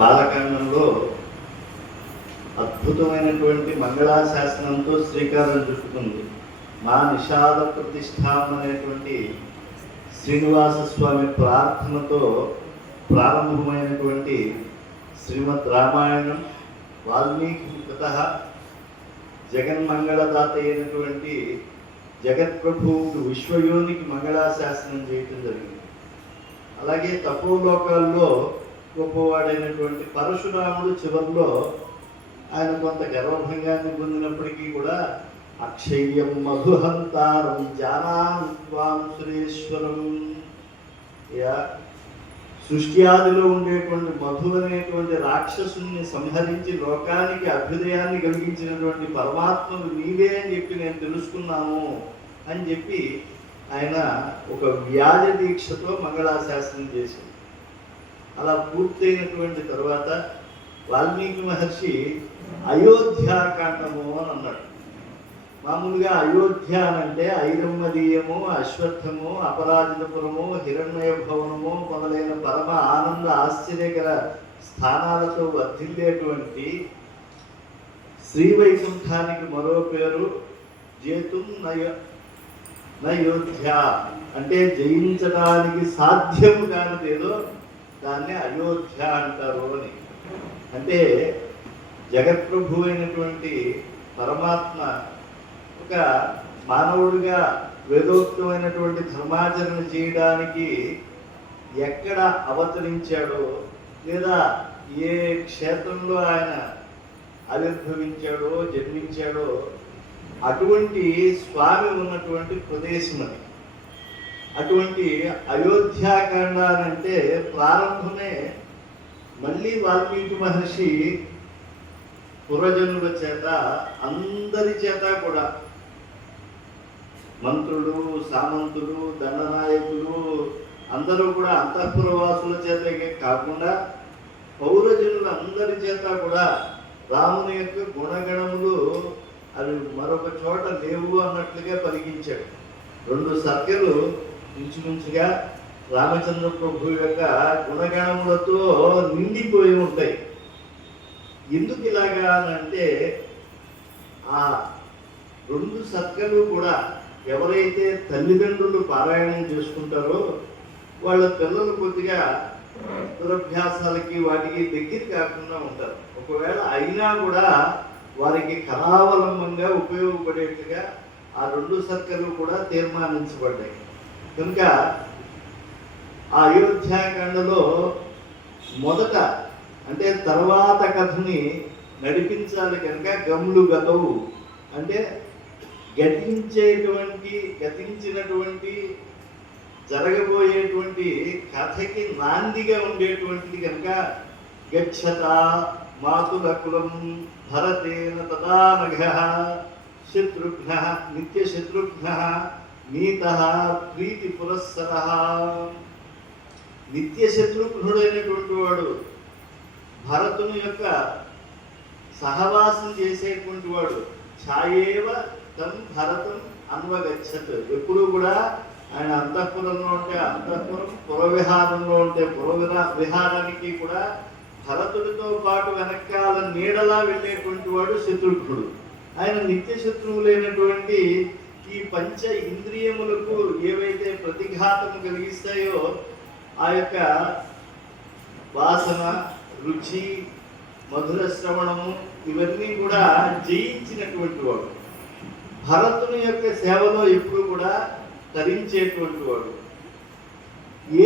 బాలకాండంలో అద్భుతమైనటువంటి మంగళాశాసనంతో శ్రీకారం చుట్టుకుంది. మా నిషాద ప్రతిష్టాం అనేటువంటి శ్రీనివాస స్వామి ప్రార్థనతో ప్రారంభమైనటువంటి శ్రీమద్ రామాయణం వాల్మీకి కృత జగన్మంగళదాత అయినటువంటి జగత్ప్రభువుడు విశ్వయోనికి మంగళాశాసనం చేయటం జరిగింది. అలాగే తపోలోకాల్లో గొప్పవాడైనటువంటి పరశురాముడు చివరిలో ఆయన కొంత గర్వభంగాన్ని పొందినప్పటికీ కూడా అక్షయ్యం మధుహంతారం జానాం త్వాం సురేశ్వరం, సృష్టి ఆదిలో ఉండేటువంటి మధు అనేటువంటి రాక్షసుని సంహరించి లోకానికి అభ్యుదయాన్ని కలిగించినటువంటి పరమాత్మను నీవే అని చెప్పి నేను తెలుసుకున్నాను అని చెప్పి ఆయన ఒక వ్యాజ దీక్షతో మంగళాశాసనం చేశారు. అలా పూర్తయినటువంటి తర్వాత వాల్మీకి మహర్షి అయోధ్యాకాండము అని అన్నాడు. మామూలుగా అయోధ్య అంటే ఐరమ్మదీయము, అశ్వత్థము, అపరాజితపురము, హిరణ్మయ భవనము మొదలైన పరమ ఆనంద ఆశ్చర్యకర స్థానాలతో వర్ధిల్లేటువంటి శ్రీవైకుంఠానికి మరో పేరు జేతుం నయోధ్య, అంటే జయించడానికి సాధ్యము కానిదేదో దాన్ని అయోధ్య అంటారు అని. అంటే జగత్ప్రభు అయినటువంటి పరమాత్మ ఒక మానవుడిగా వేదోక్తమైనటువంటి ధర్మాచరణ చేయడానికి ఎక్కడ అవతరించాడో లేదా ఏ క్షేత్రంలో ఆయన ఆవిర్భవించాడో జన్మించాడో అటువంటి స్వామి ఉన్నటువంటి ప్రదేశం అది. అటువంటి అయోధ్యాకాండ అంటే ప్రారంభమే మళ్ళీ వాల్మీకి మహర్షి పురజనుల చేత అందరి చేత కూడా మంత్రులు, సామంతులు, దండనాయకులు అందరూ కూడా అంతఃపురవాసుల చేత కాకుండా పౌరజనుల అందరి చేత కూడా రాముని యొక్క గుణగణములు అవి మరొక చోట లేవు అన్నట్లుగా పలికించాడు. 2 సర్గలు ఇంచుమించుగా రామచంద్ర ప్రభు యొక్క గుణగణములతో నిండిపోయి ఉంటాయి. ఎందుకు ఇలాగా అంటే ఆ 2 సర్గలు కూడా ఎవరైతే తల్లిదండ్రులు పారాయణం చేసుకుంటారో వాళ్ళ పిల్లలు కొద్దిగా దురభ్యాసాలకి వాటికి దగ్గర కాకుండా ఉంటారు. ఒకవేళ అయినా కూడా వారికి కళావలంబంగా ఉపయోగపడేట్టుగా ఆ 2 సర్గలు కూడా తీర్మానించబడ్డాయి. కనుక ఆ అయోధ్యాకాండలో మొదట అంటే తర్వాత కథని నడిపించాలి కనుక గమ్లు గతవు అంటే గతించినటువంటి జరగబోయేటువంటి కథకి నాందిగా ఉండేటువంటిది కనుక గచ్చత మాతులకులం భరతేన తదానఘ శత్రుఘ్న నిత్య శత్రుఘ్న నీత ప్రీతి పురస్సర. నిత్య శత్రుఘ్నుడైనటువంటి వాడు భరతుని యొక్క సహవాసం చేసేటువంటి వాడు ఛాయేవ తం భరతం అన్వగచ్చత్. ఎప్పుడు కూడా ఆయన అంతఃపురంలో ఉంటే అంతఃపురం, పురవిహారంలో ఉంటే విహారానికి కూడా భరతుడితో పాటు వెనకాల నీడలా వెళ్ళేటువంటి వాడు శత్రుఘ్నుడు. ఆయన నిత్య శత్రువులైనటువంటి ఈ పంచ ఇంద్రియములకు ఏవైతే ప్రతిఘాతము కలిగిస్తాయో ఆ యొక్క వాసన, రుచి, మధుర శ్రవణము ఇవన్నీ కూడా జయించినటువంటి వాడు. భరతుని యొక్క సేవలో ఎప్పుడు కూడా తరించేటువంటి వాడు.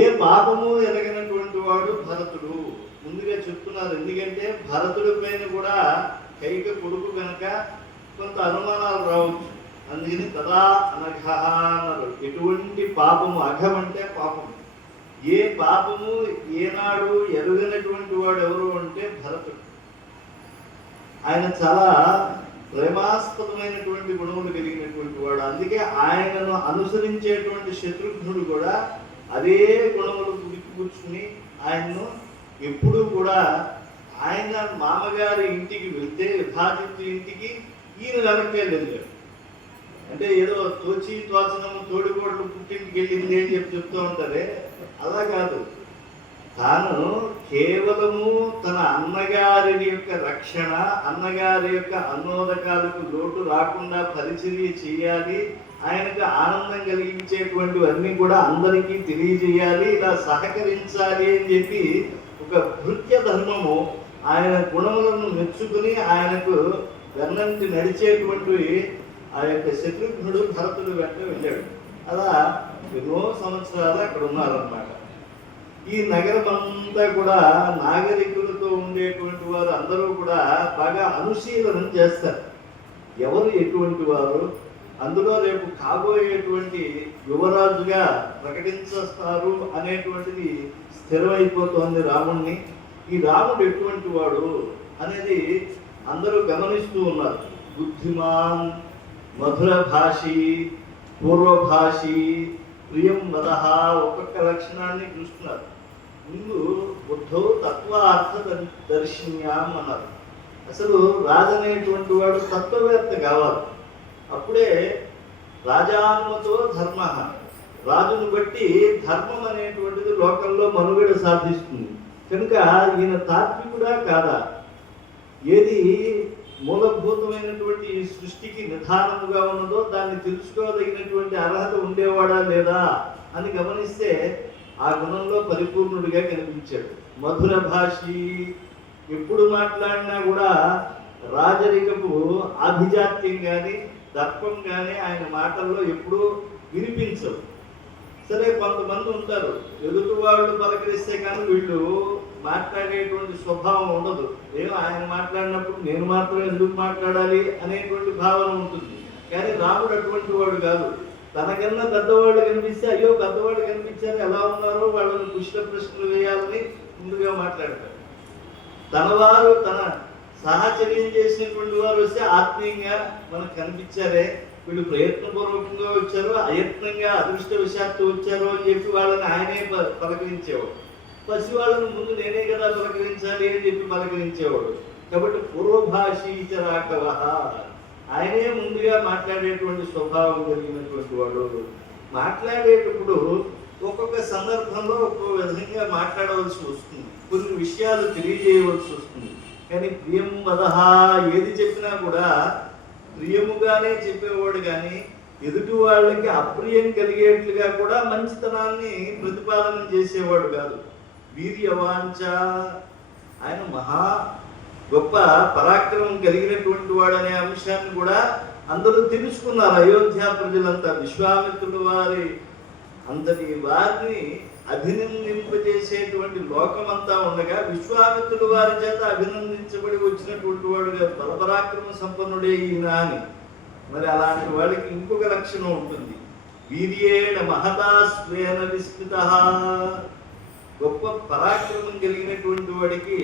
ఏ పాపము ఎరగనటువంటి వాడు భరతుడు. ముందుగా చెప్తున్నారు. ఎందుకంటే భరతుడి పైన కూడా కైక కొడుకు కనుక కొంత అనుమానాలు రావచ్చు. అందుకని తదా అనఘ అన్నారు. ఎటువంటి పాపము, అఘం అంటే పాపము, ఏ పాపము ఏనాడు ఎరుగనటువంటి వాడు ఎవరు అంటే భరతుడు. ఆయన చాలా ప్రేమాస్పదమైనటువంటి గుణములు కలిగినటువంటి వాడు. అందుకే ఆయనను అనుసరించేటువంటి శత్రుఘ్నుడు కూడా అదే గుణములు పుచ్చుకుని ఆయన్ను ఎప్పుడూ కూడా ఆయన మామగారి ఇంటికి వెళ్తే విభాజితు ఇంటికి ఈయన వెనక్కే వెళ్ళాడు. అంటే ఏదో తోచనము తోడికోడలు పుట్టింటికి వెళ్ళింది అని చెప్తూ ఉంటారే, అలా కాదు. తాను కేవలము తన అన్నగారి యొక్క రక్షణ, అన్నగారి యొక్క అన్నోదకాలకు లోటు రాకుండా పరిచర్య చేయాలి, ఆయనకు ఆనందం కలిగించేటువంటివన్నీ కూడా అందరికీ తెలియజేయాలి, ఇలా సహకరించాలి అని చెప్పి ఒక భృత్య ధర్మము ఆయన గుణములను మెచ్చుకుని ఆయనకు వెన్నంటి నడిచేటువంటి ఆ యొక్క శత్రుఘ్నుడు భరతుడు వెంట వెళ్ళాడు. అలా ఎన్నో సంవత్సరాలు అక్కడ ఉన్నారన్నమాట. ఈ నగరం అంతా కూడా నాగరికులతో ఉండేటువంటి వారు అందరూ కూడా బాగా అనుశీలనం చేస్తారు. ఎవరు ఎటువంటి వారు, అందులో రేపు కాబోయేటువంటి యువరాజుగా ప్రకటించేస్తారు అనేటువంటిది స్థిరమైపోతోంది రాముణ్ణి. ఈ రాముడు ఎటువంటి వాడు అనేది అందరూ గమనిస్తూ ఉన్నారు. బుద్ధిమాన్, మధుర భాషి, పూర్వభాషి, ప్రియం వదహ, ఒక్కొక్క లక్షణాన్ని చూస్తున్నారు. ముందు బుద్ధో తత్వార్థ దర్శిన్యాం అన్నారు. అసలు రాజు అనేటువంటి వాడు తత్వవేత్త కావాలి. అప్పుడే రాజానుమతో ధర్మ, రాజును బట్టి ధర్మం అనేటువంటిది లోకంలో మనుగడ సాధిస్తుంది. కనుక ఈయన తాత్వికుడా కాదా, ఏది మూలభూతమైనటువంటి సృష్టికి నిధానముగా ఉన్నదో దాన్ని తెలుసుకోదగినటువంటి అర్హత ఉండేవాడా లేదా అని గమనిస్తే ఆ గుణంలో పరిపూర్ణుడిగా కనిపించాడు. మధుర భాషి, ఎప్పుడు మాట్లాడినా కూడా రాజరికపు ఆభిజాత్యం కానీ దర్పం కానీ ఆయన మాటల్లో ఎప్పుడూ వినిపించవు. సరే, కొంతమంది ఉంటారు ఎదుటి వాళ్ళు పలకరిస్తే కానీ వీళ్ళు మాట్లాడేటువంటి స్వభావం ఉండదు. నేను ఆయన మాట్లాడినప్పుడు నేను మాత్రం ఎందుకు మాట్లాడాలి అనేటువంటి భావన ఉంటుంది. కానీ రాముడు అటువంటి వాడు కాదు. తనకన్నా పెద్దవాళ్ళు కనిపిస్తే అయ్యో పెద్దవాళ్ళు కనిపించారు, ఎలా ఉన్నారో వాళ్ళని కుశల ప్రశ్నలు వేయాలని ముందుగా మాట్లాడతారు. తన వారు, తన సహచర్యం చేసినటువంటి వారు వస్తే ఆత్మీయంగా మనకు కనిపించారే, వీళ్ళు ప్రయత్నపూర్వకంగా వచ్చారు, అయత్నంగా అదృష్టవశాత్తు వచ్చారు అని చెప్పి వాళ్ళని ఆయనే పలకరించేవాడు. పసి వాళ్ళను ముందు నేనే కదా పలకరించాలి అని చెప్పి పలకరించేవాడు. కాబట్టి పూర్వభాషీచరాకవ, ఆయనే ముందుగా మాట్లాడేటువంటి స్వభావం కలిగినటువంటి వాడు. మాట్లాడేటప్పుడు ఒక్కొక్క సందర్భంలో ఒక్కొక్క విధంగా మాట్లాడవలసి వస్తుంది, కొన్ని విషయాలు తెలియజేయవలసి వస్తుంది. కానీ ప్రియం వదహ, ఏది చెప్పినా కూడా ప్రియముగానే చెప్పేవాడు, కానీ ఎదుటి వాళ్ళకి అప్రియం కలిగేట్లుగా కూడా మంచితనాన్ని ప్రతిపాదన చేసేవాడు కాదు. వీర్యవాంఛ, ఆయన మహా గొప్ప పరాక్రమం కలిగినటువంటి వాడు అనే అంశాన్ని కూడా అందరూ తెలుసుకున్నారు. అయోధ్య ప్రజలంతా విశ్వామిత్రుడు వారి అంతటి వారిని అభినందింపజేసేటువంటి లోకమంతా ఉండగా విశ్వామిత్రుడు వారి చేత అభినందించబడి వచ్చినటువంటి వాడుగా బలపరాక్రమ సంపన్నుడే ఈయన అని. మరి అలాంటి వాడికి ఇంకొక లక్షణం ఉంటుంది, వీర్యేణ మహతాస్వేన విస్మిత. గొప్ప పరాక్రమం కలిగినటువంటి వాడికి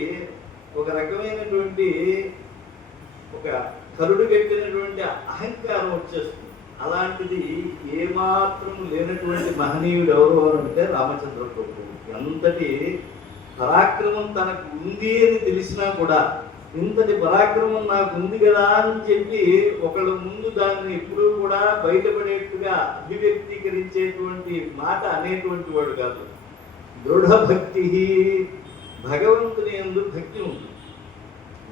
ఒక రకమైనటువంటి ఒక కరుడు కట్టినటువంటి అహంకారం వచ్చేస్తుంది. అలాంటిది ఏమాత్రం లేనటువంటి మహనీయుడు ఎవరు అంటే రామచంద్ర ప్రభు. ఎంతటి పరాక్రమం తనకు ఉంది అని తెలిసినా కూడా ఇంతటి పరాక్రమం నాకు ఉంది కదా అని చెప్పి ఒకళ్ళ ముందు దాన్ని ఎప్పుడూ కూడా బయటపడేట్టుగా అభివ్యక్తీకరించేటువంటి మాట అనేటువంటి వాడు కాదు. దృఢ భక్తి, భగవంతుని యందు భక్తి ఉంది.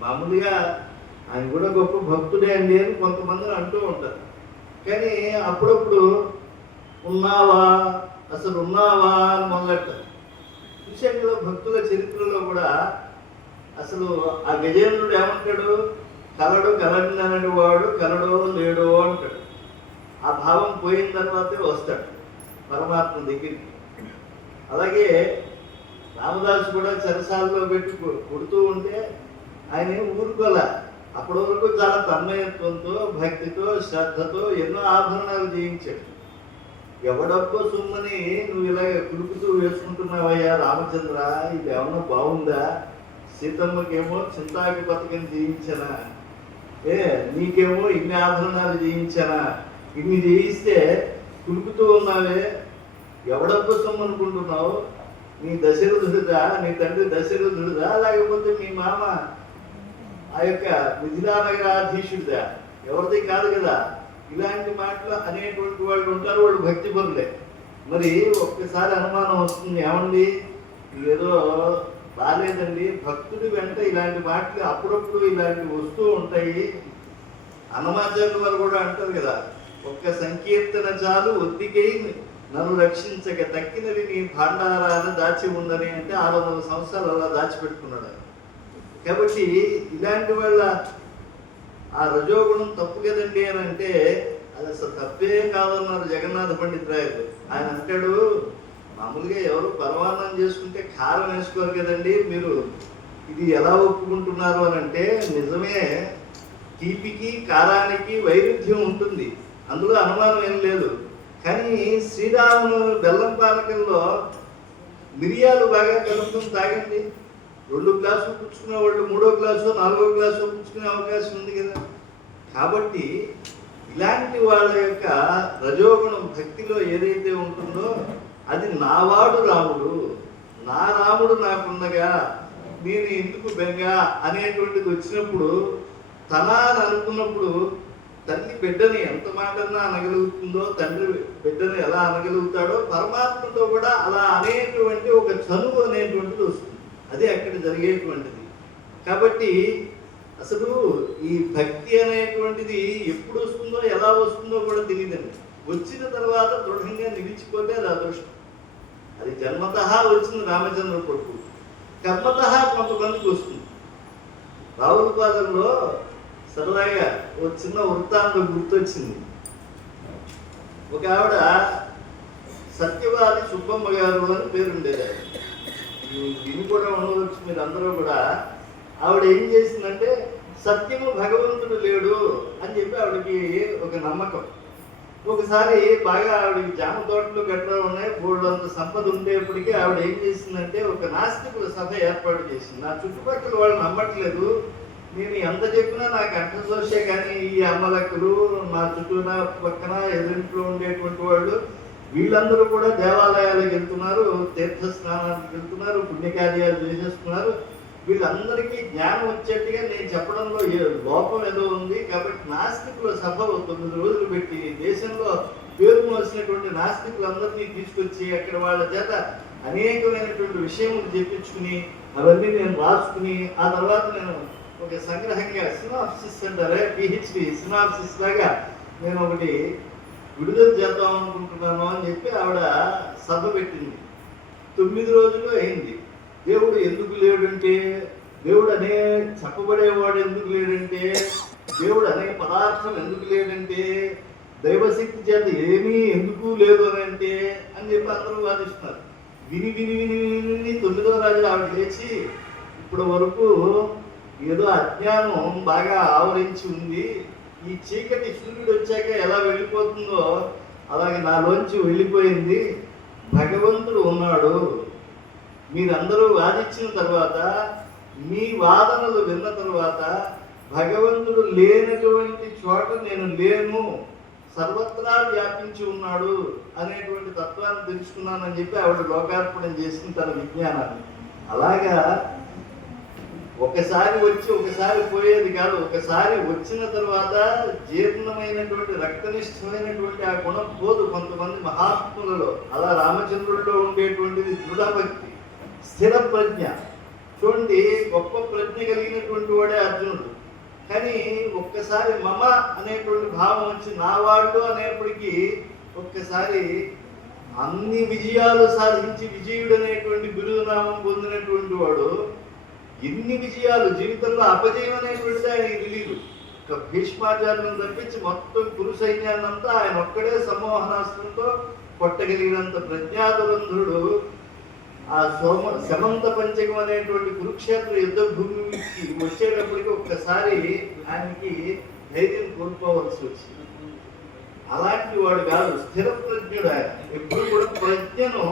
మామూలుగా ఆయన కూడా గొప్ప భక్తుడే అండి అని కొంతమంది అంటూ ఉంటారు. కానీ అప్పుడప్పుడు ఉన్నావా, అసలు ఉన్నావా అని మొదలెట్టారు. చూశాం కదా భక్తుల చరిత్రలో కూడా. అసలు ఆ గజేంద్రుడు ఏమంటాడు, కలడు కలడినని వాడు కలడో లేడో అంటాడు. ఆ భావం పోయిన తర్వాతే వస్తాడు పరమాత్మ దగ్గరికి. అలాగే రామదాసు కూడా చెరసాలలో పెట్టి కొడుతూ ఉంటే ఆయన ఊరుకోలే. అప్పటి వరకు చాలా తన్మయత్వంతో, భక్తితో, శ్రద్ధతో ఎన్నో ఆభరణాలు చేయించాడు. ఎవడబ్బో సుమ్మని నువ్వు ఇలా కులుపుతూ వేసుకుంటున్నావయ్యా రామచంద్ర, ఇది ఏమన్నా బాగుందా? సీతమ్మకేమో చింతాకి పథకం చేయించనా, నీకేమో ఇన్ని ఆభరణాలు చేయించనా, ఇన్ని చేయిస్తే కులుపుతూ ఉన్నావే, ఎవడబ్బో సొమ్ము అనుకుంటున్నావు? నీ దశరథుడిదా, నీ తండ్రి దశరథుడిదా, లేకపోతే మీ మామ ఆ యొక్క మిథిలానగరాధీశుడిదా? ఎవరిది కాదు కదా. ఇలాంటి మాటలు అనేటువంటి వాళ్ళు ఉంటారు, వాళ్ళు భక్తి పరులే. మరి ఒక్కసారి అనుమానం వస్తుంది, ఏమండి ఏదో లేదండి, భక్తుడి వెంట ఇలాంటి మాటలు అప్పుడప్పుడు ఇలాంటివి వస్తూ ఉంటాయి. అన్నమాచార్యుల వారు కూడా అంటారు కదా, ఒక్క సంకీర్తన చాలు ఒత్తికై నన్ను రక్షించక తక్కినవి నీ భాండారాన్ని దాచి ఉందని. అంటే 600 సంవత్సరాలు అలా దాచిపెట్టుకున్నాడు. కాబట్టి ఇలాంటి వాళ్ళ ఆ రజోగుణం తప్పు కదండి అని అంటే అది అసలు తప్పే కాదన్నారు జగన్నాథ పండిత్ రాయలు. ఆయన అంటాడు, మామూలుగా ఎవరు పరమాన్నం చేసుకుంటే కారం వేసుకోరు కదండి, మీరు ఇది ఎలా ఒప్పుకుంటున్నారు అని అంటే, నిజమే, తీపికి కారానికి వైరుధ్యం ఉంటుంది, అందులో అనుమానం ఏం లేదు. కానీ శ్రీరామును బెల్లం పానకంలో మిరియాలు బాగా కలుపుకుని తాగండి, 2 గ్లాసులు పుచ్చుకునే వాళ్ళు 3వ గ్లాసు 4వ గ్లాసు పుచ్చుకునే అవకాశం ఉంది కదా. కాబట్టి ఇలాంటి వాళ్ళ యొక్క రజోగుణం భక్తిలో ఏదైతే ఉంటుందో అది నావాడు రాముడు, నా రాముడు నాకుండగా నేను ఎందుకు బెంగ అనేటువంటిది వచ్చినప్పుడు, తన అని అనుకున్నప్పుడు తల్లి బిడ్డని ఎంత మాటన్నా అనగలుగుతుందో, తండ్రి బిడ్డని ఎలా అనగలుగుతాడో, పరమాత్మతో కూడా అలా అనేటువంటి ఒక చనువు అనేటువంటిది వస్తుంది. అదే అక్కడ జరిగేటువంటిది. కాబట్టి అసలు ఈ భక్తి అనేటువంటిది ఎప్పుడు వస్తుందో ఎలా వస్తుందో కూడా తెలియదండి. వచ్చిన తర్వాత దృఢంగా నిలిచిపోతే అది అదృష్టం. అది జన్మతః వచ్చింది రామచంద్ర కొడుకు, కర్మతః కొంతమందికి వస్తుంది. రావులపాలెంలో సరదాగా ఒక చిన్న వృత్తాంతం గుర్తొచ్చింది. ఒక ఆవిడ సత్యవాది సుబ్బమ్మ గారు అని పేరుండేది. దీన్ని కూడా ఉండవచ్చు మీరు అందరూ కూడా. ఆవిడ ఏం చేసిందంటే, సత్యము భగవంతుడు లేడు అని చెప్పి ఆవిడకి ఒక నమ్మకం. ఒకసారి బాగా ఆవిడకి జామ తోటలు గట్రా ఉన్నాయి, బోర్డంత సంపద ఉండేప్పటికీ ఆవిడ ఏం చేసిందంటే ఒక నాస్తికుల సభ ఏర్పాటు చేసింది. నా చుట్టుపక్కల వాళ్ళు నమ్మట్లేదు, నేను ఎంత చెప్పినా నాకు కంఠదోషే, కానీ ఈ అమ్మలక్కలు నా చుట్టూ పక్కన ఎదురింట్లో ఉండేటువంటి వాళ్ళు వీళ్ళందరూ కూడా దేవాలయాలకు వెళ్తున్నారు, తీర్థ స్నానాలకు వెళ్తున్నారు, పుణ్యకార్యాలు చేసేస్తున్నారు. వీళ్ళందరికీ జ్ఞానం వచ్చేట్టుగా నేను చెప్పడంలో లోపం ఏదో ఉంది. కాబట్టి నాస్తికుల సభ 9 రోజులు పెట్టి దేశంలో పేరు మోసినటువంటి నాస్తికులందరినీ తీసుకొచ్చి అక్కడ వాళ్ళ చేత అనేకమైనటువంటి విషయములు చెప్పించుకుని అవన్నీ నేను రాసుకుని, ఆ తర్వాత నేను ఒక సంగ్రహంగా సినాప్సిస్ అంటారే, పిహెచ్డి సినాప్సిస్ లాగా నేను ఒకటి విడుదల చేద్దాం అనుకుంటున్నాను అని చెప్పి ఆవిడ సభ పెట్టింది. 9 రోజులు అయింది. దేవుడు ఎందుకు లేడంటే, దేవుడు అనే చెప్పబడేవాడు ఎందుకు లేడంటే, దేవుడు అనే పదార్థం ఎందుకు లేడంటే, దైవశక్తి చేత ఏమీ ఎందుకు లేదు అని అంటే అని చెప్పి అందరూ వాదిస్తున్నారు. విని విని విని విని 9వ రోజు ఆవిడ లేచి, ఇప్పటి వరకు ఏదో అజ్ఞానం బాగా ఆవరించి ఉంది, ఈ చీకటి సూర్యుడు వచ్చాక ఎలా వెళ్ళిపోతుందో అలాగే నాలోంచి వెళ్ళిపోయింది, భగవంతుడు ఉన్నాడు, మీరందరూ వాదించిన తర్వాత మీ వాదనలు విన్న తర్వాత భగవంతుడు లేనటువంటి చోట నేను లేను, సర్వత్రా వ్యాపించి ఉన్నాడు అనేటువంటి తత్వాన్ని తెలుసుకున్నానని చెప్పి ఆవిడ లోకార్పణం చేసిన తన విజ్ఞానాన్ని. అలాగా ఒకసారి వచ్చి ఒకసారి పోయేది కాదు, ఒకసారి వచ్చిన తర్వాత జీర్ణమైనటువంటి రక్తనిష్టమైనటువంటి ఆ గుణం పోదు కొంతమంది మహాత్ములలో. అలా రామచంద్రుడిలో ఉండేటువంటిది దృఢభక్తి, స్థిర ప్రజ్ఞ. చూడండి, గొప్ప ప్రజ్ఞ కలిగినటువంటి వాడే అర్జునుడు. కానీ ఒక్కసారి మమ అనేటువంటి భావం వచ్చి నా వాళ్ళు అనేప్పటికీ ఒక్కసారి అన్ని విజయాలు సాధించి విజయుడు అనేటువంటి బిరుదునామం పొందినటువంటి వాడు ఎన్ని విజయాలు, జీవితంలో అపజయం అనేటువంటిది ఆయన తెలియదు. ఒక భీష్మాచార్యులను తప్పించి మొత్తం కురు సైన్యాన్నంతా ఆయన ఒక్కడే సమ్మోహనాస్త్రంతో కొట్టగలిగినంత ప్రజ్ఞాధురంధుడు ఆ శమంత పంచకం అనేటువంటి కురుక్షేత్ర యుద్ధ భూమికి వచ్చేటప్పటికి ఒక్కసారి ఆయనకి ధైర్యం కోల్పోవలసి వచ్చింది. అలాంటి వాడు కాదు, స్థిర ప్రజ్ఞుడు ఆయన. ఎప్పుడు కూడా ప్రజ్ఞను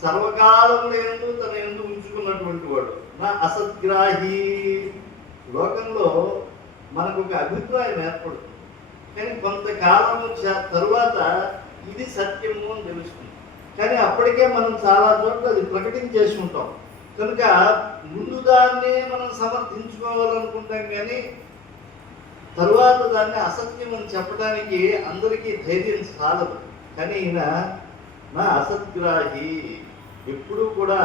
సర్వకాలంలో ఎందు తన ఎందు ఉంచుకున్నటువంటి వాడు. నా అసద్గ్రాహి. లోకంలో మనకు ఒక అభిప్రాయం ఏర్పడుతుంది, కానీ కొంతకాలం తరువాత ఇది సత్యము అని తెలుస్తుంది. కానీ అప్పటికే మనం చాలా చోట్ల అది ప్రకటించేసి ఉంటాం కనుక ముందు దాన్నే మనం సమర్థించుకోవాలనుకుంటాం, కానీ తరువాత దాన్ని అసత్యం అని చెప్పడానికి అందరికీ ధైర్యం సాలదు. కానీ ఈయన నా అసద్గ్రాహి, ఎప్పుడూ కూడా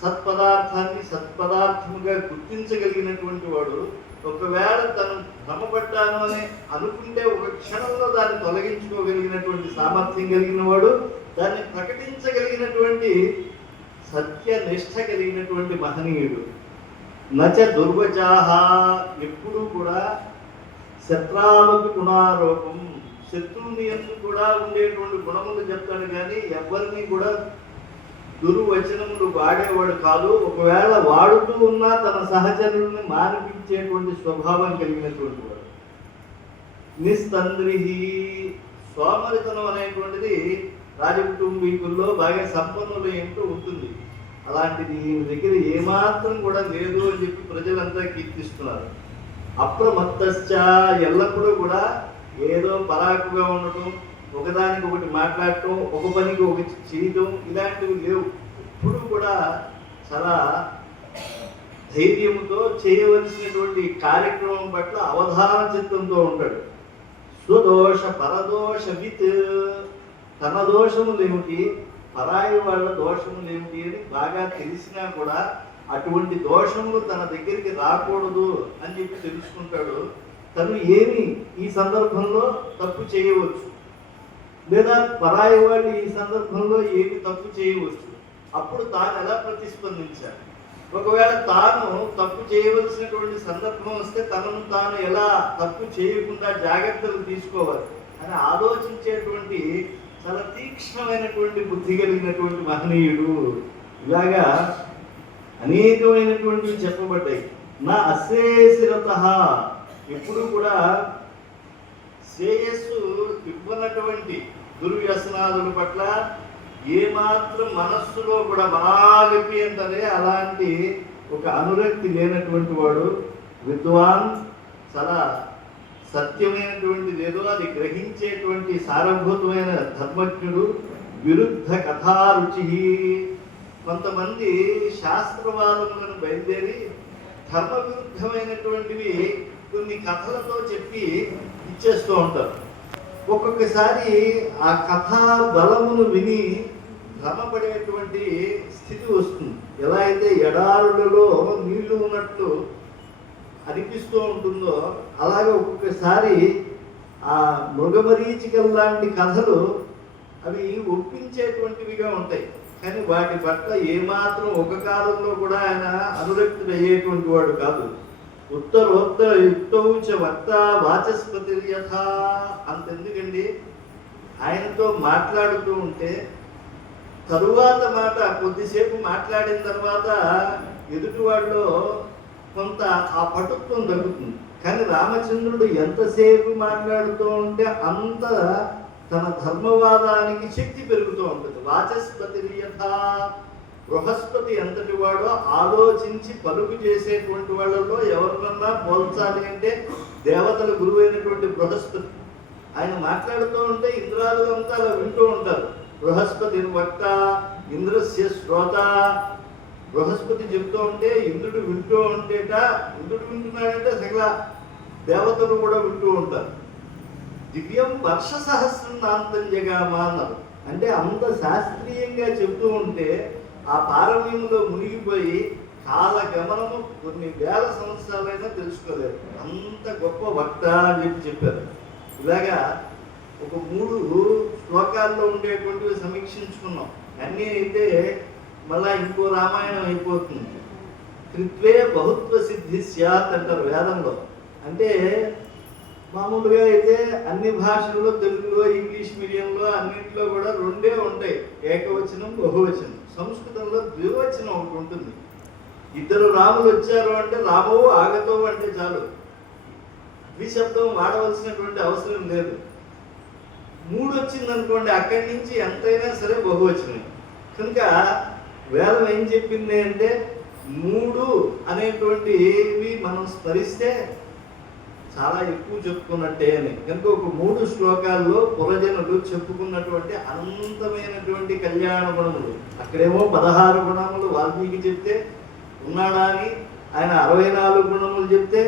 సత్పదార్థాన్ని సత్పదార్థముగా గుర్తించగలిగినటువంటి వాడు ఒకవేళ తను భ్రమపడ్డాను అని అనుకుంటే ఒక క్షణంలో దాన్ని తొలగించుకోగలిగినటువంటి సామర్థ్యం కలిగిన వాడు, దాన్ని ప్రకటించగలిగినటువంటి సత్యనిష్ట కలిగినటువంటి మహనీయుడు. నచ దుర్వచాహ, ఎప్పుడూ కూడా శత్రావకు గుణారోపం, శత్రువుని ఎందు కూడా ఉండేటువంటి గుణములు చెప్తాడు కానీ ఎవరిని కూడా దుర్వచనములు వాడేవాడు కాదు. ఒకవేళ వాడుతూ ఉన్నా తన సహచరుల్ని మానిపించేటువంటి స్వభావం కలిగినటువంటి వాడు. నిస్తంద్రిహి, సోమరితనం అనేటువంటిది రాజకుటుంబీకుల్లో బాగా సంపన్నులు ఏంటో ఉంటుంది. అలాంటిది ఈయన దగ్గర ఏమాత్రం కూడా లేదు అని చెప్పి ప్రజలంతా కీర్తిస్తున్నారు. అప్రమత్తశ్చ, ఎల్లప్పుడూ కూడా ఏదో పరాకుగా ఉండటం, ఒకదానికి ఒకటి మాట్లాడటం, ఒక పనికి ఒకటి చేయటం, ఇలాంటివి లేవు. ఎప్పుడు కూడా చాలా ధైర్యంతో చేయవలసినటువంటి కార్యక్రమం పట్ల అవధాన చిత్తంతో ఉంటాడు. స్వదోష పరదోష విత్, తన దోషములు ఏమిటి, పరాయి వాళ్ళ దోషములు ఏమిటి అని బాగా తెలిసినా కూడా అటువంటి దోషములు తన దగ్గరికి రాకూడదు అని చెప్పి తెలుసుకుంటాడు. తను ఏమి ఈ సందర్భంలో తప్పు చేయవచ్చు, లేదా పరాయి వాళ్ళు ఈ సందర్భంలో ఏమి తప్పు చేయవచ్చు, అప్పుడు తాను ఎలా ప్రతిస్పందించాలి, ఒకవేళ తాను తప్పు చేయవలసినటువంటి సందర్భం వస్తే తనను తాను ఎలా తప్పు చేయకుండా జాగ్రత్తలు తీసుకోవాలి అని ఆలోచించేటువంటి చాలా తీక్ష్ణమైనటువంటి బుద్ధి కలిగినటువంటి మహనీయుడు. ఇలాగా అనేకమైనటువంటివి చెప్పబడ్డాయి. నా అశ్రేయసిరత, ఎప్పుడు కూడా శ్రేయస్సు ఇవ్వనటువంటి దుర్వ్యసనాదుల పట్ల ఏమాత్రం మనస్సులో కూడా బాగపి అంటారే అలాంటి ఒక అనురక్తి లేనటువంటి వాడు. విద్వాన్, చాలా సత్యమైనటువంటిది ఏదో అది గ్రహించేటువంటి సారభూతమైన ధర్మజ్ఞుడు. విరుద్ధ కథారుచి, కొంతమంది శాస్త్రవాదములను బయలుదేరి ధర్మ విరుద్ధమైనటువంటివి కొన్ని కథలతో చెప్పి ఇచ్చేస్తూ ఉంటారు. ఒక్కొక్కసారి ఆ కథా బలమును విని భ్రమపడేటువంటి స్థితి వస్తుంది. ఎలా అయితే ఎడారులలో నీళ్లు ఉన్నట్లు అనిపిస్తూ ఉంటుందో అలాగే ఒక్కొక్కసారి ఆ మృగమరీచికల లాంటి కథలు అవి ఒప్పించేటువంటివిగా ఉంటాయి. కానీ వాటి పట్ల ఏమాత్రం ఒక కాలంలో కూడా ఆయన అనురక్తుడు అయ్యేటువంటి వాడు కాదు. ఉత్తరోత్తర యుక్తౌచ వక్త వాచస్పతి యథ, అంతెందుకండి ఆయనతో మాట్లాడుతూ ఉంటే తరువాత మాట కొద్దిసేపు మాట్లాడిన తర్వాత ఎదుటివాడిలో కొంత ఆ పటుత్వం తగ్గుతుంది. కానీ రామచంద్రుడు ఎంతసేపు మాట్లాడుతూ ఉంటే అంత తన ధర్మవాదానికి శక్తి పెరుగుతూ ఉంటుంది. వాచస్పతి యథ, బృహస్పతి ఎంతటి వాడో ఆలోచించి పలుకు చేసేటువంటి వాళ్ళలో ఎవరినన్నా పోల్చాలి అంటే దేవతల గురువు అయినటువంటి బృహస్పతి. ఆయన మాట్లాడుతూ ఉంటే ఇంద్రాదులంతా అలా వింటూ ఉంటారు. బృహస్పతి వక్త ఇంద్రస్య శ్రోత, బృహస్పతి చెప్తూ ఉంటే ఇంద్రుడు వింటూ ఉంటేట, ఇంద్రుడు వింటున్నాడంటే సకల దేవతలు కూడా వింటూ ఉంటారు. దివ్యం వర్ష సహస్రం నాంతం జగామ అన్నారు. అంటే అంత శాస్త్రీయంగా చెప్తూ ఉంటే ఆ పారమ్యంలో మునిగిపోయి కాలగమనము కొన్ని వేల సంవత్సరాలైనా తెలుసుకోలేరు. అంత గొప్ప వక్త అని చెప్పి చెప్పారు. ఇలాగా ఒక 3 శ్లోకాల్లో ఉండేటువంటివి సమీక్షించుకున్నాం. అన్నీ అయితే మళ్ళా ఇంకో రామాయణం అయిపోతుంది. కృత్వే బహుత్వ సిద్ధి స్యాత్ అంటారు వేదంలో. అంటే మామూలుగా అయితే అన్ని భాషల్లో, తెలుగులో, ఇంగ్లీష్ మీడియంలో అన్నింటిలో కూడా 2 ఉంటాయి, ఏకవచనం బహువచనం. సంస్కృతంలో ద్వివచనం ఒకటి ఉంటుంది. 2 రాములు వచ్చారు అంటే రామవు ఆగతవు అంటే చాలు, ద్విశబ్దం వాడవలసినటువంటి అవసరం లేదు. 3 వచ్చిందనుకోండి అక్కడి నుంచి ఎంతైనా సరే బహువచనం. కనుక వేదం ఏం చెప్పింది అంటే 3 అనేటువంటివి మనం స్మరిస్తే చాలా ఎక్కువ చెప్పుకున్నట్టే అని. కనుక ఒక 3 శ్లోకాల్లో పురజనులు చెప్పుకున్నటువంటి అనంతమైనటువంటి కళ్యాణ గుణములు, అక్కడేమో 16 గుణములు వాల్మీకి చెప్తే ఉన్నాడా అని ఆయన 64 గుణములు చెప్తే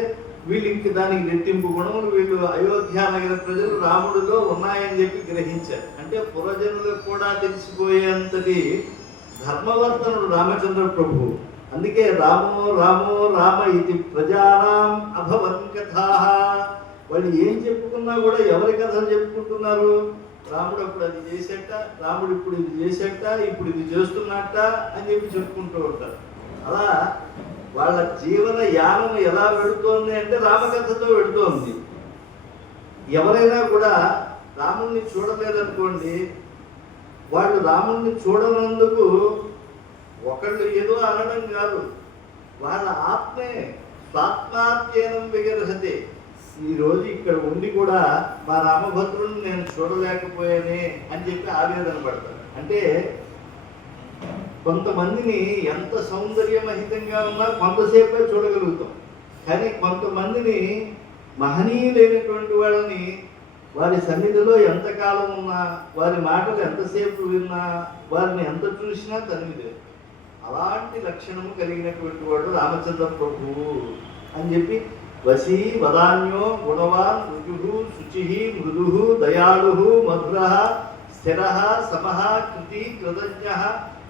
వీళ్ళు ఇంక దానికి రెట్టింపు గుణములు వీళ్ళు అయోధ్య నగర ప్రజలు రాముడిలో ఉన్నాయని చెప్పి గ్రహించారు. అంటే పురజనులకు కూడా తెలిసిపోయేంతటి ధర్మవర్తనుడు రామచంద్ర ప్రభు. అందుకే రామో రామో రామ ఇది ప్రజానాం అభవన్ కథాః. వాళ్ళు ఏం చెప్పుకున్నా కూడా ఎవరి కథలు చెప్పుకుంటున్నారు? రాముడు అప్పుడు అది చేసేట, రాముడు ఇప్పుడు ఇది చేసేట, ఇప్పుడు ఇది చేస్తున్నట్ట అని చెప్పి చెప్పుకుంటూ ఉంటారు. అలా వాళ్ళ జీవన యానం ఎలా వెళుతోంది అంటే రామకథతో వెళుతోంది. ఎవరైనా కూడా రాముణ్ణి చూడలేదనుకోండి, వాళ్ళు రాముణ్ణి చూడనందుకు ఒకళ్ళు ఏదో అనడం కాదు, వాళ్ళ ఆత్మే స్వాత్మాత్యేనం విగర్హతే. ఈరోజు ఇక్కడ ఉండి కూడా మా రామభద్రుడిని నేను చూడలేకపోయానే అని చెప్పి ఆవేదన పడతారు. అంటే కొంతమందిని ఎంత సౌందర్యమహితంగా ఉన్నా కొంతసేపే చూడగలుగుతాం, కానీ కొంతమందిని మహనీయులైనటువంటి వాళ్ళని వారి సన్నిధిలో ఎంతకాలం ఉన్నా, వారి మాటలు ఎంతసేపు విన్నా, వారిని ఎంత చూసినా తనివిదే. అలాంటి లక్షణము కలిగినటువంటి వాడు రామచంద్ర ప్రభువు అని చెప్పి వశీ వదాన్యో గుణవాన్ రుజు శుచి మృదు దయాళు మధుర స్థిర సమః కృతి కృతజ్ఞ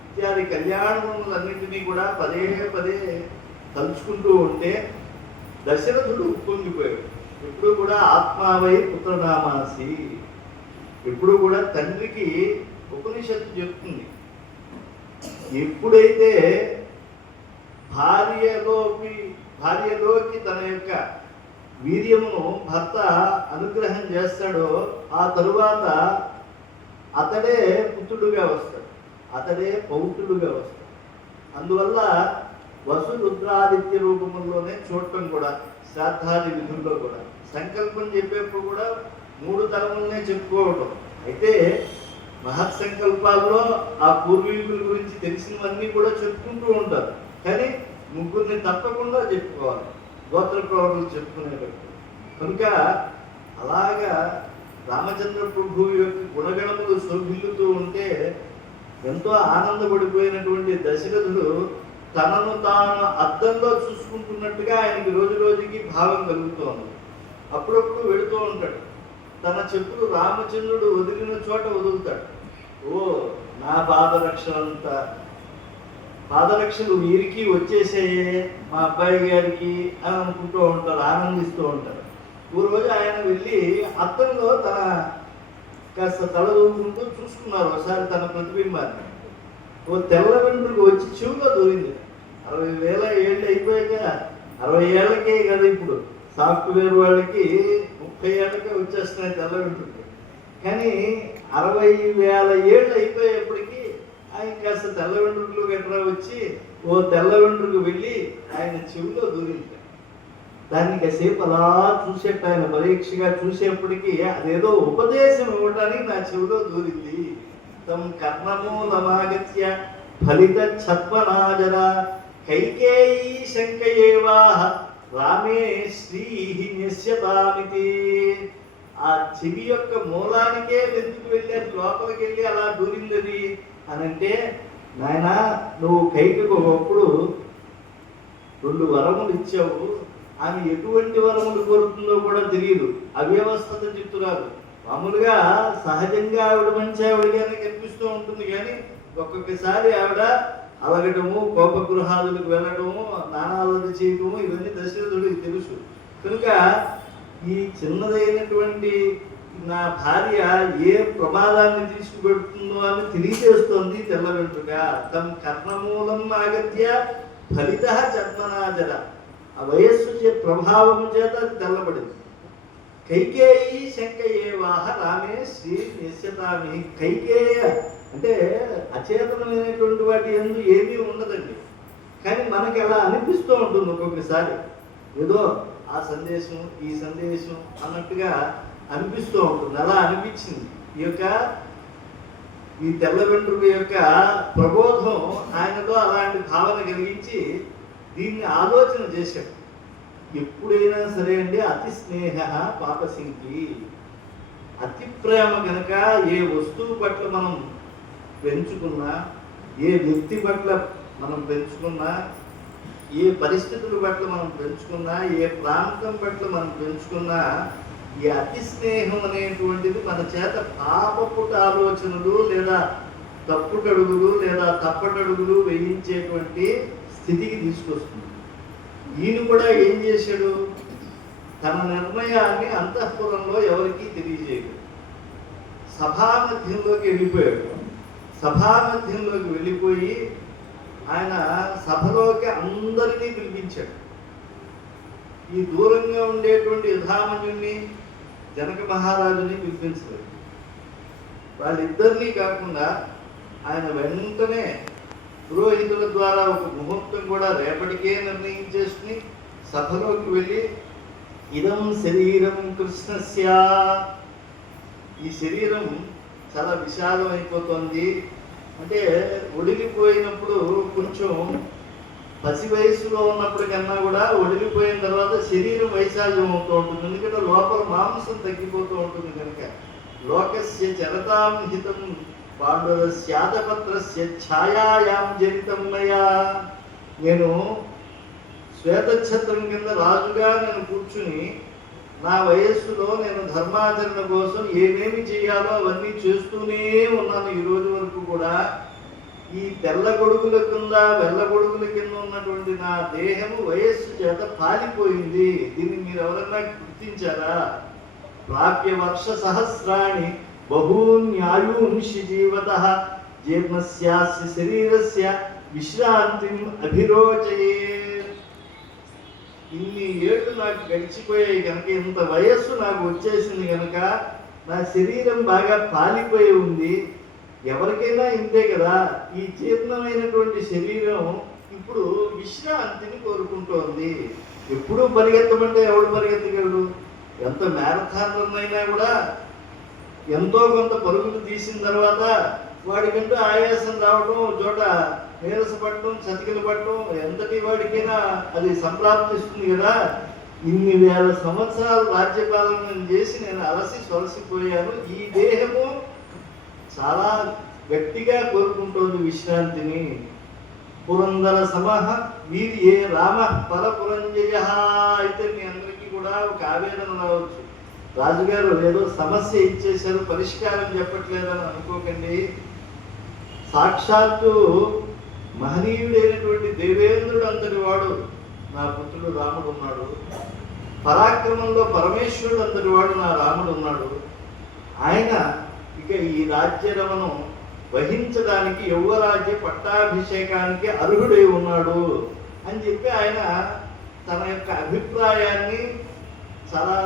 ఇత్యాది కళ్యాణములన్నింటినీ కూడా పదే పదే తలుచుకుంటూ ఉంటే దశరథుడు ఉప్పొంగిపోయాడు. ఎప్పుడు కూడా ఆత్మావై పుత్రనామాసి, ఎప్పుడు కూడా తండ్రికి ఉపనిషత్తు చెప్తుంది, ఎప్పుడైతే భార్యలోకి తన యొక్క వీర్యమును భర్త అనుగ్రహం చేస్తాడో ఆ తరువాత అతడే పుత్రుడుగా వస్తాడు, అతడే పౌత్రుడుగా వస్తాడు. అందువల్ల వసు రుద్రాదిత్య రూపంలోనే చూడటం కూడా శ్రాద్ధాది విధుల్లో కూడా సంకల్పం చెప్పేప్పుడు కూడా 3 తరములనే చెప్పుకోవటం. అయితే మహత్ సంకల్పాల్లో ఆ పూర్వీకుల గురించి తెలిసినవన్నీ కూడా చెప్పుకుంటూ ఉంటారు, కానీ ముగ్గురిని తప్పకుండా చెప్పుకోవాలి, గోత్ర ప్రవర్తలు చెప్పుకునేటప్పుడు. కనుక అలాగా రామచంద్ర ప్రభువు యొక్క గుణగణములు శోభిల్లుతూ ఉంటే ఎంతో ఆనందపడిపోయినటువంటి దశరథుడు తనను తాను అద్దంలో చూసుకుంటున్నట్టుగా ఆయనకి రోజు రోజుకి భావం కలుగుతోంది. అప్పుడప్పుడు వెళుతూ ఉంటాడు, తన చెప్పులు రామచంద్రుడు వదిలిన చోట వదులుతాడు. ఓ నా పాదరక్షలు వీరికి వచ్చేసాయే మా అబ్బాయి గారికి అని అనుకుంటూ ఉంటారు, ఆనందిస్తూ ఉంటారు. ఓ రోజు ఆయన వెళ్ళి అద్దంలో తన కాస్త తల దూకుంటూ చూసుకున్నారు ఒకసారి తన ప్రతిబింబాన్ని. ఓ తెల్ల వెంట్రుకు వచ్చి చెవులో దూరింది. 60,000 ఏళ్ళు అయిపోయాక, 60 ఏళ్ళకే కదా ఇప్పుడు సాఫ్ట్వేర్ వాళ్ళకి 30 ఏళ్ళకే వచ్చేస్తున్నాయి తెల్ల వెంట్రుకు. కానీ 60,000 ఏళ్ళు అయిపోయేప్పటికీ ఆయన కాస్త తెల్ల వెంట్రుకలు గట్రా వచ్చి ఓ తెల్ల వెంట్రుకు వెళ్ళి ఆయన చెవిలో దూరింది. దాన్ని కాసేపు అలా చూసేట ఆయన పరీక్షగా చూసేప్పటికీ అదేదో ఉపదేశం ఇవ్వటానికి నా చెవిలో దూరింది. తం కర్ణమూలమాగత్య ఫలిత ఛద్మనాజర కైకేయీ శంకయేవాహ రామే శ్రీ నిశ్యతామితి. ఆ చెవి యొక్క మూలానికే వెతుకు వెళ్ళారు, లోపలికి వెళ్ళి అలా దూరింది అని అంటే, నాయన నువ్వు కైకకు ఒకప్పుడు 2 వరములు ఇచ్చావు, ఆమె ఎటువంటి వరములు కోరుతుందో కూడా తెలియదు, అవ్యవస్థత చెప్తున్నారు. మామూలుగా సహజంగా ఆవిడ మంచి ఆవిడగానే కనిపిస్తూ ఉంటుంది, కానీ ఒక్కొక్కసారి ఆవిడ అలగటము, కోపగృహాదులకు వెళ్ళటము, నానాలది చేయటము ఇవన్నీ దశరథుడికి తెలుసు. కనుక ఈ చిన్నదైనటువంటి నా భార్య ఏ ప్రమాదాన్ని తీసుకుపెడుతుందో అని తెలియజేస్తోంది తెల్ల వెంట్రుక. తమ కర్ణమూలం ఆగత్య ఫలిత జన్మనాజర, ఆ వయస్సు ప్రభావం చేత తెల్లబడింది. కైకేయీ శంకయేవాహ రామే శ్రీ నిశ్యతామి. కైకేయ అంటే అచేతనమైనటువంటి వాటి యందు ఏమీ ఉండదండి, కానీ మనకి అలా అనిపిస్తూ ఉంటుంది ఒక్కొక్కసారి, ఏదో ఆ సందేశం ఈ సందేశం అన్నట్టుగా అనిపిస్తూ ఉంటుంది. అలా అనిపించింది. ఈ తెల్ల వెంట్రుక యొక్క ప్రబోధం ఆయనలో అలాంటి భావన కలిగించి దీన్ని ఆలోచన చేశాడు. ఎప్పుడైనా సరే అండి, అతి స్నేహ పాపసింకి. అతి ప్రేమ కనుక ఏ వస్తువు పట్ల మనం పెంచుకున్నా, ఏ వ్యక్తి పట్ల మనం పెంచుకున్నా, ఏ పరిస్థితుల పట్ల మనం పెంచుకున్నా, ఏ ప్రాంతం పట్ల మనం పెంచుకున్నా, ఈ అతి స్నేహం అనేటువంటిది మన చేత పాపపుట ఆలోచనలు లేదా తప్పుటడుగులు లేదా తప్పటడుగులు వేయించేటువంటి స్థితికి తీసుకొస్తుంది. ఈయన కూడా ఏం చేశాడు, తన నిర్ణయాన్ని అంతఃపురంలో ఎవరికీ తెలియజేయడు. సభామధ్యంలోకి వెళ్ళిపోయాడు. సభామధ్యంలోకి వెళ్ళిపోయి ఆయన సభలోకి అందరినీ పిలిపించాడు. ఈ దూరంగా ఉండేటువంటి యుధామన్యుని, జనక మహారాజుని పిలిపించలేదు. వాళ్ళిద్దరినీ కాకుండా ఆయన వెంటనే పురోహితుల ద్వారా ఒక ముహూర్తం కూడా రేపటికే నిర్ణయించేసుకుని సభలోకి వెళ్ళి, ఇదం శరీరం కృష్ణస్య, ఈ శరీరం చాలా విశాలం అయిపోతుంది. అంటే ఒడిలిపోయినప్పుడు కొంచెం పసి వయసులో ఉన్నప్పుడు కన్నా కూడా ఒడిలిపోయిన తర్వాత శరీరం వైశాల్యం అవుతూ ఉంటుంది. ఎందుకంటే లోపల మాంసం తగ్గిపోతూ ఉంటుంది కనుక. లోకస్య చరతాం హితం పాండురస్యాతపత్రస్య ఛాయాయాం జనితం మయా, నేను శ్వేతఛత్రం కింద రాజుగా నేను కూర్చుని నా వయస్సులో నేను ధర్మాచరణ కోసం ఏమేమి చేయాలో అవన్నీ చేస్తూనే ఉన్నాను ఈ రోజు వరకు కూడా. ఈ తెల్ల గొడుగుల కింద వెల్ల గొడుగుల కింద ఉన్నటువంటి నా దేహము వయస్సు చేత పాలిపోయింది. దీన్ని మీరు ఎవరన్నా గుర్తించారా? ప్రాప్య వర్ష సహస్రాణి బహూన్యాయూంషి జీవతః జీర్ణస్యాస్య శరీరస్య విశ్రాంతిం అభిరోచయే. ఇన్ని ఏళ్ళు నాకు గడిచిపోయాయి కనుక, ఇంత వయస్సు నాకు వచ్చేసింది కనుక నా శరీరం బాగా పాలిపోయి ఉంది. ఎవరికైనా ఇంతే కదా, ఈ జీర్ణమైనటువంటి శరీరం ఇప్పుడు విశ్రాంతిని కోరుకుంటోంది. ఎప్పుడూ పరిగెత్తమంటే ఎవడు పరిగెత్తగలడు? ఎంత మ్యారథాన్ అయినా కూడా ఎంతో కొంత పరుగులు తీసిన తర్వాత వాడికంటూ ఆయాసం రావడం, చోట నీరసపడటం, చతికిలు పడటం ఎంతటి వాడికైనా అది సంప్రాప్తిస్తుంది కదా. ఇన్ని వేల సంవత్సరాలు రాజ్యపాలన చేసి నేను అలసి సొలసిపోయాను. ఈ దేహము చాలా గట్టిగా కోరుకుంటోంది విశ్రాంతిని. పురందర సమహ వీర్యే రామ పరపురంజయ. అయితే మీ అందరికీ కూడా ఒక ఆవేదన రావచ్చు, రాజుగారు ఏదో సమస్య ఇచ్చేశారు, పరిష్కారం చెప్పట్లేదని అనుకోకండి. సాక్షాత్తు మహనీయుడైనటువంటి దేవేంద్రుడు అంతటి వాడు నా పుత్రుడు రాముడు ఉన్నాడు. పరాక్రమంలో పరమేశ్వరుడు అంతటి వాడు నా రాముడు ఉన్నాడు. ఆయన ఇక ఈ రాజ్యరమను వహించడానికి యువరాజ్య పట్టాభిషేకానికి అర్హుడై ఉన్నాడు అని చెప్పి ఆయన తన యొక్క అభిప్రాయాన్ని చాలా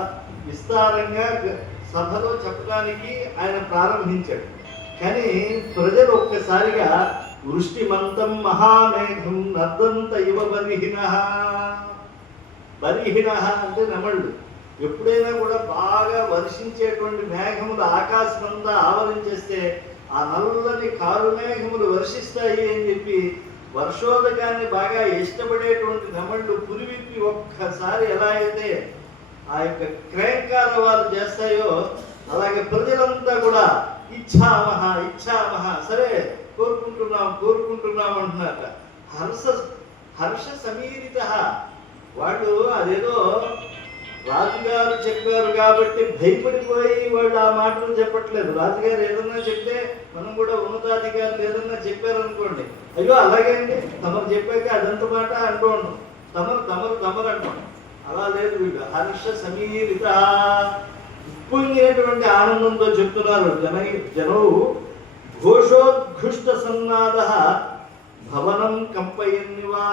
విస్తారంగా సభలో చెప్పడానికి ఆయన ప్రారంభించాడు. కానీ ప్రజలు ఒక్కసారిగా వృష్టిమంతం మహామేఘం నర్దంత ఇవ బరిహినః. బరిహినః అంటే నెమళ్ళు. ఎప్పుడైనా కూడా బాగా వర్షించేటువంటి మేఘములు ఆకాశమంతా ఆవరించేస్తే ఆ నల్లని కారు మేఘములు వర్షిస్తాయి అని చెప్పి వర్షోదకాన్ని బాగా ఇష్టపడేటువంటి నెమళ్ళు పురివిప్పి ఒక్కసారి ఎలా అయితే ఆ యొక్క క్రేంకాల వారు చేస్తాయో అలాగే ప్రజలంతా కూడా ఇచ్చామహ ఇచ్చామహ, సరే కోరుకుంటున్నాం అంటున్నారట. హర్ష సమీరిత. వాళ్ళు అదేదో రాజుగారు చెప్పారు కాబట్టి భయపడిపోయి వాళ్ళు ఆ మాటలు చెప్పట్లేదు. రాజుగారు ఏదన్నా చెప్తే మనం కూడా ఉన్నతాధికారులు ఏదన్నా చెప్పారనుకోండి, అయ్యో అలాగే అండి తమరు చెప్పాక అదంత మాట అంటూ తమరు అంటాం. అలా లేదు వీళ్ళు. హర్ష సమీరిత, ఉప్పొంగినటువంటి ఆనందంతో చెప్తున్నారు. జనవు ఘోషోద్ఘుష్ట సన్నాద భవనం కంపయన్నివా.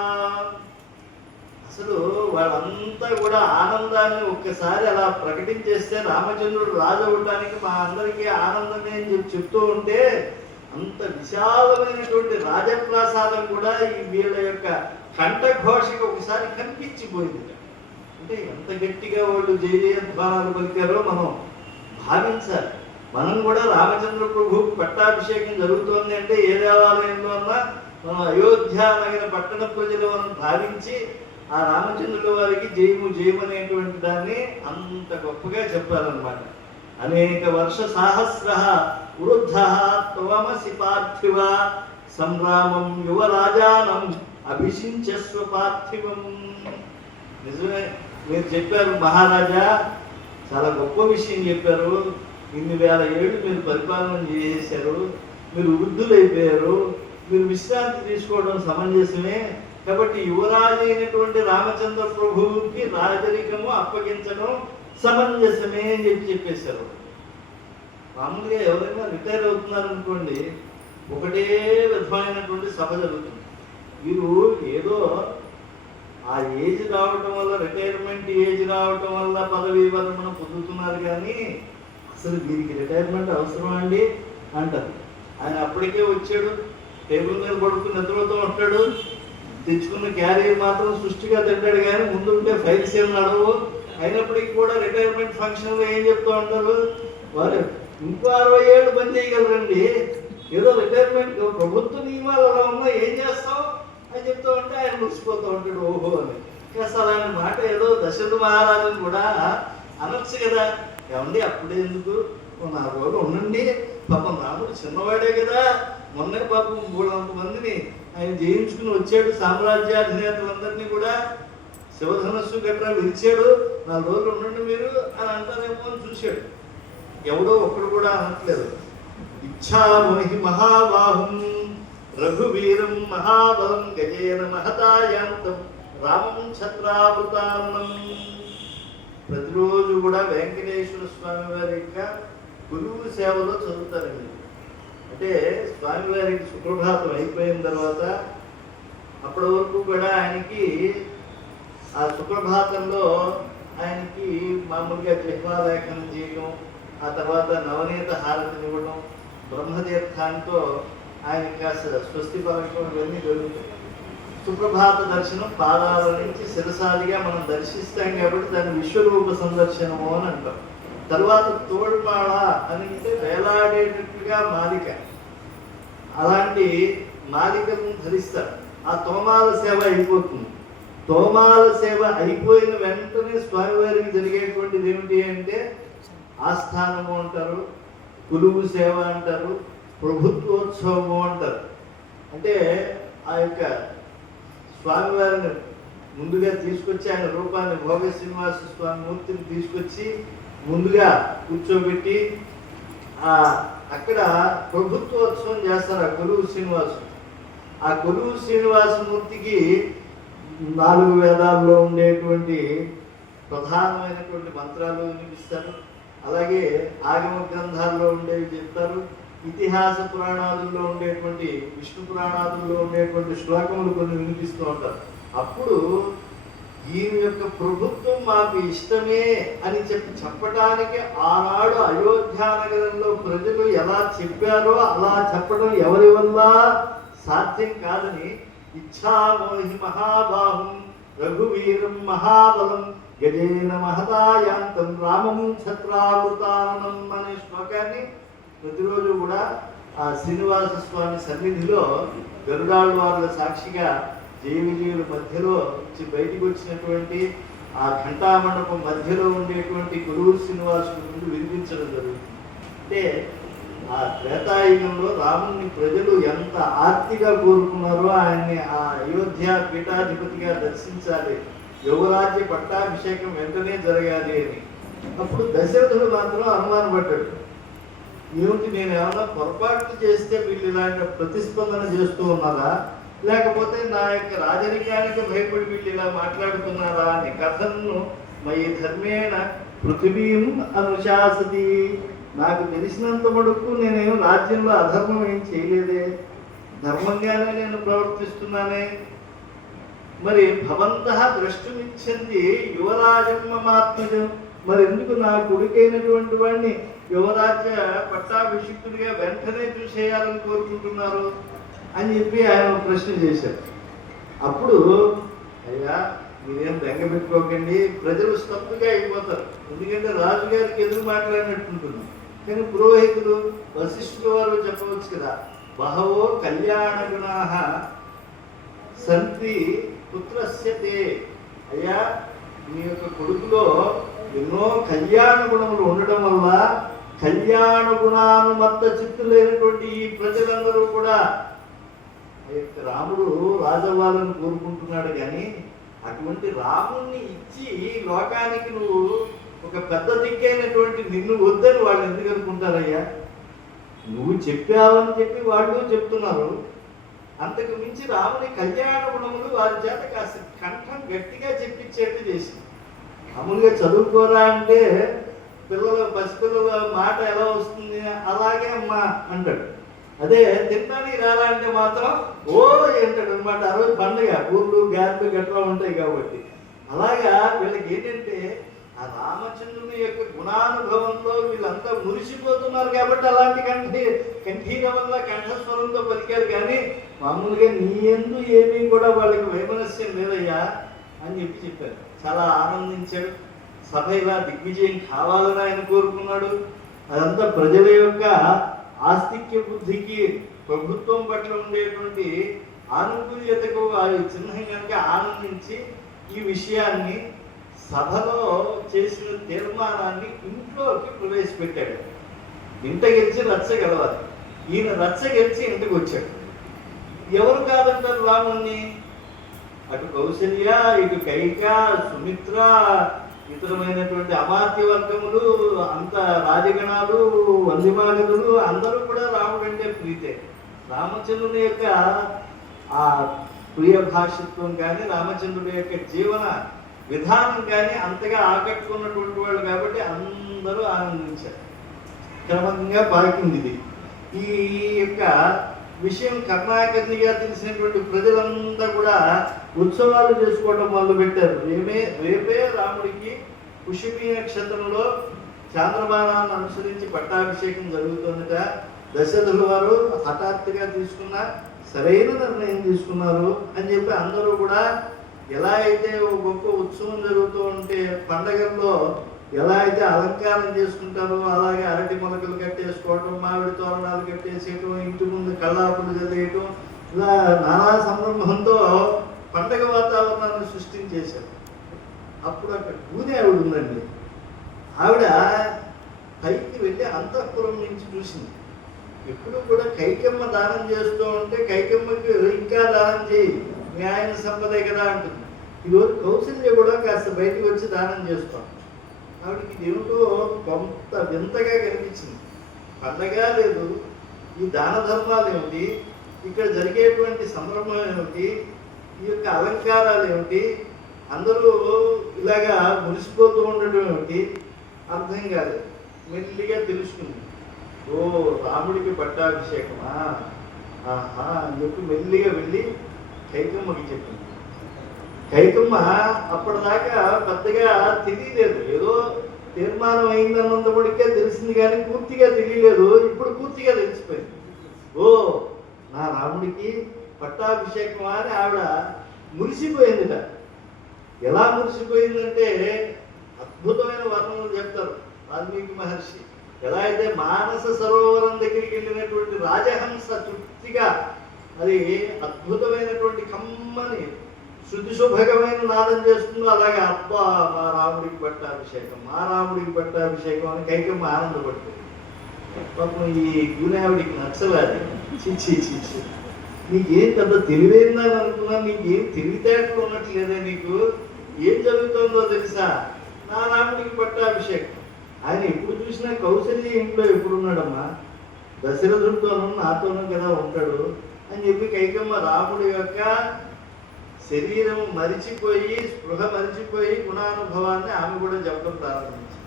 అసలు వాళ్ళంతా కూడా ఆనందాన్ని ఒక్కసారి అలా ప్రకటించేస్తే రామచంద్రుడు రాజు అవడానికి మా అందరికీ ఆనందమే అని చెప్పి చెప్తూ ఉంటే అంత విశాలమైనటువంటి రాజప్రాసాదం కూడా ఈ వీళ్ళ యొక్క కంఠఘోషకి ఒకసారి కనిపించిపోయింది. అంటే ఎంత గట్టిగా వాళ్ళు జయధ్వానాలు పలికారో మనం భావించాలి. మనం కూడా రామచంద్ర ప్రభువుకు పట్టాభిషేకం జరుగుతోంది అంటే ఏ దేవాలయంలో అన్నా మనం అయోధ్య నగర పట్టణ ప్రజలు మనం భావించి ఆ రామచంద్రుల వారికి జయము అనేటువంటి దాన్ని అంత గొప్పగా చెప్పారనమాట. అనేక వర్ష సహస్ర వృద్ధ త్వమసి పార్థివ సంగ్రామం యువరాజానం అభిషించస్వ పార్థివం. నిజమే, మీరు చెప్పారు మహారాజా, చాలా గొప్ప విషయం చెప్పారు. ఇన్ని వేల ఏళ్ళు మీరు పరిపాలన చేశారు. మీరు వృద్ధులైపోయారు, మీరు విశ్రాంతి తీసుకోవడం సమంజసమే. కాబట్టి యువరాజు అయినటువంటి రామచంద్ర ప్రభువుకి రాజరికము అప్పగించడం సమంజసమే అని చెప్పేశారు. మామూలుగా ఎవరైనా రిటైర్ అవుతున్నారనుకోండి, ఒకటే విధమైనటువంటి సభ జరుగుతుంది. వీరు ఏదో ఆ ఏజ్ రావటం వల్ల, రిటైర్మెంట్ ఏజ్ రావటం వల్ల పదవీ విరమణ పొందుతున్నారు, కానీ అసలు వీరికి రిటైర్మెంట్ అవసరం అండి అంటారు. ఆయన అప్పటికే వచ్చాడు, టేబుల్ మీద పడుకుని నిద్రతో ఉంటాడు, తెచ్చుకున్న క్యారియర్ మాత్రం సృష్టిగా తింటాడు, కానీ ముందుంటే ఫైల్స్ ఏం నడవు. అయినప్పటికీ కూడా రిటైర్మెంట్ ఫంక్షన్లో ఏం చెప్తూ ఉంటారు, వారు ఇంకో 60 ఏళ్ళు పని చేయగలరండి, ఏదో రిటైర్మెంట్ ప్రభుత్వ నియమాలు అలా ఉన్నా ఏం చేస్తాం అని చెప్తూ ఉంటే ఆయన మురిసిపోతూ ఉంటాడు ఓహో అని. అసలు అలాంటి మాట ఏదో దశరథ మహారాజుని కూడా అనొచ్చు కదా, ఏమండి అప్పుడే ఎందుకు 4 రోజులు ఉండండి, పాపం రాముడు చిన్నవాడే కదా, మొన్నే పాపం 300 మందిని ఆయన జయించుకుని వచ్చాడు, సామ్రాజ్యాధినేతలందరినీ కూడా శివధనస్సు గట్రా విరిచాడు, 4 రోజులు ఉండండి మీరు అని అంటారేమో అని చూశాడు. ఎవడో ఒక్కడు కూడా అనట్లేదు. ఇచ్ఛామహి మహాబాహుం రఘువీరం మహాబలం గజేన మహతాయాంతం రామం ఛత్రావృతాన్నం. ప్రతిరోజు కూడా వెంకటేశ్వర స్వామి వారి యొక్క గురువు సేవలో చదువుతారండి. అంటే స్వామివారికి సుప్రభాతం అయిపోయిన తర్వాత అప్పటి వరకు కూడా ఆయనకి ఆ సుప్రభాతంలో ఆయనకి మామూలుగా జిహ్వాలేఖనం చేయడం, ఆ తర్వాత నవనీత హారతినివ్వడం, బ్రహ్మతీర్థాంతో ఆయన కాస్త స్వస్తి పలకం ఇవన్నీ జరుగుతాయి. సుప్రభాత దర్శనం పాదాల నుంచి శిరసాదిగా మనం దర్శిస్తాం కాబట్టి దాన్ని విశ్వరూప సందర్శనము అని అంటాం. తర్వాత తోడుమాళ అని అంటే వేలాడేటట్టుగా మాలిక, అలాంటి మాలికలను ధరిస్తారు. ఆ తోమాల సేవ అయిపోతుంది. తోమాల సేవ అయిపోయిన వెంటనే స్వామివారికి జరిగేటువంటిది ఏమిటి అంటే ఆస్థానము అంటారు, కొలువు సేవ అంటారు, ప్రభుత్వోత్సవము అంటారు. అంటే ఆ యొక్క స్వామివారిని ముందుగా తీసుకొచ్చి ఆయన రూపాన్ని భోగ శ్రీనివాస స్వామి మూర్తిని తీసుకొచ్చి ముందుగా కూర్చోబెట్టి అక్కడ ప్రభుత్వోత్సవం చేస్తారు. ఆ కొలువు శ్రీనివాసు, ఆ కొలువు శ్రీనివాసమూర్తికి 4 వేదాల్లో ఉండేటువంటి ప్రధానమైనటువంటి మంత్రాలు వినిపిస్తారు. అలాగే ఆగమ గ్రంథాల్లో ఉండేవి చెప్తారు. ఇతిహాస పురాణాదుల్లో ఉండేటువంటి విష్ణు పురాణాదుల్లో ఉండేటువంటి శ్లోకములు కొన్ని వినిపిస్తూ ఉంటారు. అప్పుడు ఈయన యొక్క ప్రభుత్వం మాకు ఇష్టమే అని చెప్పటానికి ఆనాడు అయోధ్యానగరంలో ప్రజలు ఎలా చెప్పారో అలా చెప్పడం ఎవరి వల్ల సాధ్యం కాదని ఇచ్ఛామోహి మహాబాహుం రఘువీరం మహాబలం గజేన మహతాయాంతం రామం ఛత్రావృతానం అనే శ్లోకాన్ని ప్రతిరోజు కూడా ఆ శ్రీనివాస స్వామి సన్నిధిలో గరుడాళ్వార్ల సాక్షిగా జయ విజయుల మధ్యలో బయటికి వచ్చినటువంటి ఆ ఘంటామండపం మధ్యలో ఉండేటువంటి కొలువు శ్రీనివాసుల ముందు వినిపించడం జరుగుతుంది. అంటే ఆ త్రేతాయుగంలో రాముని ప్రజలు ఎంత ఆర్తిగా కోరుకున్నారో ఆయన్ని ఆ అయోధ్య పీఠాధిపతిగా దర్శించాలి, యువరాజ్య పట్టాభిషేకం వెంటనే జరగాలి అని. అప్పుడు దశరథుడు మాత్రం అనుమానపడ్డాడు, ఏమిటి నేను ఏమన్నా పొరపాట్లు చేస్తే వీళ్ళు ఇలాంటి ప్రతిస్పందన చేస్తూ ఉన్నారా, లేకపోతే నా యొక్క రాజరికానికి భయపడి వీళ్ళు ఇలా మాట్లాడుతున్నారా అని. కథను మయి ధర్మేణ పృథివీం అనుశాసతి, నాకు తెలిసినంత మటుకు నేనేం రాజ్యంలో అధర్మం ఏం చేయలేదే, ధర్మంగానే నేను ప్రవర్తిస్తున్నానే. మరి భవంతః ద్రష్టుమిచ్చంది యువరాజమ్మ మాత్మజం, మరి ఎందుకు నా కొడుకైనటువంటి వాడిని యువరాజ్య పట్టాభిషిక్తుడిగా వెంటనే చూసేయాలని కోరుకుంటున్నారు అని చెప్పి ఆయన ప్రశ్న చేశారు. అప్పుడు అయ్యా మీరేం బెంగ పెట్టుకోకండి, ప్రజలు స్తబ్దుగా అయిపోతారు, ఎందుకంటే రాజుగారికి ఎదురు మాట్లాడినట్టుంటుంది. కానీ పురోహితులు వశిష్ఠుల వారు చెప్పవచ్చు కదా, బహవో కళ్యాణ గుణాః సంతి పుత్రస్య తే, అయ్యా మీ యొక్క కొడుకులో ఎన్నో కళ్యాణ గుణములు ఉండడం వల్ల కళ్యాణ గుణానుమత్త చిత్తులైనటువంటి ఈ ప్రజలందరూ కూడా రాముడు రాజవ్వాలని కోరుకుంటున్నాడు, కానీ అటువంటి రాముణ్ణి ఇచ్చి లోకానికి నువ్వు ఒక పెద్ద దిక్కైనటువంటి నిన్ను వద్దని వాళ్ళు ఎందుకు అనుకుంటారయ్యా. నువ్వు చెప్పావని చెప్పి వాళ్ళు చెప్తున్నారు. అంతకు మించి రాముని కళ్యాణ గుణములు వారి చేత కాస్త కంఠం గట్టిగా చెప్పించేట్టు చేసింది. మామూలుగా చదువుకోరా అంటే పసిపిల్లల మాట ఎలా వస్తుంది, అలాగే అమ్మా అంటాడు. అదే తింటానికి రాలా అంటే మాత్రం ఓ అంటాడు అనమాట. ఆ రోజు పండుగ, ఊర్లు గ్యార్లు గట్రా ఉంటాయి కాబట్టి. అలాగా వీళ్ళకి ఏంటంటే ఆ రామచంద్రుని యొక్క గుణానుభవంలో వీళ్ళంతా మురిసిపోతున్నారు కాబట్టి అలాంటి కంఠీర వల్ల కంఠస్వరంతో పలికారు. కానీ మామూలుగా నీ యందు ఏమీ కూడా వాళ్ళకి వైమనస్యం లేదయ్యా అని చెప్పారు. చాలా ఆనందించాడు. సభ ఇలా దిగ్విజయం కావాలని ఆయన కోరుకున్నాడు. అదంతా ప్రజల యొక్క ఆస్తిక్య బుద్ధికి, ప్రభుత్వం పట్ల ఉండేటువంటి ఆనుకూల్యతకు చిహ్నం కనుక ఆనందించి ఈ విషయాన్ని సభలో చేసిన తీర్మానాన్ని ఇంట్లోకి ప్రవేశపెట్టాడు. ఇంట గెలిచి రచ్చ గెలవాలి. ఈయన రచ్చ గెలిచి ఇంటికి వచ్చాడు. ఎవరు కాదంటారు రాముణ్ణి? అటు కౌసల్య, ఇటు కైక, సుమిత్ర, ఇతరమైనటువంటి అమాత్య వర్గములు, అంత రాజగణాలు, వందిమాగదులు అందరూ కూడా రాముడు అంటే ప్రీతే. రామచంద్రుని యొక్క ఆ ప్రియ భాషత్వం కానీ, రామచంద్రుడి యొక్క జీవన విధానం కానీ అంతగా ఆకట్టుకున్నటువంటి వాళ్ళు కాబట్టి అందరూ ఆనందించారు. క్రమంగా పాకింది ఇది. ఈ యొక్క విషయం కర్ణాకర్ణిగా తెలిసినటువంటి ప్రజలంతా కూడా ఉత్సవాలు చేసుకోవడం మొదలుపెట్టారు. రేపే రాముడికి పుష్యమి నక్షత్రంలో చాంద్రమానాన్ని అనుసరించి పట్టాభిషేకం జరుగుతుందట. దశరథుల వారు హఠాత్తుగా తీసుకున్న సరైన నిర్ణయం తీసుకున్నారు అని చెప్పి అందరూ కూడా ఎలా అయితే గొప్ప ఉత్సవం జరుగుతూ ఉంటే పండగల్లో ఎలా అయితే అలంకారం చేసుకుంటారో అలాగే అరటి మొలకలు కట్టేసుకోవటం, మామిడి తోరణాలు కట్టేసేయటం, ఇంటి ముందు కల్లాపులు చదివేయటం, ఇలా నానా సంరంభంతో పండగ వాతావరణాన్ని సృష్టించేశారు. అప్పుడు అక్కడ పూజ ఆవిడ ఉందండి. ఆవిడ పైకి వెళ్ళి అంతఃపురం నుంచి చూసింది. ఎప్పుడు కూడా కైకమ్మ దానం చేస్తూ ఉంటే కైకమ్మకి ఇంకా దానం చేయి, మీ ఆయన సంపదే కదా అంటుంది. ఈరోజు కౌశల్య కూడా కాస్త బయటకు వచ్చి దానం చేస్తాం. ఆవిడకి ఏమిటో కొంత వింతగా కనిపించింది. పండగ లేదు, ఈ దాన ధర్మాలు ఏమిటి, ఇక్కడ జరిగేటువంటి సంభ్రమం ఏమిటి, ఈ యొక్క అలంకారాలు ఏమిటి, అందరూ ఇలాగా మురిసిపోతూ ఉండటం ఏమిటి అర్థం కాలేదు. మెల్లిగా తెలుసుకుంది. ఓ రాముడికి పట్టాభిషేకమా, ఆహా అని చెప్పి మెల్లిగా వెళ్ళి కైకమ్మకి చెప్పింది. కైకమ్మ అప్పటిదాకా పెద్దగా తెలియలేదు. ఏదో తీర్మానం అయిందన్నంతపడికే తెలిసింది కానీ పూర్తిగా తెలియలేదు. ఇప్పుడు పూర్తిగా తెలిసిపోయింది. ఓ నా రాముడికి పట్టాభిషేకమా అని ఆవిడ మురిసిపోయిందిట. ఎలా మురిసిపోయిందంటే అద్భుతమైన వర్ణనలు చెప్తారు వాల్మీకి మహర్షి. ఎలా అయితే మానస సరోవరం దగ్గరికి వెళ్ళినటువంటి రాజహంస తృప్తిగా అది అద్భుతమైనటువంటి కమ్మని శుద్ధిశుభగమైన నాదం చేస్తుందో అలాగే అబ్బా మా రాముడికి పట్టాభిషేకం, మా రాముడికి పట్టాభిషేకం అని కైకమ్మ ఆనందపడుతుంది. పాపం ఈ గుణావిడికి నచ్చలేదు. చిచ్చి చిచ్చి నీకేం పెద్ద తెలివైందని అనుకున్నా, నీకేం తెలివితేటలు ఉన్నట్లేదా, నీకు ఏం జరుగుతుందో తెలుసా, నా రాముడికి పట్టాభిషేకం. ఆయన ఎప్పుడు చూసినా కౌశల్య ఇంట్లో ఎప్పుడున్నాడమ్మా, దశరథుడితోనూ నాతోనూ కదా ఉంటాడు అని చెప్పి కైకమ్మ రాముడి యొక్క శరీరం మరిచిపోయి, స్పృహ మరిచిపోయి గుణానుభవాన్ని ఆమె కూడా చెప్పడం ప్రారంభించింది.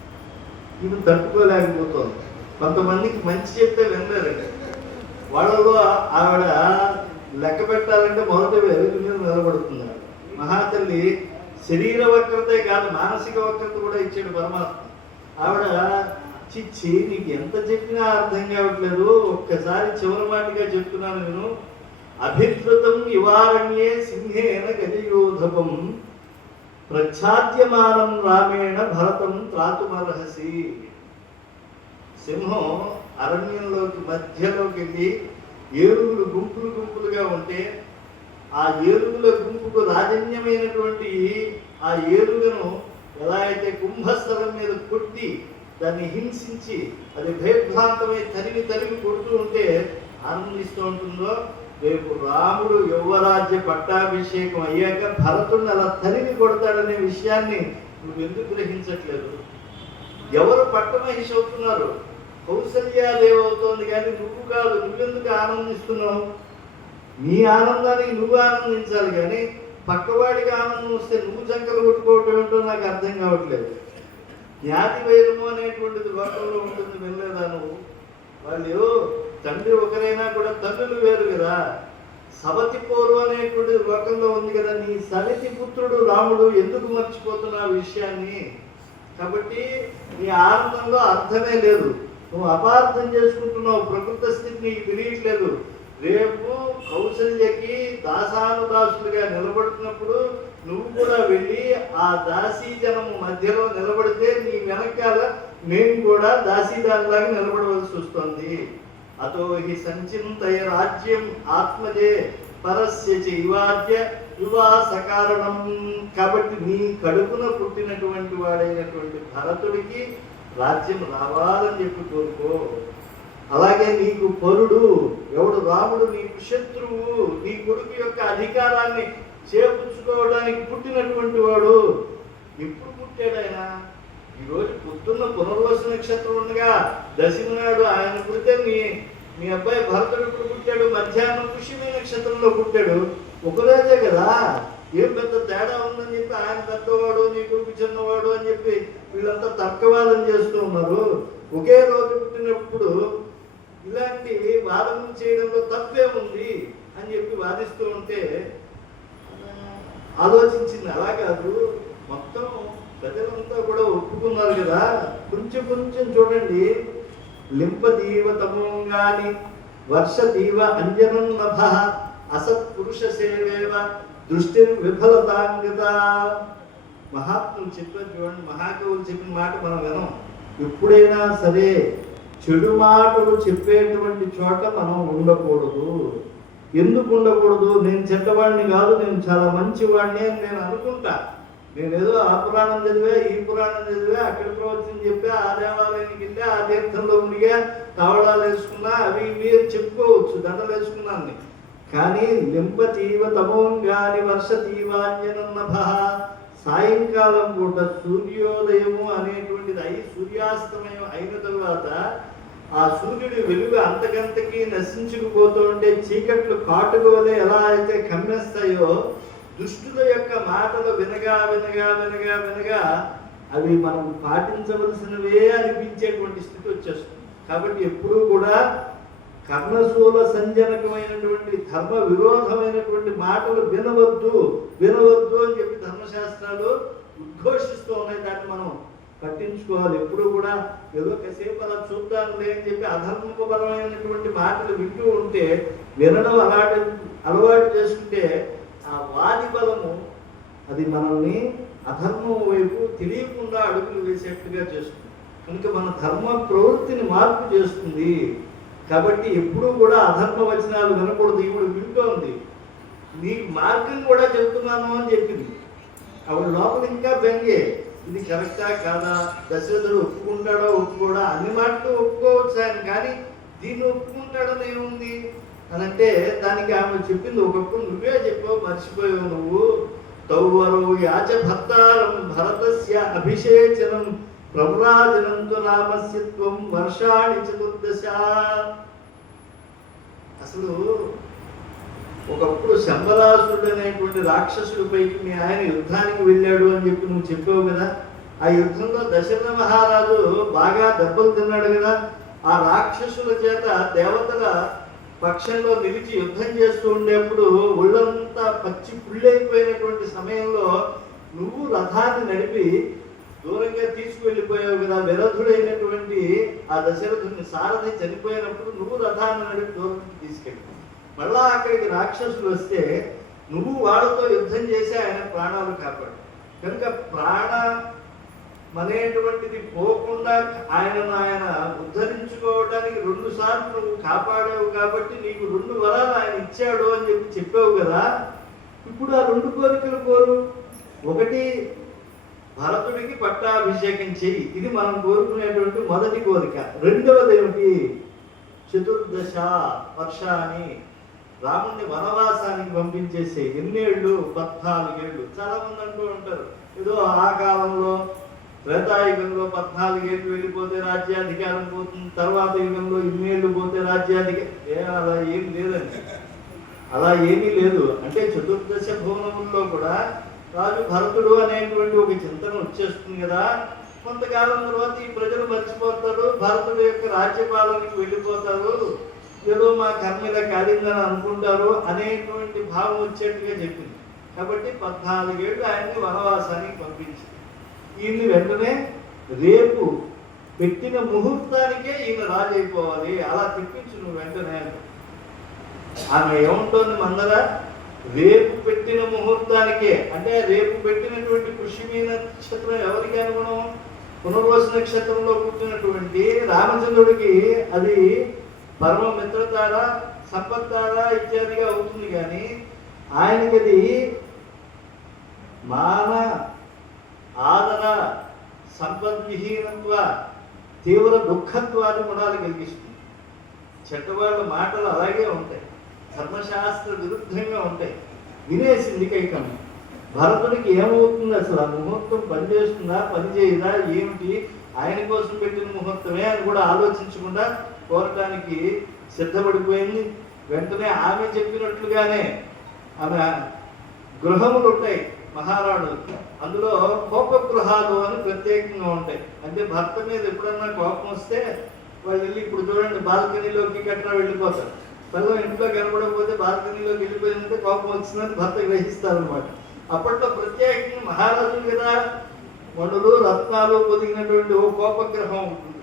ఇది తట్టుకోలేకపోతుంది. కొంతమందికి మంచి చెప్తే వినలేరండి. వాళ్ళలో ఆవిడ లెక్క పెట్టాలంటే మొదటి వెలుగు మీద నిలబడుతున్నారు. మహాతల్లి శరీర వక్రతే కాదు మానసిక వక్రత కూడా ఇచ్చాడు పరమాత్మ. ఆవిడ చిచ్చి నీకు ఎంత చెప్పినా అర్థం కావట్లేదు, ఒక్కసారి చివరి మాటగా చెప్తున్నాను నేను. అభిధృతం ఇవారణ్యే సింహేన గజయోధపం ప్రచ్ఛాద్యమానం రామేణ భరతం త్రాతుమర్హసి. సింహం అరణ్యంలోకి మధ్యలోకి వెళ్ళి ఏనుగులు గుంపులు గుంపులుగా ఉంటే ఆ ఏనుగుల గుంపుకు రాజన్యమైనటువంటి ఆ ఏనుగును ఎలా అయితే కుంభస్థలం మీద కొట్టి దాన్ని హింసించి అది భయభ్రాంతమై తరిమి తరిమి కొడుతూ ఉంటే ఆనందిస్తూ ఉంటుందో, రేపు రాముడు యువరాజ్య పట్టాభిషేకం అయ్యాక భరతుడిని అలా తరిమి కొడతాడనే విషయాన్ని నువ్వు ఎందుకు గ్రహించట్లేదు? ఎవరు పట్టమహిషి అవుతున్నారు? కౌసల్యాదేవి అవుతోంది కానీ నువ్వు కాదు. నువ్వెందుకు ఆనందిస్తున్నావు? నీ ఆనందానికి నువ్వు ఆనందించాలి కానీ పక్కవాడికి ఆనందం వస్తే నువ్వు చంకలు కొట్టుకోవటం ఏంటో నాకు అర్థం కావట్లేదు. జ్ఞాతి వైరము అనేటువంటిది లోకంలో ఉంటుంది, వెళ్ళలేదా నువ్వు? వాళ్ళు తండ్రి ఒకరైనా కూడా తండ్రులు వేరు కదా. సవతి పోరు అనేటువంటిది లోకంలో ఉంది కదా. నీ సవితి పుత్రుడు రాముడు ఎందుకు మర్చిపోతున్నా ఆ విషయాన్ని? కాబట్టి నీ ఆనందంలో అర్థమే లేదు. నువ్వు అపార్థం చేసుకుంటున్నావు. ప్రకృత స్థితి నీకు తెలియట్లేదు. రేపు కౌసల్యకి దాసానుదాసులుగా నిలబడుతున్నప్పుడు నువ్వు కూడా వెళ్ళి ఆ దాసీ జనము మధ్యలో నిలబడితే నీ వెనకాల నేను కూడా దాసీదానిలాగా నిలబడవలసి వస్తుంది. అతో హి సంచింతయ రాజ్యం ఆత్మజే పరస్య చైవాద్య వివాస కారణం. కాబట్టి నీ కడుపున పుట్టినటువంటి వాడైనటువంటి భరతుడికి రాజ్యం రావాలని చెప్పి కోరుకో. అలాగే నీకు పరుడు ఎవడు రాముడు నీకు శత్రువు. నీ కొడుకు యొక్క అధికారాన్ని చేపుచ్చుకోవడానికి పుట్టినటువంటి వాడు. ఎప్పుడు పుట్టాడు ఆయన? ఈరోజు పొద్దున్న పునర్వసు నక్షత్రం ఉండగా దశమి నాడు ఆయన పుడితే మీ అబ్బాయి భరతుడు ఇప్పుడు పుట్టాడు. మధ్యాహ్నం పుష్యమి నక్షత్రంలో పుట్టాడు. ఒకరోజే కదా. ఏం పెద్ద తేడా ఉందని చెప్పి ఆయన పెద్దవాడు నీ కొడుకు చిన్నవాడు అని చెప్పి వీళ్ళంతా తర్కవాదం చేస్తూ ఉన్నారు. ఒకే రోజు పుట్టినప్పుడు ఇలాంటి వాదం చేయడంలో తప్పే ఉంది అని చెప్పి వాదిస్తూ ఉంటే ఆలోచించింది. అలా కాదు, మొత్తం ప్రజలంతా కూడా ఒప్పుకున్నారు కదా. కొంచెం కొంచెం చూడండి. లింపదీవ తమోంగాని వర్షదీవ అంజనం నభ అసత్పురుష సేవేవ దృష్టి విఫలతాంగత. మహాత్ములు చెప్పారు చూడండి. మహాకవులు చెప్పిన మాట మనం వినం. ఎప్పుడైనా సరే చెడు మాటలు చెప్పేటువంటి చోట మనం ఉండకూడదు. ఎందుకు ఉండకూడదు? నేను చెడ్డవాడిని కాదు, నేను చాలా మంచివాడిని అని నేను అనుకుంటా. నేనేదో ఆ పురాణం చదివా, ఈ పురాణం చదివా, అక్కడ ప్రవచనం చెప్పా, ఆ దేవాలయానికి వెళ్ళా, ఆ తీర్థంలో మునిగా, తావడాలు వేసుకున్నా, అవి ఇవి చెప్పుకోవచ్చు, దండలు వేసుకున్నాను. కానీ లింపతీవ తమోంగాని వర్షతీవాంజనన్నభ. సాయంకాలం పూట సూర్యోదయము అనేటువంటిది అయి సూర్యాస్తమయం అయిన తరువాత ఆ సూర్యుడి వెలుగు అంతకంతకి నశించుకుపోతూ ఉంటే చీకట్లు కాటుక వలె ఎలా అయితే కమ్మేస్తాయో దుష్టుల యొక్క మాటలు వినగా వినగా వినగా వినగా అవి మనం పాటించవలసినవే అనిపించేటువంటి స్థితి వచ్చేస్తుంది. కాబట్టి ఎప్పుడూ కూడా కర్ణశూల సంజనకమైనటువంటి ధర్మ విరోధమైనటువంటి మాటలు వినవద్దు వినవద్దు అని చెప్పి ధర్మశాస్త్రాలు ఉద్ఘోషిస్తూ ఉన్నాయి. దాన్ని మనం పట్టించుకోవాలి. ఎప్పుడు కూడా ఏదో కాసేపు అలా చూద్దాంలే అని చెప్పి అధర్మపరమైనటువంటి మాటలు వింటూ ఉంటే వినడం అలవాటు చేసుకుంటే ఆ వాది బలము అది మనల్ని అధర్మం వైపు తెలియకుండా అడుగులు వేసేట్టుగా చేస్తుంది. కనుక మన ధర్మ ప్రవృత్తిని మార్పు చేస్తుంది. కాబట్టి ఎప్పుడూ కూడా అధర్మ వచనాలు వినకూడదు. ఇప్పుడు వింటోంది, నీకు మార్గం కూడా చెప్తున్నాను అని చెప్పింది. ఆవిడ లోపల ఇంకా బెంగే, ఇది కరెక్టా కాదా, దశరథుడు ఒప్పుకుంటాడో ఒప్పుకోడా, అన్ని మాటలు ఒప్పుకోవచ్చు ఆయన, కానీ దీన్ని ఒప్పుకుంటాడని ఏముంది అని అంటే దానికి ఆమె చెప్పింది. ఒకప్పుడు నువ్వే చెప్పావు, మర్చిపోయావు నువ్వు. తౌవరో యాచ భర్తారం భరతస్య అభిషేచనం ప్రవ్రాజనంతు రామస్యత్వం వర్షాణి చతుర్దశ. అసలు ఒకప్పుడు శంబరాసుడు అనేటువంటి రాక్షసుడిపైకి మీ ఆయన యుద్ధానికి వెళ్ళాడు అని చెప్పి నువ్వు చెప్పావు కదా. ఆ యుద్ధంలో దశరథ మహారాజు బాగా దెబ్బలు తిన్నాడు కదా. ఆ రాక్షసుల చేత దేవతల పక్షంలో నిలిచి యుద్ధం చేస్తూ ఉండేప్పుడు ఒళ్ళంతా పచ్చి పుళ్ళైపోయినటువంటి సమయంలో నువ్వు రథాన్ని నడిపి దూరంగా తీసుకువెళ్ళిపోయావు కదా. విరధుడైనటువంటి ఆ దశరథుని సారథి చనిపోయినప్పుడు నువ్వు రథాన్ని నడిపి దూరంగా తీసుకెళ్ళి మళ్ళా అక్కడికి రాక్షసులు వస్తే నువ్వు వాళ్ళతో యుద్ధం చేసి ఆయన ప్రాణాలు కాపాడు. కనుక ప్రాణం అనేటువంటిది పోకుండా ఆయనను ఆయన ఉద్ధరించుకోవడానికి 2 సార్లు నువ్వు కాపాడావు కాబట్టి నీకు 2 వరాలు ఆయన ఇచ్చాడు అని చెప్పి చెప్పావు కదా. ఇప్పుడు ఆ 2 కోరికలు కోరు. ఒకటి, భరతుడికి పట్టాభిషేకం చెయ్యి, ఇది మనం కోరుకునేటువంటి మొదటి కోరిక. రెండవది ఏమిటి? చతుర్దశ వర్షాన్ని, రాముడిని వనవాసానికి పంపించేసే. ఎన్నేళ్ళు? 14 ఏళ్ళు. చాలా మంది అంటూ ఉంటారు ఏదో ఆ కాలంలో త్రేతాయుగంలో 14 ఏళ్ళు వెళ్ళిపోతే రాజ్యాధికారం పోతుంది, తర్వాత యుగంలో 2 ఏళ్ళు పోతే రాజ్యాధికారం. అలా ఏం లేదండి, అలా ఏమీ లేదు. అంటే చతుర్దశ భువనముల్లో కూడా రాజు భరతుడు అనేటువంటి ఒక చింతన వచ్చేస్తుంది కదా. కొంతకాలం తర్వాత ఈ ప్రజలు మర్చిపోతారు, భరతుడు యొక్క రాజ్యపాలనకి వెళ్ళిపోతారు, ఏదో మా కర్మ ఇలా కాలిందని అనుకుంటారు అనేటువంటి భావం వచ్చేట్టుగా చెప్పింది. కాబట్టి 14 ఏళ్ళు ఆయన్ని వనవాసానికి పంపించింది. ఈయన్ని వెంటనే రేపు పెట్టిన ముహూర్తానికే ఈయన రాజు అయిపోవాలి, అలా తిప్పించు నువ్వు వెంటనే. ఆమె ఏముంటోంది మందర, రేపు పెట్టిన ముహూర్తానికే అంటే రేపు పెట్టినటువంటి పుష్యమీ నక్షత్రం ఎవరికి అనుగుణం? పునర్వసు నక్షత్రంలో పుట్టినటువంటి రామచంద్రుడికి అది పరమ మిత్రతార, సంపత్తార ఇత్యాదిగా అవుతుంది. కానీ ఆయనకి అది మాన ఆదర సంపద్విహీనత్వ తీవ్ర దుఃఖత్వాన్ని గుణాలు కలిగిస్తుంది. చెడ్డవాళ్ళ మాటలు అలాగే ఉంటాయి, ధర్మశాస్త్ర విరుద్ధంగా ఉంటాయి. వినేసింది కైకమ్మ. భరతుడికి ఏమవుతుంది అసలు? ఆ ముహూర్తం పనిచేస్తుందా పనిచేయదా ఏమిటి, ఆయన కోసం పెట్టిన ముహూర్తమే అని కూడా ఆలోచించకుండా కోరటానికి సిద్ధపడిపోయింది. వెంటనే ఆమె చెప్పినట్లుగానే ఆమె గృహములు ఉంటాయి మహారాణులకి, అందులో కోపగృహాలు అని ప్రత్యేకంగా ఉంటాయి. అంటే భర్త మీద ఎప్పుడన్నా కోపం వస్తే వాళ్ళు వెళ్ళి, ఇప్పుడు చూడండి బాల్కనీలోకి గట్రా వెళ్ళిపోతారు. పిల్లలు ఇంట్లో కనబడకపోతే బాల్కనీలోకి వెళ్ళిపోయిందంటే కోపం వచ్చిందని భర్త గ్రహిస్తారనమాట. అప్పట్లో ప్రత్యేకంగా మహారాజులు కదా, మణులు రత్నాలు పొదిగినటువంటి ఓ కోపగ్రహం ఉంటుంది.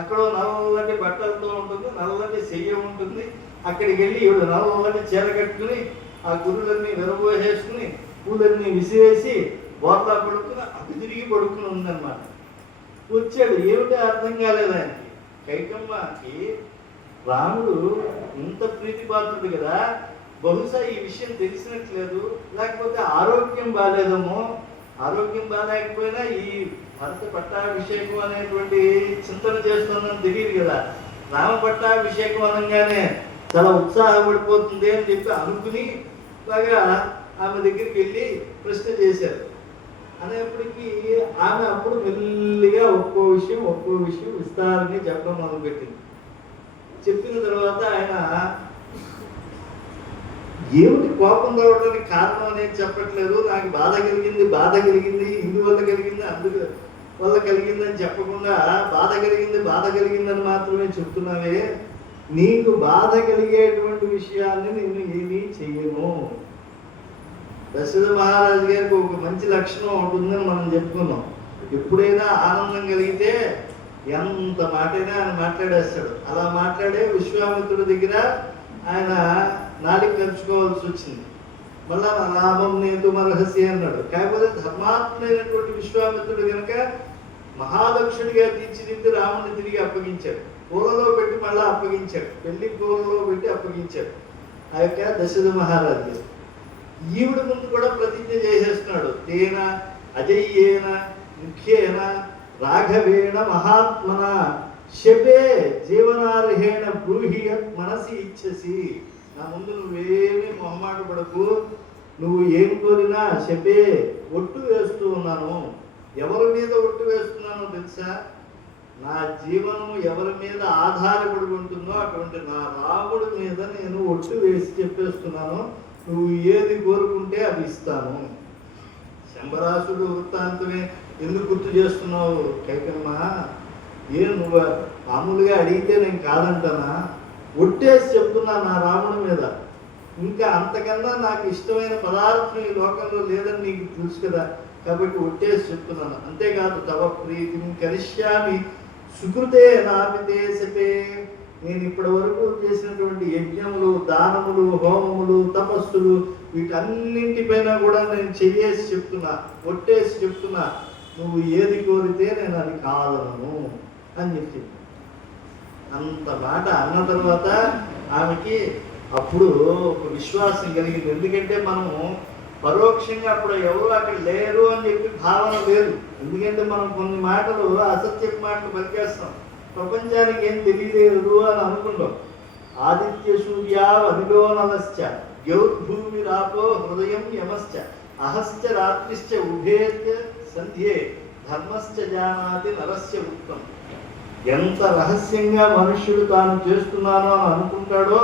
అక్కడ నల్లటి బట్టలతో ఉంటుంది, నల్లటి చెయ్య ఉంటుంది. అక్కడికి వెళ్ళి ఈవిడ నల్లటి చీర కట్టుకుని ఆ గురులన్నీ విరబోసేసుకుని పూలన్నీ విసిరేసి బోర్లా పడుకుని అటు తిరిగి పడుకుని ఉందన్నమాట. వచ్చాడు, ఏమిటో అర్థం కాలేదు ఆయనకి. కైకమ్మకి రాముడు ఇంత ప్రీతిపాత్రుడు కదా, బహుశా ఈ విషయం తెలిసినట్లేదు, లేకపోతే ఆరోగ్యం బాగాలేదేమో. ఆరోగ్యం బాగాలేకపోయినా ఈ భరత పట్టాభిషేకం అనేటువంటి చింతన చేస్తుందని తెలియదు కదా. రామ పట్టాభిషేకం అనగానే చాలా ఉత్సాహపడిపోతుంది అని చెప్పి అనుకుని బాగా ఆమె దగ్గరికి వెళ్ళి ప్రశ్న చేశారు. అనేప్పటికీ ఆమె అప్పుడు మెల్లిగా ఒక్కో విషయం విస్తారంగా చెప్పడం మొదలుపెట్టింది. చెప్పిన తర్వాత ఆయన ఏమిటి కోపం రావడానికి కారణం అనేది చెప్పట్లేదు, నాకు బాధ కలిగింది ఇందువల్ల కలిగింది అందువల్ల కలిగిందని చెప్పకుండా బాధ కలిగిందని మాత్రమే చెప్తున్నావే. నీకు బాధ కలిగేటువంటి విషయాన్ని నేను ఏమీ చెయ్యను. దశరథ మహారాజు గారికి ఒక మంచి లక్షణం ఉంటుందని మనం చెప్పుకున్నాం. ఎప్పుడైనా ఆనందం కలిగితే ఎంత మాటైనా ఆయన మాట్లాడేస్తాడు. అలా మాట్లాడే విశ్వామిత్రుడి దగ్గర ఆయన నాలుగు ఖర్చుకోవాల్సి వచ్చింది. మళ్ళా నా లాభం నేను మరహస్య అన్నాడు. కాకపోతే ధర్మాత్మైనటువంటి విశ్వామిత్రుడు కనుక మహాదక్షుడిగా తీర్చిదిద్ది రాముడిని తిరిగి అప్పగించాడు. పూలలో పెట్టి మళ్ళా అప్పగించాడు, పెళ్లి పూలలో పెట్టి అప్పగించాడు ఆ యొక్క దశరథ మహారాజు. ఈవిడ ముందు కూడా ప్రతిజ్ఞ చేసేస్తున్నాడు. తేన అజయ్యేన ముఖ్యేన రాఘవేణ మహాత్మన శపే జీవనార్హేణ బ్రూహియత్ మనసి ఇచ్చసి. నా ముందు నువ్వేమీ మొహమాట పడకు, నువ్వు ఏం కోరినా శపే ఒట్టు వేస్తూ ఉన్నాను. ఎవరి మీద ఒట్టు వేస్తున్నానో తెలుసా? నా జీవనము ఎవరి మీద ఆధారపడి ఉంటుందో అటువంటి నా రాముడి మీద నేను ఒట్టు వేసి చెప్పేస్తున్నాను. నువ్వు ఏది కోరుకుంటే అది ఇస్తాను. శంబరాసుడు వృత్తాంతమే ఎందుకు గుర్తు చేస్తున్నావు కైకమ్మ? నువ్వు మామూలుగా అడిగితే నేను కాదంటానా? ఒట్టేసి చెప్తున్నా నా రాముడి మీద. ఇంకా అంతకన్నా నాకు ఇష్టమైన పదార్థం ఈ లోకంలో లేదని నీకు తెలుసు కదా, కాబట్టి ఒట్టేసి చెప్తున్నాను. అంతేకాదు తవ ప్రీతిని కరిష్యామి సుకృతే నాపితే శపే. నేను ఇప్పటి వరకు చేసినటువంటి యజ్ఞములు, దానములు, హోమములు, తపస్సులు వీటన్నింటిపైన కూడా నేను చెయ్యేసి చెప్తున్నా, ఒట్టేసి చెప్తున్నా. నువ్వు ఏది కోరితే నేను అది కాదను అని చెప్పింది. అంత మాట అన్న తర్వాత ఆమెకి అప్పుడు ఒక విశ్వాసం కలిగింది. ఎందుకంటే మనము పరోక్షంగా అప్పుడు ఎవరు అక్కడ లేరు అని చెప్పి భావన లేదు. ఎందుకంటే మనం కొన్ని మాటలు అసత్యపు మాటలు బతికేస్తాం, ప్రపంచానికి ఏం తెలియలేదు అని అనుకుంటాం. ఆదిత్య సూర్య అభిలోనలశ్చ ద్యౌర్భూమి రాపో హృదయం యమశ్చ అహశ్చ రాత్రిశ్చ ఉభేత్య సంధ్యే ధర్మశ్చ జానాతి నరస్య ఉత్తం. ఎంత రహస్యంగా మనుష్యుడు తాను చేస్తున్నానో అని అనుకుంటాడో,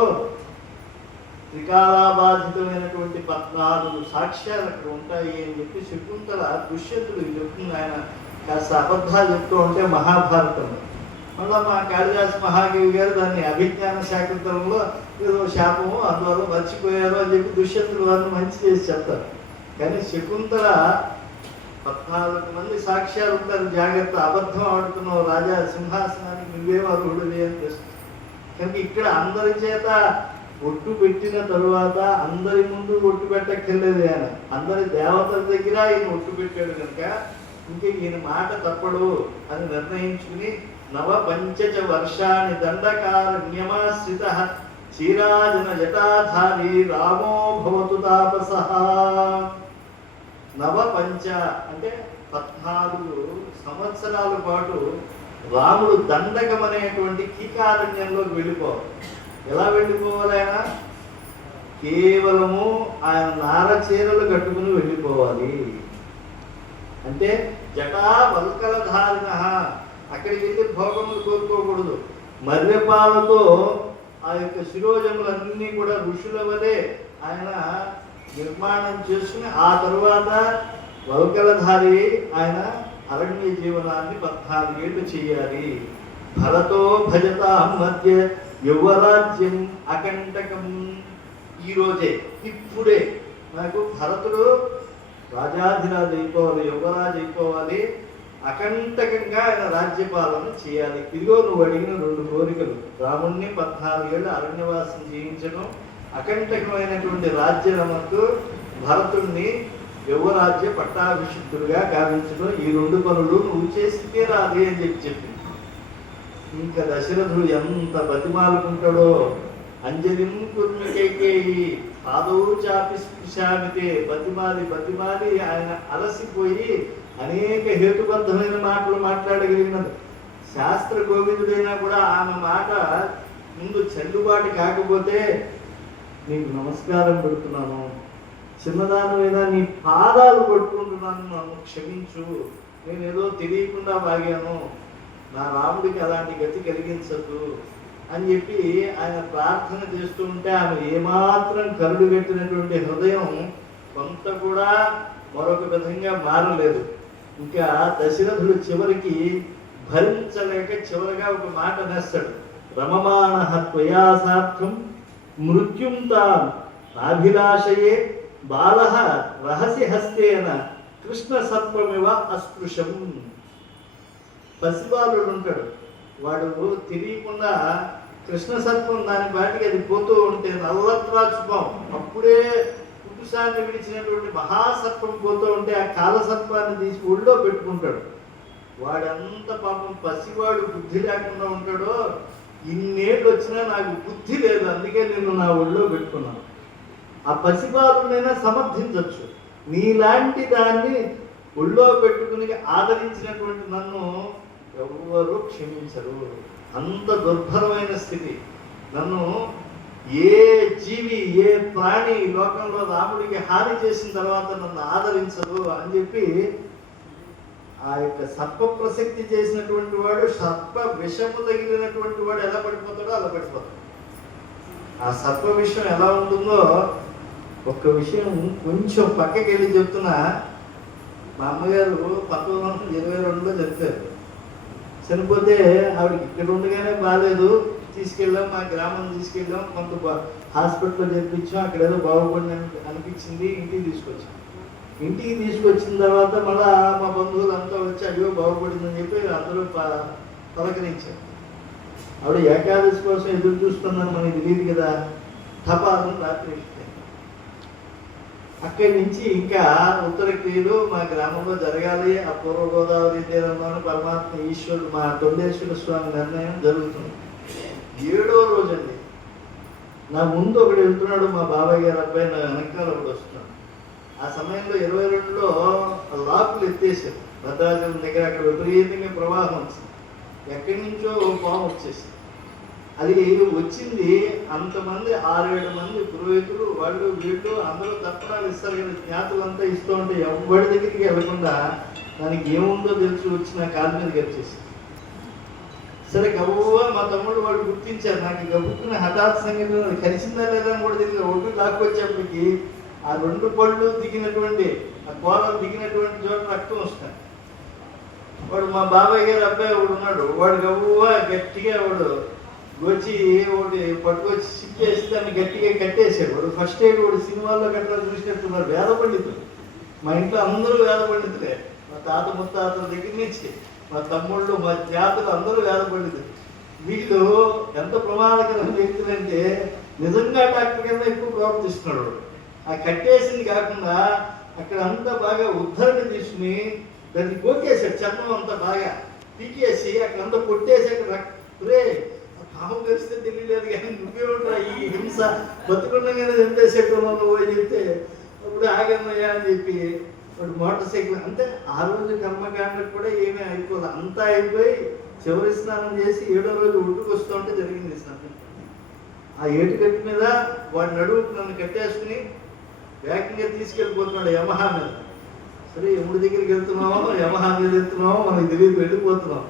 త్రికాలాబాధితమైనటువంటి 14 సాక్ష్యాలు అక్కడ ఉంటాయి అని చెప్పి శకుంతల దుష్యంతుడు చెప్తుంది. ఆయన కాస్త అబద్ధాలు చెప్తూ ఉంటే మహాభారతం. మళ్ళీ మా కాళిదాస మహాకవి గారు దాన్ని అభిజ్ఞాన శాకుంతలంలో ఏదో శాపము అందువల్ల మర్చిపోయారు అని చెప్పి దుష్యంతుడు వారిని మంచి చేసి చెప్తారు. కానీ శకుంతల 14 మంది సాక్ష్యాలు ఉంటారు, జాగ్రత్త, అబద్ధం ఆడుతున్నావు రాజా, సింహాసనానికి నువ్వే అర్హుడివి అని తెస్తుంది. కనుక ఇక్కడ అందరి చేత ఒట్టు పెట్టిన తరువాత అందరి ముందు ఒట్టు పెట్టక్కర్లేదు. ఆయన అందరి దేవతల దగ్గర ఈయన ఒట్టు పెట్టాడు కనుక ఇంక ఈయన మాట తప్పడు అని నిర్ణయించుకుని నవ పంచచ వర్షాన్ని దండకారణ్యమాశ్రిత చీరాజన జటాధారి రామో భవతు తాపసః. నవ పంచ అంటే 14 సంవత్సరాల పాటు రాముడు దండకం అనేటువంటి కీకారణ్యంలోకి వెళ్ళిపోవాలి. ఎలా వెళ్ళిపోవాలి? ఆయన కేవలము ఆయన నార చీరలు కట్టుకుని వెళ్ళిపోవాలి. అంటే జటా వల్కలధారిణ, అక్కడికి వెళ్ళి భోగములు కోరుకోకూడదు. మర్రెపాలతో ఆ యొక్క శిరోజములన్నీ కూడా ఋషుల వలె ఆయన నిర్మాణం చేసుకుని ఆ తరువాత వల్కలధారి ఆయన అరణ్య జీవనాన్ని 14 ఏళ్ళు చేయాలి. భరతో భజతాం మధ్య యువరాజ్యం అకంటకం. ఈరోజే ఇప్పుడే నాకు భరతుడు రాజాధిరాజు అయిపోవాలి, యువరాజు అయిపోవాలి, అకంటకంగా ఆయన రాజ్యపాలన చేయాలి. ఇదిగో నువ్వు అడిగిన 2 కోరికలు, రాముణ్ణి 14 ఏళ్ళు అరణ్యవాసం చేయించడం, అకంటకమైనటువంటి రాజ్యనమకు భరతుణ్ణి యువరాజ్య పట్టాభిషిక్తుడుగా గావించడం, ఈ 2 పనులు నువ్వు చేస్తే రాదే అని చెప్పింది. ఇంకా దశరథుడు ఎంత బతిమాలుకుంటాడో, అంజలిం కుర్మికైకేయి పాదౌ చాపి స్పృశామితే, బతిమాలి ఆయన అలసిపోయి అనేక హేతుబద్ధమైన మాటలు మాట్లాడగలిగినది. శాస్త్ర గోవిందుడైనా కూడా ఆమె మాట ముందు చెల్లుబాటు కాకపోతే నీకు నమస్కారం పెడుతున్నాను, చిన్నదానమైనా నీ పాదాలు పట్టుకుంటున్నాను, నన్ను క్షమించు, నేను ఏదో తెలియకుండా వాగాను, నా రాముడికి అలాంటి గతి కలిగించద్దు అని చెప్పి ఆయన ప్రార్థన చేస్తూ ఉంటే ఆమె ఏమాత్రం కరుడు పెట్టినటువంటి హృదయం కొంత కూడా మరొక విధంగా మారలేదు. ఇంకా దశరథుడు చివరికి భరించలేక చివరిగా ఒక మాట నేస్తాడు. రమమాణః త్వయాసార్థం మృత్యుం తాం నాభిలాషయే బాలః రహసి హస్తేన కృష్ణ సర్పమివ అస్పృశం. పసిబాలుడు ఉంటాడు, వాడు తెలియకుండా కృష్ణ సర్పం దాని బాటికి అది పోతూ ఉంటే నల్లత్రాచుపం అప్పుడే కుటుసాన్ని విడిచినటువంటి మహాసర్పం పోతూ ఉంటే ఆ కాలసర్పాన్ని తీసి ఒళ్ళో పెట్టుకుంటాడు. వాడంత పాపం పసివాడు బుద్ధి లేకుండా ఉంటాడో, ఇన్నేళ్ళు వచ్చినా నాకు బుద్ధి లేదు, అందుకే నేను నా ఒళ్ళో పెట్టుకున్నాను. ఆ పసిబాలునైనా సమర్థించవచ్చు, నీలాంటి దాన్ని ఒళ్ళో పెట్టుకుని ఆదరించినటువంటి నన్ను ఎవరు క్షమించరు. అంత దుర్భరమైన స్థితి. నన్ను ఏ జీవి ఏ ప్రాణి లోకంలో రాముడికి హాని చేసిన తర్వాత నన్ను ఆదరించదు అని చెప్పి ఆ యొక్క సర్ప ప్రసక్తి చేసినటువంటి వాడు, సర్ప విషము తగిలినటువంటి వాడు ఎలా పడిపోతాడో అలా పడిపోతాడు. ఆ సర్ప విషయం ఎలా ఉంటుందో ఒక్క విషయం కొంచెం పక్కకి వెళ్ళి చెప్తున్నా. మా అమ్మగారు 1922లో చనిపోయారు. చనిపోతే ఆవిడకి ఇక్కడ ఉండగానే బాగాలేదు, తీసుకెళ్ళాం, మా గ్రామం తీసుకెళ్ళాం, కొంత హాస్పిటల్లో చేర్పించాం, అక్కడ ఏదో బాగుపడి అనిపించింది, ఇంటికి తీసుకొచ్చిన తర్వాత మళ్ళా మా బంధువులు అంతా వచ్చి అయ్యో బాగుపడిందని చెప్పి అందరూ పలకరించారు. ఆవిడ ఏకాదశి కోసం ఎదురు చూస్తున్నాను, మనకి తెలియదు కదా. తపాలను రాత్రి అక్కడి నుంచి ఇంకా ఉత్తర క్రియలు మా గ్రామంలో జరగాలి. ఆ పూర్వ గోదావరి తీరంలోని పరమాత్మ ఈశ్వరుడు మా తొండేశ్వర స్వామి నిర్ణయం జరుగుతుంది. 7వ రోజండి. నా ముందు ఒకడు వెళ్తున్నాడు, మా బాబాయ్ గారు అబ్బాయి, నా వెనకాల ఒకటి వస్తున్నాడు. ఆ సమయంలో 22లో లాకులు ఎత్తేసారు భద్రాచలం దగ్గర. అక్కడ విపరీతంగా ప్రవాహం వచ్చింది, ఎక్కడి నుంచో పాము వచ్చేసింది. అది వచ్చింది, అంతమంది 6-7 మంది పురోహితులు వాళ్ళు వీళ్ళు అందరూ దర్పణాలు ఇస్తారు కదా, జ్ఞాతులంతా ఇస్తూ ఉంటే ఎవరి దగ్గరికి వెళ్లకుండా దానికి ఏముందో తెలిసి వచ్చి నా కాలు మీద గడిచేసి సరే గబువా మా తమ్ముడు వాళ్ళు గుర్తించారు. నాకు గబుక్కున హఠాత్ సంగతి అది కలిసిందా లేదా అని కూడా తెలియదు. ఒడ్డు లాక్కొచ్చేప్పటికి ఆ 2 పళ్ళు దిగినటువంటి ఆ కోరలు దిగినటువంటి చోట రక్తం వస్తాయి. వాడు మా బాబాయ్ గారి అబ్బాయి ఒకడు ఉన్నాడు. వాడు గబువా గట్టిగా వాడు వచ్చి ఒకటి పట్టుకొచ్చి సిప్పేసి దాన్ని గట్టిగా కట్టేసాడు. వాడు ఫస్ట్ ఎయిడ్ వాడు సినిమాల్లో గట్రా చూసినట్టున్నారు. వేద పండితులు, మా ఇంట్లో అందరూ వేద పండితులే. మా తాత ముత్తాతల దగ్గర నుంచి మా తమ్ముళ్ళు మా జాతులు అందరూ వేద పండితులు. వీళ్ళు ఎంత ప్రమాదకరమైన వ్యక్తులంటే నిజంగా డాక్టర్ కింద ఎక్కువ ప్రవర్తిస్తున్నాడు. ఆ కట్టేసింది కాకుండా అక్కడ అంతా బాగా ఉద్ధరణ తీసుకుని దాన్ని కొట్టేశాడు. చర్మం అంతా బాగా పీకేసి అక్కడ అంతా కొట్టేసి అక్కడ రే పాము కలిస్తే తెలియలేదు కానీ నువ్వే ఉంటా ఈ హింస బతుకుండగానే చంపేసేటోళ్ళు నువ్వు అని చెప్తే అప్పుడు ఆగన్నయ్యా అని చెప్పి వాడు మోటార్ సైకిల్ అంటే ఆ రోజు కర్మకాండకు కూడా ఏమీ అయిపోలేదు. అంతా అయిపోయి చివరి స్నానం చేసి 7వ రోజు ఒడ్డుకు వస్తూ ఉంటే జరిగింది స్నానం. ఆ ఏటుగట్టు మీద వాడి నడువుకు నన్ను కట్టేసుకుని వేగంగా తీసుకెళ్ళిపోతున్నాడు యమహా మీద. సరే ఎముడి దగ్గరికి వెళ్తున్నామో యమహా మీద వెళ్తున్నామో మనకు తెలియదు, వెళ్ళిపోతున్నాం.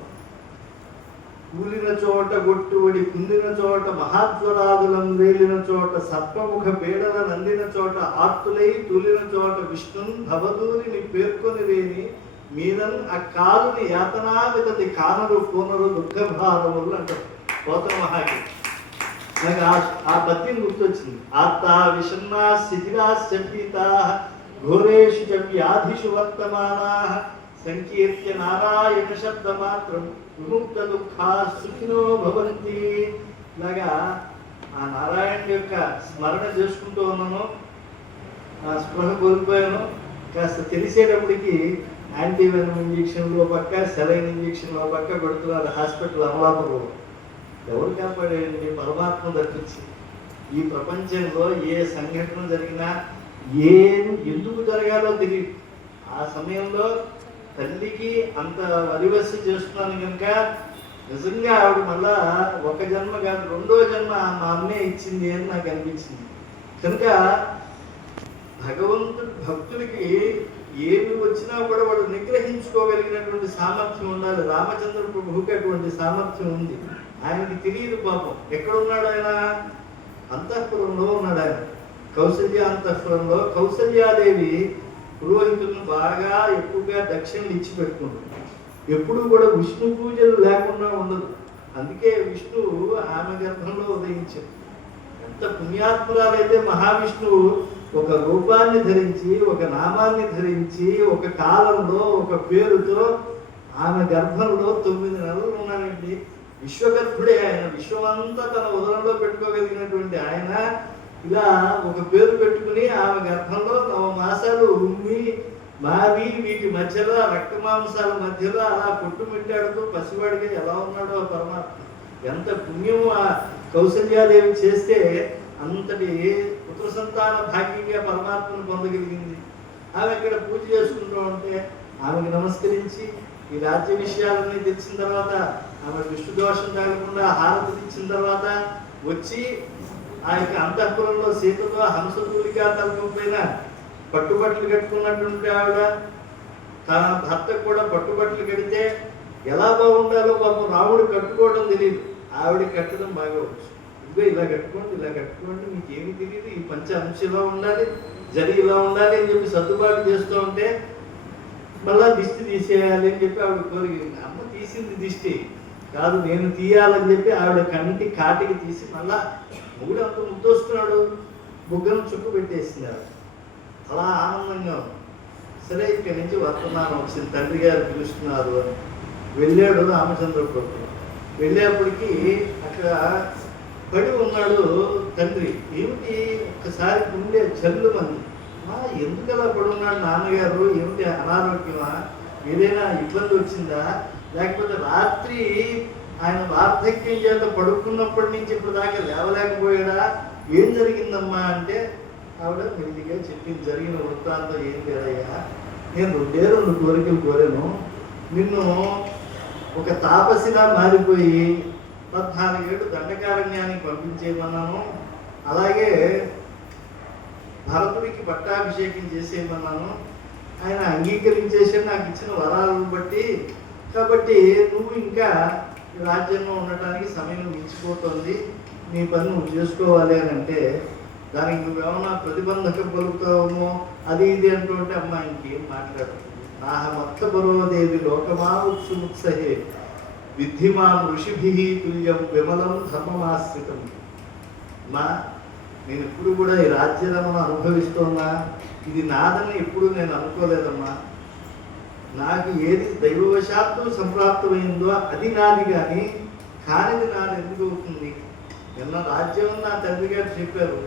కూలిన చోట గొట్టుబడి కుందిన చోట మహాజ్వరాదులం వేలిన చోట సర్పముఖ పీడల నందిన చోట ఆర్తులై తూలిన చోట విష్ణున్ భవదూరిని పేర్కొని రేని మీదన్ ఆ కాలుని యాతనా విధది కానరు కోనరు దుఃఖభారములు అంటారు పోతన మహాకి. నాకు ఆ పద్యం గుర్తొచ్చింది. ఆత్తా విషన్నా శిథిలా శపీతా ఘోరేషు వ్యాధిషు వర్తమానా సంకీర్త్య నారాయణ శబ్ద మాత్రం విముక్త దుఃఖా సుఖినో భవంతి. ఇలాగా ఆ నారాయణ యొక్క స్మరణ చేసుకుంటూ ఉన్నాను. ఆ స్పృహ కోల్పోయాను. కాస్త తెలిసేటప్పటికి యాంటీవెనమ్ ఇంజక్షన్లో పక్క సెలైన్ ఇంజక్షన్లో పక్క పెడుతున్నారు హాస్పిటల్ అమలాపురంలో. ఎవరు కాపాడేయండి? పరమాత్మ తప్పించి. ఈ ప్రపంచంలో ఏ సంఘటన జరిగినా ఎందుకు జరగాలో తెలియదు. ఆ సమయంలో తల్లికి అంత వరివస్సు చేస్తున్నాను కనుక నిజంగా ఆవిడ మళ్ళా ఒక జన్మ కాదు 2వ జన్మ మా అమ్మే ఇచ్చింది అని నాకు అనిపించింది. కనుక భగవంతుడు భక్తుడికి ఏమి వచ్చినా కూడా వాడు నిగ్రహించుకోగలిగినటువంటి సామర్థ్యం ఉండాలి. రామచంద్ర ప్రభువుకి అటువంటి సామర్థ్యం ఉంది. ఆయనకి తెలియదు పాపం. ఎక్కడున్నాడు ఆయన? అంతఃపురంలో ఉన్నాడు ఆయన. కౌసల్య అంతఃపురంలో కౌసల్యాదేవి పురోహితులను బాగా ఎక్కువగా దక్షిణలు ఇచ్చి పెట్టుకుంటుంది. ఎప్పుడు కూడా విష్ణు పూజలు లేకుండా ఉండదు. అందుకే విష్ణువు ఆమె గర్భంలో ఉదయించాడు. ఎంత పుణ్యాత్మురాలైతే మహావిష్ణువు ఒక రూపాన్ని ధరించి ఒక నామాన్ని ధరించి ఒక కాలంలో ఒక పేరుతో ఆమె గర్భంలో 9 నెలలు ఉన్నాడండి. విశ్వగర్భుడే ఆయన. విశ్వమంతా తన ఉదరంలో పెట్టుకోగలిగినటువంటి ఆయన ఇలా ఒక పేరు పెట్టుకుని ఆమె గర్భంలో 9 మాసాలు ఉమ్మి మావి వీటి మధ్యలో రక్త మాంసాల మధ్యలో అలా కొట్టుమిట్టాడుతూ పసివాడిగా ఎలా ఉన్నాడో పరమాత్మ. ఎంత పుణ్యం ఆ కౌసల్యాదేవి చేస్తే అంతటి పుత్ర సంతాన భాగ్యంగా పరమాత్మను పొందగలిగింది. ఆమె ఇక్కడ పూజ చేసుకుంటూ ఉంటే ఆమెకు నమస్కరించి ఈ రాజ్య విషయాలన్నీ తెలిసిన తర్వాత ఆమె విష్ణు దోషం తాగకుండా హారతి ఇచ్చిన తర్వాత వచ్చి ఆ యొక్క అంతఃపురంలో సీతతో హంసతూలికా తల్పం పైన పట్టుబట్టలు కట్టుకున్నటువంటి ఆవిడ తన భర్తకు కూడా పట్టుబట్టలు కడితే ఎలా బాగుండాలో పాపం రాముడు కట్టుకోవడం తెలియదు, ఆవిడ కట్టడం బాగా వచ్చు. ఇదిగో ఇలా కట్టుకోండి మీకు ఏమి తెలియదు, ఈ పంచ అంశ ఇలా ఉండాలి, జరి ఇలా ఉండాలి అని చెప్పి సర్దుబాటు చేస్తూ ఉంటే మళ్ళా దిష్టి తీసేయాలి అని చెప్పి ఆవిడ కోరిక. అమ్మ తీసింది దిష్టి కాదు, నేను తీయాలని చెప్పి ఆవిడ కంటి కాటికి తీసి మళ్ళా మూడు అంత ముద్దొస్తున్నాడు, బుగ్గను చుక్కు పెట్టేసింది ఆవిడ. అలా ఆనందంగా ఉంది. సరే ఇక్కడి నుంచి వర్తమానం వచ్చింది, తండ్రి గారు పిలుస్తున్నారు అని వెళ్ళాడు రామచంద్ర ప్రభు. వెళ్ళేప్పటికీ అక్కడ పడి ఉన్నాడు తండ్రి. ఏమిటి ఒక్కసారి గుండె చల్లు మంది, ఎందుకు అలా పడి ఉన్నాడు నాన్నగారు, ఏమిటి అనారోగ్యమా, ఏదైనా ఇబ్బంది వచ్చిందా, లేకపోతే రాత్రి ఆయన వార్ధక్యం చేత పడుకున్నప్పటి నుంచి ఇప్పుడు దాకా లేవలేకపోయాడా, ఏం జరిగిందమ్మా అంటే ఆవిడ మెల్లిగా చెప్పింది జరిగిన వృత్తాంతం. ఏం లేదయ్యా, నేను 2 కోరికలు కోరాను. నిన్ను ఒక తాపసిలా మారిపోయి 14 ఏళ్ళు దండకారణ్యానికి పంపించేయమన్నాను, అలాగే భరతుడికి పట్టాభిషేకం చేసేయమన్నాను. ఆయన అంగీకరించేసి నాకు ఇచ్చిన వరాలను బట్టి. కాబట్టి నువ్వు ఇంకా రాజ్యంలో ఉండటానికి సమయం మించిపోతుంది, నీ పని నువ్వు చేసుకోవాలి అని అంటే దానికి నువ్వేమన్నా ప్రతిబంధకం పలుకుతావేమో అది ఇది అంటుంటే అమ్మ ఇంకేం మాట్లాడుతుంది. నాహమత్త బరోదేవి లోకమా ఉత్సుముత్సహే విద్ధిమాం ఋషిభి తుల్యం విమలం ధర్మమాశ్రితం. మా నేను ఎప్పుడు కూడా ఈ రాజ్యరమను అనుభవిస్తున్నా, ఇది నాదని ఎప్పుడు నేను అనుకోలేదమ్మా. నాకు ఏది దైవవశాత్తు సంప్రాప్తమైందో అది నాది, కానీ కానిది నాది ఎందుకు అవుతుంది? నిన్న రాజ్యం నా తండ్రి గారు చెప్పారు,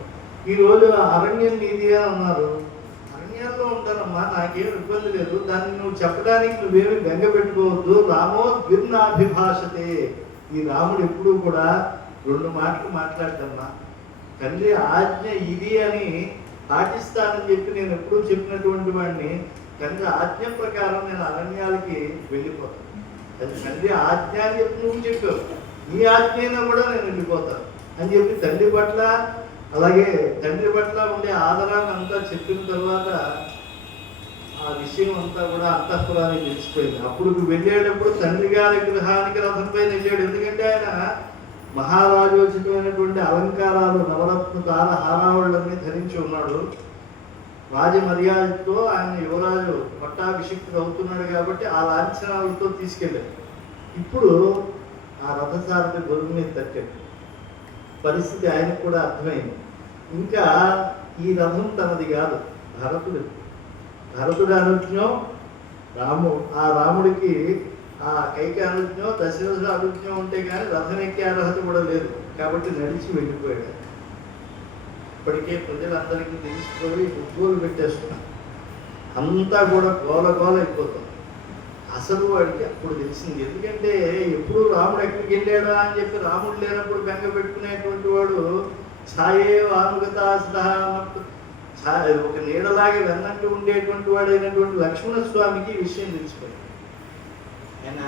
ఈరోజు అరణ్యం నీది అని అన్నారు. అరణ్యాల్లో ఉంటానమ్మా, నాకేం ఇబ్బంది లేదు, దాన్ని నువ్వు చెప్పడానికి నువ్వేమి బెంగ పెట్టుకోవద్దు. రామో ద్విర్నాభిభాషతే. ఈ రాముడు ఎప్పుడూ కూడా 2 మాటలు మాట్లాడతామ్మా. తండ్రి ఆజ్ఞ ఇది అని పాటిస్తానని చెప్పి నేను ఎప్పుడూ చెప్పినటువంటి వాడిని, తండ్రి ఆజ్ఞ ప్రకారం నేను అరణ్యాలకి వెళ్ళిపోతాను. అది తండ్రి ఆజ్ఞ అని చెప్పి నువ్వు చెప్పావు, నీ ఆజ్ఞ అయినా కూడా నేను వెళ్ళిపోతాను అని చెప్పి తండ్రి పట్ల అలాగే తండ్రి పట్ల ఉండే ఆదరాన్ని అంతా చెప్పిన తర్వాత ఆ విషయం అంతా కూడా అంతఃపురానికి తెలిసిపోయింది. అప్పుడు వెళ్ళేటప్పుడు తండ్రి గారి గృహానికి రథం పైన వెళ్ళాడు. ఎందుకంటే ఆయన మహారాజోచితమైనటువంటి అలంకారాలు, నవరత్న తార హారావళ్ళని ధరించి ఉన్నాడు. రాజమర్యాదతో ఆయన యువరాజు పట్టాభిషిక్తుడు అవుతున్నాడు కాబట్టి ఆ లాంఛనాలతో తీసుకెళ్ళాడు. ఇప్పుడు ఆ రథసారథి గొడుగు మీద తట్టాడు. పరిస్థితి ఆయనకు కూడా అర్థమైంది. ఇంకా ఈ రథం తనది కాదు, భరతుడి అనుజ్ఞం ఆ రాముడికి ఆ కైక అనుజ్ఞం దశరథుడు అనుజ్ఞం ఉంటే కానీ రథం ఎక్కే అర్హత కూడా లేదు. కాబట్టి నడిచి వెళ్ళిపోయాడు. ఇప్పటికే ప్రజలందరికీ తెలిసిపోయి ఉద్యోగులు పెట్టేస్తున్నారు, అంతా కూడా గోల అయిపోతుంది. అసలు వాడికి అప్పుడు తెలిసింది. ఎందుకంటే ఎప్పుడు రాముడు ఎక్కడికి వెళ్ళాడా అని చెప్పి రాముడు లేనప్పుడు బెంగ పెట్టుకునేటువంటి వాడు ఛాయే వానుగతాస్త అన్నట్టు ఒక నీడలాగే వెన్నట్టు ఉండేటువంటి వాడైనటువంటి లక్ష్మణస్వామికి ఈ విషయం తెలిసిపోయింది. ఆయన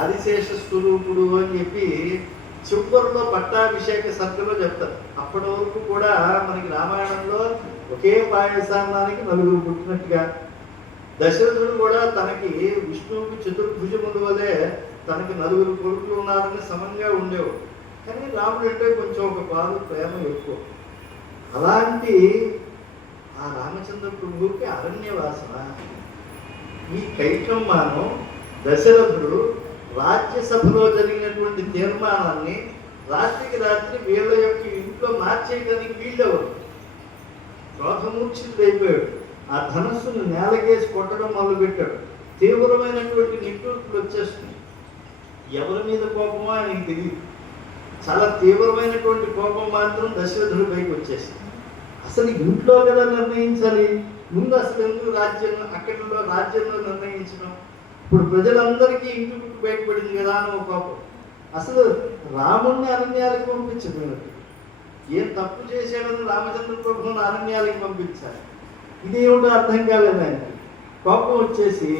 ఆదిశేష స్వరూపుడు అని చెప్పి చివరిలో పట్టాభిషేక సర్గలో చెప్తారు. అప్పటి వరకు కూడా మనకి రామాయణంలో ఒకే పాయసాన్నానికి 4 పుట్టినట్టుగా, దశరథుడు కూడా తనకి విష్ణువుకి చతుర్భుజముల వలె తనకి 4 కొడుకులు ఉన్నారని సమంగా ఉండేవాడు. కానీ రాముడు అంటే కొంచెం ఒక పాలు ప్రేమ ఎక్కువ. అలాంటి ఆ రామచంద్ర ప్రభువుకి అరణ్యవాసన. ఈ కైకమ్మాను దశరథుడు రాజ్యసభలో జరిగినటువంటి తీర్మానాన్ని రాత్రికి రాత్రి వీళ్ళ యొక్క ఇంట్లో మార్చేయడానికి వీళ్ళెవరు క్రోధమూర్ఛితుడైపోయాడు. ఆ ధనస్సును నేలకేసి కొట్టడం మొదలుపెట్టాడు. తీవ్రమైనటువంటి నిట్టూర్పులు వచ్చేస్తుంది. ఎవరి మీద కోపమో ఆయనకి తెలియదు. చాలా తీవ్రమైనటువంటి కోపం మాత్రం దశరథుడి పైకి వచ్చేసింది. అసలు ఇంట్లో కదా నిర్ణయించాలి, ముందు అసలు ఎందుకు అక్కడిలో రాజ్యంలో నిర్ణయించడం? ఇప్పుడు ప్రజలందరికీ ఇంటి గుట్టు బయటపడింది కదా అని ఒక కోపం. అసలు రాముడిని అరణ్యాలకు పంపించబోయినట్టు ఏం తప్పు చేశాడని రామచంద్ర ప్రభువుని అరణ్యాలకు పంపించాలి. ఇదేమిటో అర్థం కాలేదు ఆయనకి. కోపం వచ్చేసి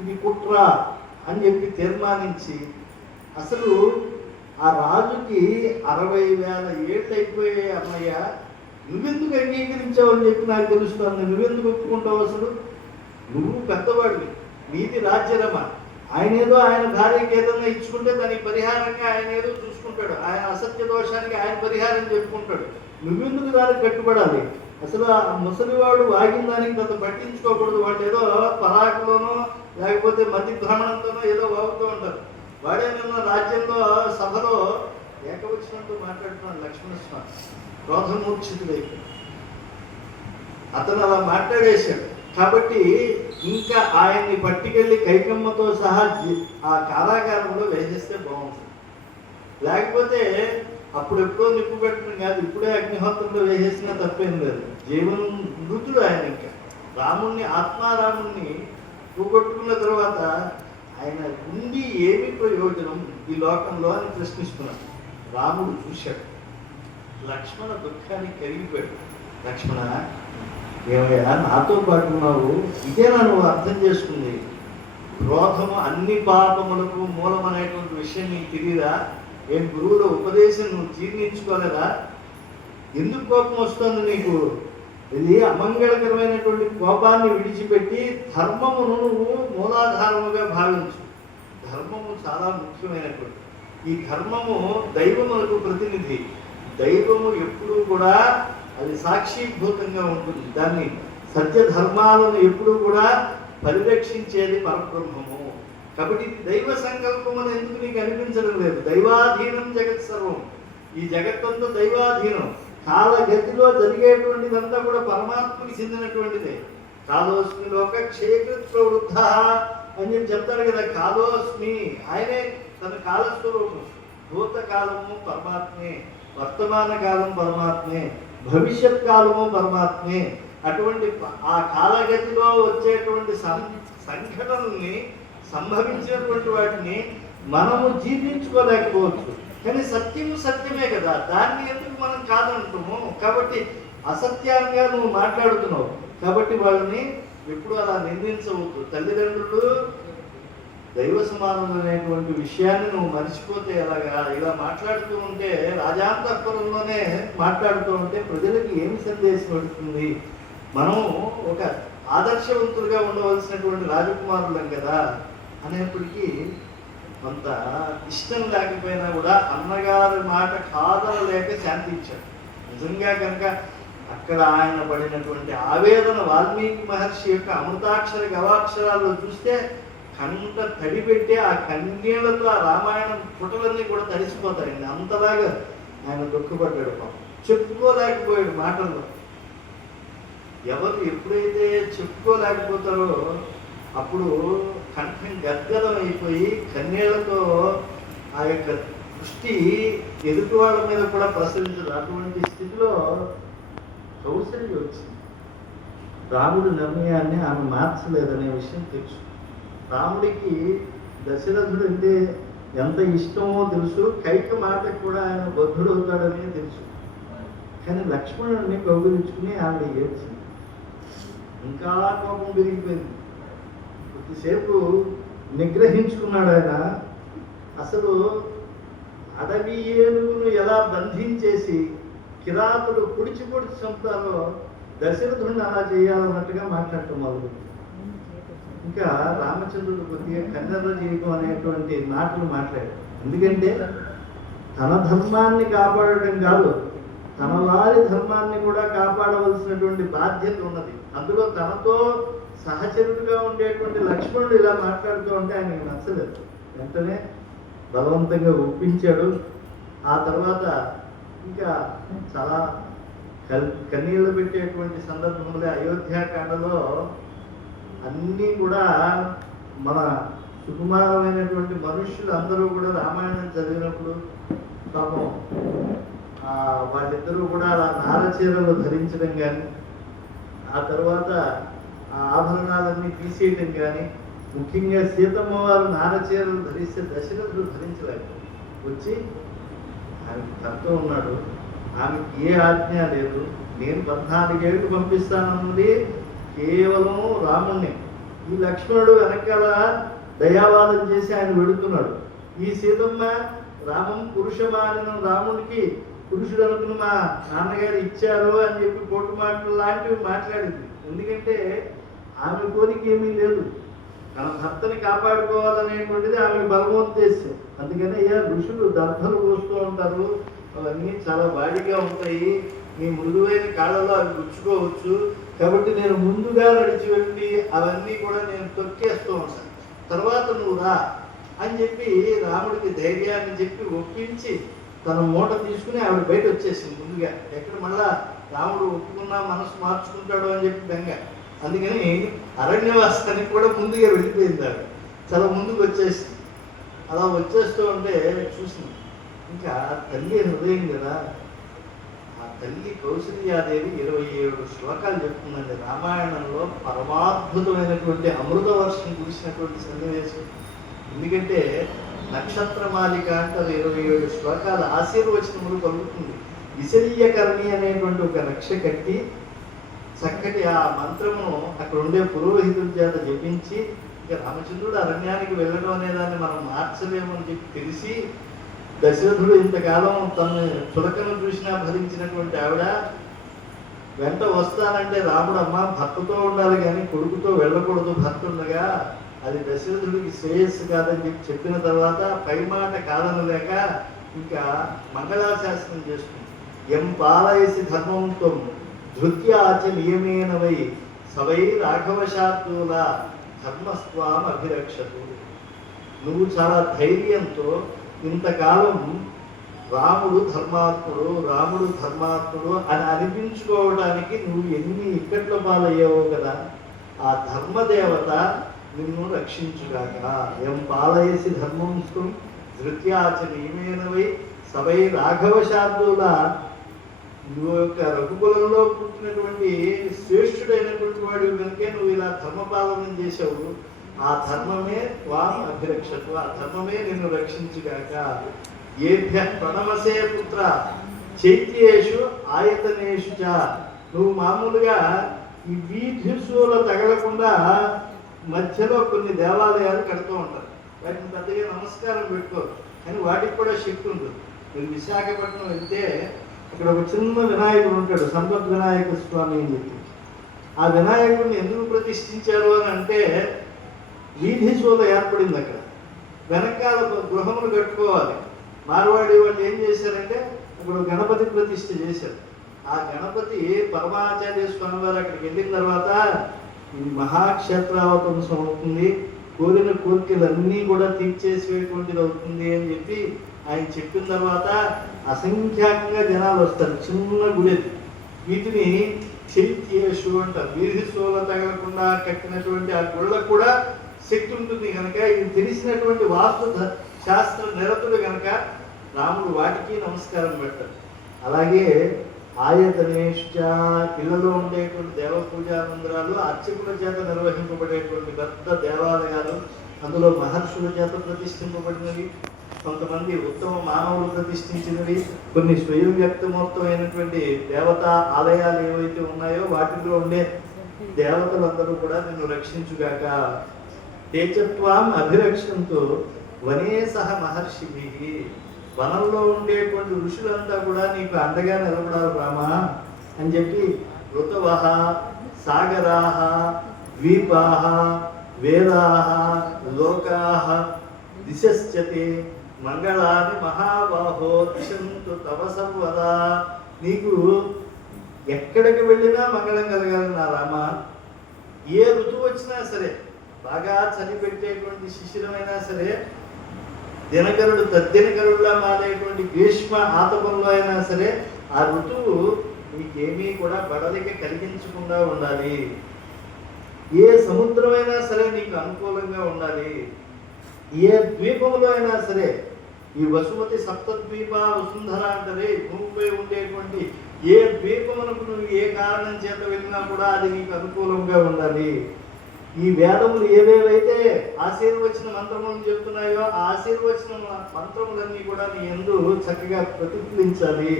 ఇది కుట్ర అని చెప్పి తీర్మానించి, అసలు ఆ రాజుకి 60,000 ఏళ్ళు అయిపోయాయి అన్నయ్య, నువ్వెందుకు అంగీకరించావు అని చెప్పి నాకు తెలుస్తుంది. నువ్వెందుకు ఒప్పుకుంటావు? అసలు నువ్వు పెద్దవాడివి, నీది రాజ్యరమ. ఆయన ఏదో ఆయన భార్యకి ఏదన్నా ఇచ్చుకుంటే దానికి పరిహారంగా ఆయన ఏదో చూసుకుంటాడు. ఆయన అసత్య దోషానికి ఆయన పరిహారం చెప్పుకుంటాడు. నువ్వెందుకు దానికి కట్టుబడాలి? అసలు ఆ ముసలివాడు వాగిన దానికి కొంత పట్టించుకోకూడదు. వాళ్ళు ఏదో పరాకులోనో లేకపోతే మధ్య భ్రమణంతోనో ఏదో వాగుతూ ఉంటారు. వాడే నిన్న రాజ్యంలో సభలో ఏకవచనంతో మాట్లాడుతున్నాడు లక్ష్మణస్వామి. క్రోధమూర్ఛితుడైపోయి అతను అలా మాట్లాడేశాడు. కాబట్టి ఇంకా ఆయన్ని పట్టుకెళ్ళి కైకమ్మతో సహా ఆ కారాగారంలో వేసేస్తే బాగుంటుంది. లేకపోతే అప్పుడెప్పుడో నిప్పు పెట్టడం కాదు, ఇప్పుడే అగ్నిహోత్రంలో వేసేసినా తప్పేం లేదు. జీవనం మృతుడు ఆయన. ఇంకా రాముణ్ణి ఆత్మారాముణ్ణి పోగొట్టుకున్న తర్వాత ఆయన ఉండి ఏమి ప్రయోజనం ఈ లోకంలో అని ప్రశ్నిస్తున్నాడు. రాముడు చూశాడు, లక్ష్మణ దుఃఖానికి కరిగిపోయాడు. లక్ష్మణ, ఏమయ్యా నాతో పాటు ఉన్నావు, ఇదేనా నువ్వు అర్థం చేసుకుంది? క్రోధము అన్ని పాపములకు మూలం అనేటువంటి విషయం నీకు తెలియదా? ఏం గురువుల ఉపదేశం నువ్వు జీర్ణించుకోలేదా? ఎందుకు కోపం వస్తుంది నీకు? ఇది అమంగళకరమైనటువంటి కోపాన్ని విడిచిపెట్టి ధర్మమును నువ్వు మూలాధారముగా భావించు. ధర్మము చాలా ముఖ్యమైనటువంటి, ఈ ధర్మము దైవములకు ప్రతినిధి. దైవము ఎప్పుడూ కూడా అది సాక్షిభూతంగా ఉంటుంది. దాన్ని సత్య ధర్మాలను ఎప్పుడూ కూడా పరిరక్షించేది పరబ్రహ్మము. కాబట్టి ఇది దైవ సంకల్పం అని ఎందుకు నీకు అనిపించడం లేదు? దైవాధీనం జగత్ సర్వం. ఈ జగత్తంతా దైవాధీనం. కాలగతిలో జరిగేటువంటిదంతా కూడా పరమాత్మకి చెందినటువంటిదే. కాలోస్మి లోక క్షేకృత్ ప్రవృద్ధ అని చెప్పి చెప్తాడు కదా. కాలోస్మి ఆయనే తన కాలస్వరూపం. భూతకాలము పరమాత్మే, వర్తమాన కాలం పరమాత్మే, భవిష్యత్ కాలము పరమాత్మే. అటువంటి ఆ కాలగతిలో వచ్చేటువంటి సంఘటనల్ని, సంభవించినటువంటి వాటిని మనము జీర్ణించుకోలేకపోవచ్చు. కానీ సత్యము సత్యమే కదా, దాన్ని ఎందుకు మనం కాదంటాము? కాబట్టి అసత్యంగా నువ్వు మాట్లాడుతున్నావు కాబట్టి వాళ్ళని ఎప్పుడు అలా నిందించవద్దు. తల్లిదండ్రులు దైవ సమానులు అనేటువంటి విషయాన్ని నువ్వు మర్చిపోతే ఎలాగా? ఇలా మాట్లాడుతూ ఉంటే, రాజాంతఃపురంలోనే మాట్లాడుతూ ఉంటే ప్రజలకు ఏమి సందేశం పెడుతుంది? మనం ఒక ఆదర్శవంతులుగా ఉండవలసినటువంటి రాజకుమారులం కదా అనేప్పటికీ కొంత ఇష్టం లేకపోయినా కూడా అన్నగారి మాట కాదనలేక శాంతించాడు. నిజంగా కనుక అక్కడ ఆయన పడినటువంటి ఆవేదన వాల్మీకి మహర్షి యొక్క అమృతాక్షర గవాక్షరాల్లో చూస్తే కంట తడిపెట్టి ఆ కన్నీళ్లతో ఆ రామాయణం పుటలన్నీ కూడా తడిసిపోతాయండి. అంతలాగా ఆయన దుఃఖపడ్డాడు. పాపం చెప్పుకోలేకపోయాడు మాటల్లో. ఎవరు ఎప్పుడైతే చెప్పుకోలేకపోతారో అప్పుడు కంఠం గద్గదం అయిపోయి కన్నీళ్లతో ఆ యొక్క దృష్టి ఎదుటి వాళ్ళ మీద కూడా ప్రసరించదు. అటువంటి స్థితిలో కౌసల్య వచ్చింది. రాముడి నిర్ణయాన్ని ఆమె మార్చలేదనే విషయం తెలుసు. రాముడికి దశరథుడు అంటే ఎంత ఇష్టమో తెలుసు. కైక మాటకు కూడా ఆయన బద్ధుడు అవుతాడని తెలుసు. కానీ లక్ష్మణుడిని కౌగిలించుకుని ఆవిడ ఏడ్చింది. ఇంకా కోపం పెరిగిపోయింది. కొద్దిసేపు నిగ్రహించుకున్నాడు ఆయన. అసలు అడవి ఏనుగును ఎలా బంధించేసి కిరాతులు పొడిచి చంపుతారో దశరథుడిని అలా చేయాలన్నట్టుగా మాట్లాడటం మొదలు. ఇంకా రామచంద్రుడు కొద్దిగా కన్నెర్ర చేయడం అనేటువంటి మాటలు మాట్లాడాడు. ఎందుకంటే తన ధర్మాన్ని కాపాడటం కాదు, తన వారి ధర్మాన్ని కూడా కాపాడవలసినటువంటి బాధ్యత ఉన్నది. అందులో తనతో సహచరుడుగా ఉండేటువంటి లక్ష్మణుడు ఇలా మాట్లాడుతూ ఉంటే ఆయనకి నచ్చలేదు. వెంటనే బలవంతంగా ఒప్పించాడు. ఆ తర్వాత ఇంకా చాలా కన్నీళ్లు పెట్టేటువంటి సందర్భంలో అయోధ్యాకాండలో అన్నీ కూడా మన సుకుమారమైనటువంటి మనుష్యులు అందరూ కూడా రామాయణం చదివినప్పుడు పాపం వాళ్ళిద్దరూ కూడా అలా నారచీరలు ధరించడం కానీ, ఆ తర్వాత ఆ ఆభరణాలన్నీ తీసేయటం కానీ, ముఖ్యంగా సీతమ్మ వారు నారచీరలు ధరిస్తే దశరథుడు ధరించలేక వచ్చి ఆమెకు భర్త ఉన్నాడు, ఆమెకి ఏ ఆజ్ఞ లేదు, నేను 14 ఏళ్ళు పంపిస్తానన్నది కేవలం రాముణ్ణి. ఈ లక్ష్మణుడు వెనకాల దయావాదం చేసి ఆయన వెళుతున్నాడు. ఈ సీతమ్మ రామం పురుషమానిన రాముడికి పురుషుడు అనుకుని మా నాన్నగారు ఇచ్చారు అని చెప్పి పోటు మాటలు లాంటివి మాట్లాడింది. ఎందుకంటే ఆమె కోరిక ఏమీ లేదు, తన భర్తని కాపాడుకోవాలనేటువంటిది ఆమెకు బలమోద్దేశం. అందుకని అయ్యా ఋషులు దర్భలు పోస్తూ ఉంటారు, అవన్నీ చాలా వాడిగా ఉంటాయి, మీ మృదువైన కాళ్ళలో అవి గుచ్చుకోవచ్చు, కాబట్టి నేను ముందుగా నడిచి వెళ్ళి అవన్నీ కూడా నేను తొక్కేస్తూ ఉంటాను, తర్వాత నువ్వు రా అని చెప్పి రాముడికి ధైర్యాన్ని చెప్పి ఒప్పించి తన మూట తీసుకుని ఆవిడ బయట వచ్చేసింది ముందుగా. ఎక్కడ మళ్ళా రాముడు ఒప్పుకున్నా మనసు మార్చుకుంటాడు అని చెప్పి బెంగ. అందుకని అరణ్యవాసానికి కూడా ముందుగా వెళ్ళిపోయింది. ఆవిడ చాలా ముందుకు వచ్చేసింది. అలా వచ్చేస్తూ ఉంటే చూసింది. ఇంకా తల్లి హృదయం కదా, ఆ తల్లి కౌసల్యాదేవి 27 శ్లోకాలు చెప్తుందండి రామాయణంలో. పరమాద్భుతమైనటువంటి అమృత వర్షం కురిసినటువంటి సన్నివేశం. ఎందుకంటే నక్షత్రమాలిక అంటారు, 27 శ్లోకాల ఆశీర్వచనములు కలుగుతుంది. విశల్యకర్ణి అనేటువంటి ఒక రక్ష కట్టి చక్కటి ఆ మంత్రమును అక్కడ ఉండే పురోహితుల చేత జపించి, ఇక రామచంద్రుడు అరణ్యానికి వెళ్ళడం అనే దాన్ని మనం మార్చలేమని చెప్పి తెలిసి దశరథుడు ఇంతకాలం తన చులకను చూసినా భరించినటువంటి ఆవిడ వెంట వస్తానంటే రాముడు అమ్మ భర్తతో ఉండాలి కానీ కొడుకుతో వెళ్ళకూడదు, భర్త ఉండగా అది దశరథుడికి శ్రేయస్సు కాదని చెప్పిన తర్వాత పై మాట కాదనలేక ఇంకా మంగళాశాసనం చేసుకుంది. ఎం పాలయసి ధర్మంతో ధృత్యాచ నియమేనవై సవై రాఘవశార్దూల ధర్మస్వాం అభిరక్షతు. నువ్వు చాలా ధైర్యంతో ఇంతకాలం రాముడు ధర్మాత్ముడు అని అనిపించుకోవడానికి నువ్వు ఎన్ని ఇక్కట్ల పాలయ్యావో కదా, ఆ ధర్మదేవత నిన్ను రక్షించుగాక. ఎం పాలయసి ధర్మంస్తం ధృత్యాచ నియమేనవై సవై రాఘవశార్దూల. నువ్వు యొక్క రఘుకులంలో పుట్టినటువంటి శ్రేష్ఠుడైనటువంటి వాడు కనుకే నువ్వు ఇలా ధర్మపాలనం చేశావు. ఆ ధర్మమే త్వాం అభిరక్షతు, ఆ ధర్మమే నిన్ను రక్షించుగాక. ఏభ్య ప్రణవసే పుత్ర చైత్యేషు ఆయతనేషు చ. నువ్వు మామూలుగా ఈ వీధిశూల తగలకుండా మధ్యలో కొన్ని దేవాలయాలు కడుతూ ఉంటారు. వాటిని పెద్దగా నమస్కారం పెట్టుకోరు, కానీ వాటికి కూడా శక్తి ఉంటుంది. మీరు విశాఖపట్నం వెళ్తే అక్కడ ఒక చిన్న వినాయకుడు ఉంటాడు, సంపత్ వినాయక స్వామి అని చెప్పి. ఆ వినాయకుడిని ఎందుకు ప్రతిష్ఠించారు అని అంటే వీధి శూల ఏర్పడింది అక్కడ. వెనకాల గృహములు కట్టుకోవాలి. మార్వాడి వాళ్ళు ఏం చేశారంటే ఇప్పుడు గణపతి ప్రతిష్ఠ చేశారు. ఆ గణపతి పరమాచార్య స్వామి వారు అక్కడికి వెళ్ళిన తర్వాత ఇది మహాక్షేత్రావతంసం అవుతుంది, కోరిన కోరికలన్నీ కూడా తీర్చేసేటువంటిది అవుతుంది అని చెప్పి ఆయన చెప్పిన తర్వాత అసంఖ్యాకంగా జనాలు వస్తారు. చిన్న గుడి, వీటిని చైత్యేషు అంటారు. వీధి శూల తగలకుండా కట్టినటువంటి ఆ గుళ్ళకు కూడా శక్తి ఉంటుంది కనుక, ఇది తెలిసినటువంటి వాస్తు శాస్త్ర నిరతుడు కనుక రాముడు వాటికి నమస్కారం పెడతాడు. అలాగే ఆయతనేశ్చ ఇళ్లలో ఉండేటువంటి దేవ పూజా మందిరాలు అర్చకుల చేత నిర్వహింపబడేటువంటి పెద్ద దేవాలయాలు, అందులో మహర్షుల చేత ప్రతిష్ఠింపబడినవి, కొంతమంది ఉత్తమ మానవులు ప్రతిష్ఠించినవి, కొన్ని స్వయం వ్యక్తమూర్తమైనటువంటి దేవతా ఆలయాలు ఏవైతే ఉన్నాయో వాటిలో ఉండే దేవతలందరూ కూడా నిన్ను రక్షించుగాక. తేజత్వాం అభిరక్షంతో వనే సహ మహర్షిభి. వనంలో ఉండేటువంటి ఋషులంతా కూడా నీకు అండగా నిలబడాలి రామా అని చెప్పి ఋతవః సాగరాః ద్వీపాః వేదాః లోకాః దిశశ్చతే మంగళాని మహాబాహో దిశంతు తవ సర్వదా. నీకు ఎక్కడికి వెళ్ళినా మంగళం కలగాలి నా రామ. ఏ ఋతువు వచ్చినా సరే, బాగా చలి పెట్టేటువంటి శిశిరమైనా సరే, దినకరుడు తద్దినకరుడులా మారేటువంటి గ్రీష్మ ఆతపంలో అయినా సరే, ఆ ఋతువు నీకేమీ కూడా బడలిక కలిగించకుండా ఉండాలి. ఏ సముద్రమైనా సరే నీకు అనుకూలంగా ఉండాలి. ఏ ద్వీపంలో అయినా సరే, ఈ వసుమతి సప్తద్వీప వసుంధర అంటారే, భూమిపై ఉండేటువంటి ఏ ద్వీపమునకు నువ్వు ఏ కారణం చేత వెళ్ళినా కూడా అది నీకు అనుకూలంగా ఉండాలి. ఈ వేదములు ఏవేవైతే ఆశీర్వచన మంత్రములను చెప్తున్నాయో ఆ ఆశీర్వచన మంత్రములన్నీ కూడా నీ యందు చక్కగా ప్రతిఫలించాలి.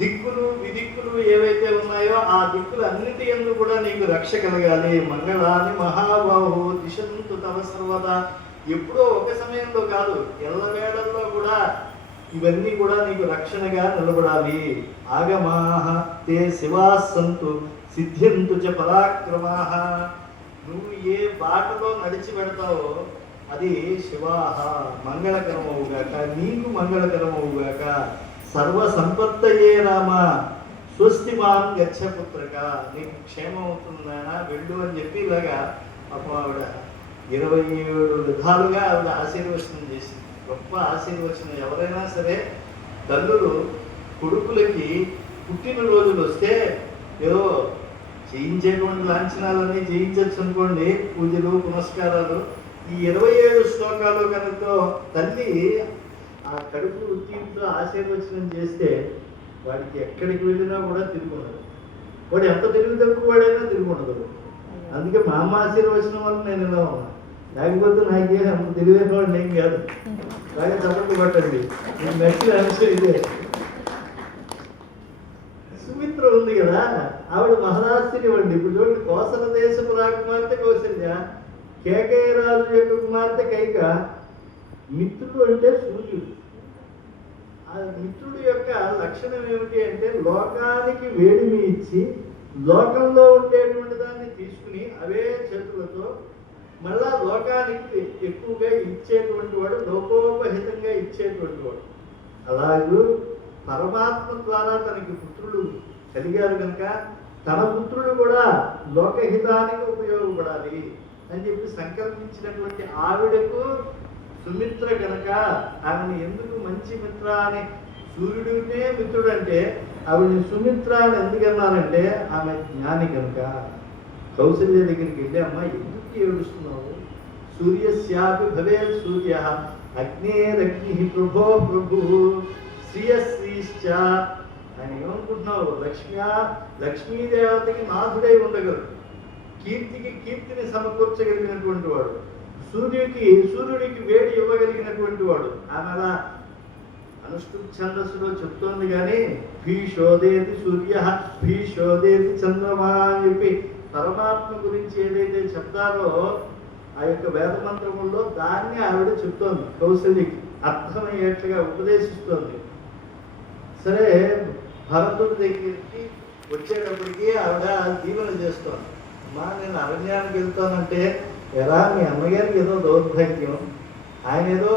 దిక్కులు విదిక్కులు ఏవైతే ఉన్నాయో ఆ దిక్కులు అన్నిటి యందు కూడా నీకు రక్ష కలగాలి. మంగళాని మహాబాహు దిశంతు తవ సర్వదా. ఎప్పుడో ఒక సమయంలో కాదు, ఎల్లవేళల్లో కూడా ఇవన్నీ కూడా నీకు రక్షణగా నిలబడాలి. ఆగమాః తే శివాః సంతు సిద్ధ్యంతు చ పరాక్రమాః. నువ్వు ఏ బాటలో నడిచి పెడతావో అది శివాహ మంగళకరమవుగాక, నీకు మంగళకరమవుగాక. సర్వ సంపత్తయే రామ స్వస్తి మాం గచ్చ పుత్రక. నీకు క్షేమం అవుతుంది నాయన, వెళ్ళు అని చెప్పి ఇలాగా పాపం ఆవిడ 27 విధాలుగా ఆవిడ ఆశీర్వచనం చేసింది. గొప్ప ఆశీర్వచనం. ఎవరైనా సరే తల్లులు కొడుకులకి పుట్టినరోజులు వస్తే ఏదో చేయించేటువంటి లాంఛనాలన్నీ చేయించచ్చు అనుకోండి, పూజలు పునస్కారాలు. ఈ 27 శ్లోకాలు కనుక తల్లి ఆ కడుపు వృత్తితో ఆశీర్వచనం చేస్తే వాడికి ఎక్కడికి వెళ్ళినా కూడా తిరుగుండదు. వాడు ఎంత తిరుగు తక్కువ వాడైనా తిరుగుండదు. అందుకే మా అమ్మ ఆశీర్వచనం వల్ల నేను ఇలా ఉన్నా, లేకపోతే నాకే అంత తెలివైన వాడు ఏం కాదు. బాగా చప్పట్లు పట్టండి. నేను నచ్చిన అంశం ఇదే. సుమిత్ర ఉంది కదా, ఆవిడ మహారాష్ట్రి వండి. ఇప్పుడు చూడండి, కోసల దేశపు రాకుమార్తె కౌసల్య, కేకయ్య రాజు యొక్క కుమార్తె కైక. మిత్రుడు అంటే సూర్యుడు. ఆ మిత్రుడి యొక్క లక్షణం ఏమిటి అంటే లోకానికి వేడిని ఇచ్చి లోకంలో ఉండేటువంటి దాన్ని తీసుకుని అవే చేతులతో మళ్ళా లోకానికి ఎక్కువగా ఇచ్చేటువంటి వాడు, లోకోపహితంగా ఇచ్చేటువంటి వాడు. అలాగే పరమాత్మ ద్వారా తనకి పుత్రులు కలిగారు కనుక తన పుత్రుడు కూడా లోకహితానికి ఉపయోగపడాలి అని చెప్పి సంకల్పించినటువంటి ఆవిడకు సుమిత్ర కనుక ఆమెను ఎందుకు మంచి మిత్ర అని, సూర్యుడినే మిత్రుడు అంటే ఆవిడని సుమిత్ర అని ఎందుకన్నారంటే ఆమె జ్ఞాని కనుక. కౌసల్య దగ్గరికి వెళ్ళి అమ్మ ఎందుకు ఏడుస్తున్నావు, సూర్యస్యాపి భవే సూర్య అగ్నేరగ్ని ప్రభో ప్రభు శ్రీయశ్రీశ్చ అని ఏమనుకుంటున్నావు, లక్ష్మీదేవతకి నాథుడై ఉండగలడు, కీర్తికి కీర్తిని సమకూర్చగలిగినటువంటి వాడు, సూర్యుడికి వేడి ఇవ్వగలిగినటువంటి వాడు. ఆమె అలా అనుష్ఠుప్ ఛందస్సులో చెప్తోంది కానీ భీషోదేతి సూర్య భీషోదేతి చంద్రమా అని చెప్పి పరమాత్మ గురించి ఏదైతే చెప్తారో ఆ యొక్క వేద మంత్రముల్లో దాన్ని ఆవిడ చెప్తోంది, కౌశల్యకి అర్థమయ్యేట్లుగా ఉపదేశిస్తోంది. సరే, భరతుడి దగ్గరికి వచ్చేటప్పటికి ఆవిడ దీవెన చేస్తోంది. అమ్మా నేను అరణ్యానికి వెళ్తానంటే, ఎలా మీ అమ్మగారికి ఏదో దౌర్భాగ్యం, ఆయన ఏదో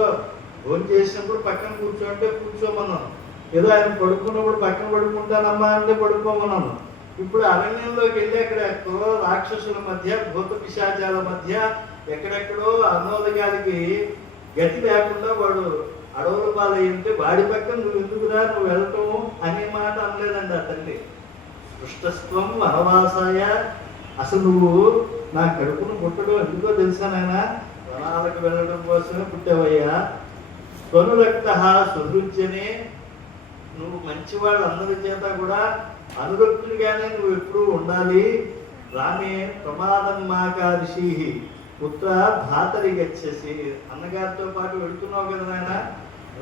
భోజనం చేసినప్పుడు పక్కన కూర్చోంటే కూర్చోమన్నాను, ఏదో ఆయన పడుకున్నప్పుడు పక్కన పడుకుంటానమ్మా అంటే పడుకోమన్నాను. ఇప్పుడు అరణ్యంలోకి వెళ్ళి అక్కడ రాక్షసుల మధ్య భూత పిశాచాల మధ్య ఎక్కడెక్కడో అన్నోదగాలికి గతి లేకుండా వాడు అడవుల పాలయ్యంటే వాడి పక్కన నువ్వు ఎందుకురా నువ్వు వెళ్ళటము అనే మాట అనలేదండి ఆ తల్లి. సృష్టస్త్వం వనవాసాయ, అసలు నువ్వు నా కడుపును పుట్టడం ఎందుకో తెలుసా నాయన, వనాలకు వెళ్ళడం కోసమే పుట్టావయ్యా. స్వనురక్త సుహృత్యనే, నువ్వు మంచివాళ్ళు అందరి చేత కూడా అనురక్తుడిగానే నువ్వు ఎప్పుడూ ఉండాలి. రామే ప్రమాదం మాకారిషి పుత్ర భాతరి గచ్చేసి, అన్నగారితో పాటు వెళ్తున్నావు కదా నాయన,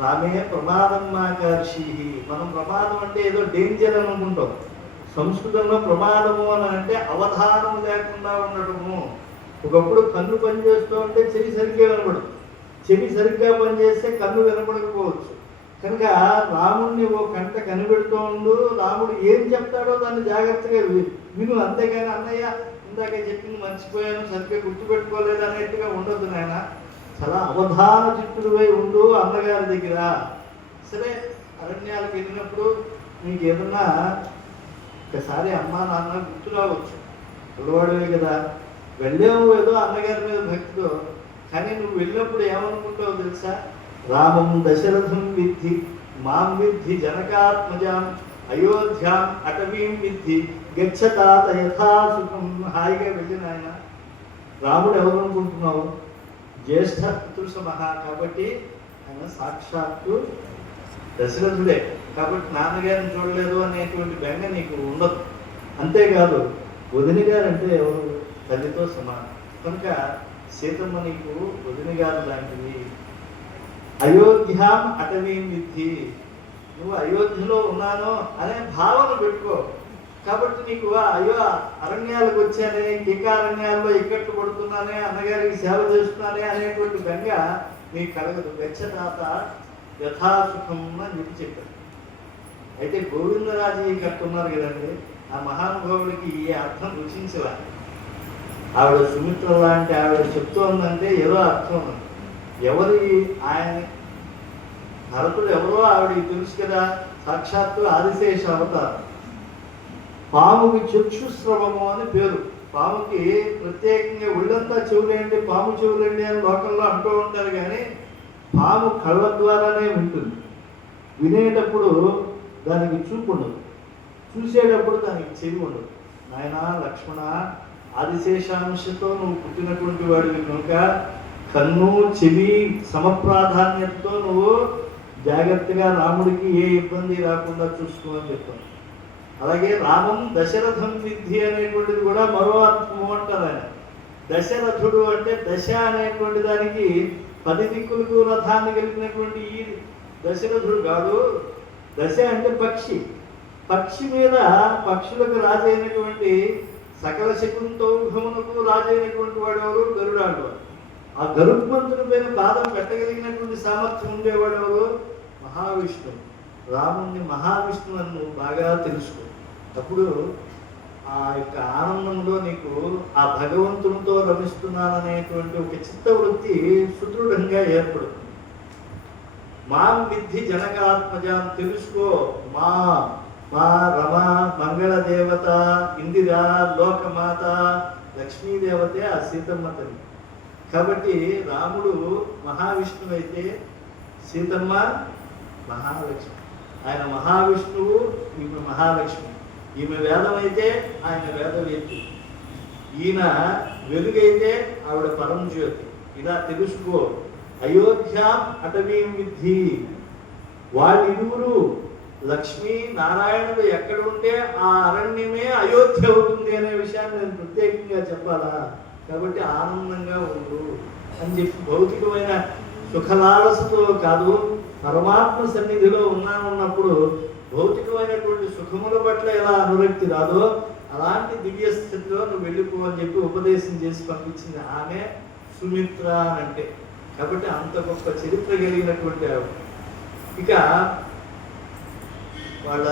రామే ప్రమాదం మాకారిషి. మనం ప్రమాదం అంటే ఏదో డేంజర్ అని అనుకుంటాం, సంస్కృతంలో ప్రమాదము అని అంటే అవధానం లేకుండా ఉండటము. ఒకప్పుడు కన్ను పనిచేస్తూ ఉంటే చెవి సరిగ్గా వినపడదు, చెవి సరిగ్గా పనిచేస్తే కన్ను వినపడకపోవచ్చు. కనుక రాముడిని ఓ కంట కనిపెడుతూ ఉండు, రాముడు ఏం చెప్తాడో దాన్ని జాగ్రత్తగా విను, అంతేగాని అన్నయ్య ఇందాక చెప్పింది మర్చిపోయాను సరిగ్గా గుర్తుపెట్టుకోలేదు అనేట్టుగా ఉండొద్దు నాయన, చాలా అవధాన చిత్తుడిపై ఉండు అన్నగారి దగ్గర. సరే, అరణ్యాలకు వెళ్ళినప్పుడు నీకు ఏదన్నా ఒకసారి అమ్మా నాన్న గుర్తు రావచ్చు, పిల్లవాడివే కదా, వెళ్ళావు ఏదో అన్నగారి మీద భక్తితో, కానీ నువ్వు వెళ్ళినప్పుడు ఏమనుకుంటావు తెలుసా, రామం దశరథం విద్ధి మాం విద్ధి జనకాత్మజాం అయోధ్యాం అటవీం విద్ధి గచ్చతాత యథాసుఖం. హాయిగా వెళ్ళిన ఆయన రాముడు ఎవరు అనుకుంటున్నావు, జ్యేష్ఠ పితృసమహ, కాబట్టి ఆయన సాక్షాత్తు దశరథుడే, కాబట్టి నాన్నగారిని చూడలేదు అనేటువంటి బెంగ నీకు ఉండదు. అంతేకాదు వదిన గారు అంటే ఎవరు, తల్లితో సమానం కనుక సీతమ్మ నీకు వదిన గారు లాంటిది. అయోధ్యాం అటవీం విద్ధి, నువ్వు అయోధ్యలో ఉన్నాను అనే భావన పెట్టుకో. కాబట్టి నీకు అయ్యో అరణ్యాలకు వచ్చానే, టీకారణ్యాల్లో ఇక్కట్లు పడుతున్నానే, అన్నగారికి సేవ చేస్తున్నానే అనేటువంటి బెంగ నీకు కలగదు. గచ్చతాత యథాసుఖం అని చెప్పారు. అయితే గోవిందరాజు కట్టున్నారు కదండి, ఆ మహానుభావుడికి ఈ అర్థం రుచించలే. ఆవిడ సుమిత్ర లాంటి ఆవిడ చెప్తోందంటే ఏదో అర్థం ఉంది. ఎవరి ఆయన భరతుడు ఎవరో ఆవిడకి తెలుసు కదా, సాక్షాత్తు ఆదిశేష అవతారం. పాముకి చక్షుస్రవము అని పేరు. పాముకి ప్రత్యేకంగా ఒళ్ళంతా చెవులేండి, పాము చెవులేండి అని లోకంలో అంటూ ఉంటారు, కానీ పాము కళ్ళ ద్వారానే వింటుంది. వినేటప్పుడు దానికి చూపు ఉండదు, చూసేటప్పుడు దానికి చెవి ఉండదు. నాయన లక్ష్మణ, ఆదిశేషాంశతో నువ్వు పుట్టినటువంటి వాడివి కనుక కన్ను చెవి సమప్రాధాన్యతతో నువ్వు జాగ్రత్తగా రాముడికి ఏ ఇబ్బంది రాకుండా చూసుకోమని చెప్తాను. అలాగే రామం దశరథం విద్ధి అనేటువంటిది కూడా మరో అర్థము అంటారు ఆయన. దశరథుడు అంటే దశ అనేటువంటి దానికి 10 దిక్కులకు రథాన్ని కలిగినటువంటి ఈ దశరథుడు కాదు. దశ అంటే పక్షి, పక్షి మీద పక్షులకు రాజైనటువంటి సకల శకుంతౌఘమునకు రాజైనటువంటి వాడు ఎవరు, గరుడాడు. ఆ గరుత్మంతుడి పైన పాదం పెట్టగలిగినటువంటి సామర్థ్యం ఉండేవాడు ఎవరు, మహావిష్ణువు. రాముణ్ణి మహావిష్ణువు అని నువ్వు బాగా తెలుసుకో. అప్పుడు ఆ యొక్క ఆనందంలో నీకు ఆ భగవంతునితో రమిస్తున్నాననేటువంటి ఒక చిత్తవృత్తి సుదృఢంగా ఏర్పడుతుంది. మాం విద్ధి జనకాత్మజాం, తెలుసుకో, మా మా రమ మంగళ దేవత ఇందిరా లోకమాత లక్ష్మీదేవతే ఆ సీతమ్మ తల్లి. కాబట్టి రాముడు మహావిష్ణువు అయితే సీతమ్మ మహాలక్ష్మి. ఆయన మహావిష్ణువు, ఈమె మహాలక్ష్మి. ఈమె వేదం అయితే ఆయన వేదవేత్తి. ఈయన వెలుగైతే ఆవిడ పరంజ్యోతి. ఇలా తెలుసుకో. అయోధ్యాం అటవీం విద్ధి, వాళ్ళిరువురు లక్ష్మీ నారాయణుడు ఎక్కడ ఉంటే ఆ అరణ్యమే అయోధ్య అవుతుంది అనే విషయాన్ని నేను ప్రత్యేకంగా చెప్పాలా? కాబట్టి ఆనందంగా ఉండు అని చెప్పి భౌతికమైన సుఖలాలసతో కాదు, పరమాత్మ సన్నిధిలో ఉన్నప్పుడు భౌతికమైనటువంటి సుఖముల పట్ల ఎలా అనురక్తి రాదో అలాంటి దివ్య స్థితిలో నువ్వు వెళ్ళిపో అని చెప్పి ఉపదేశం చేసి పంపించింది ఆమె సుమిత్ర అని అంటే. కాబట్టి అంత గొప్ప చరిత్ర కలిగినటువంటి ఇక వాళ్ళ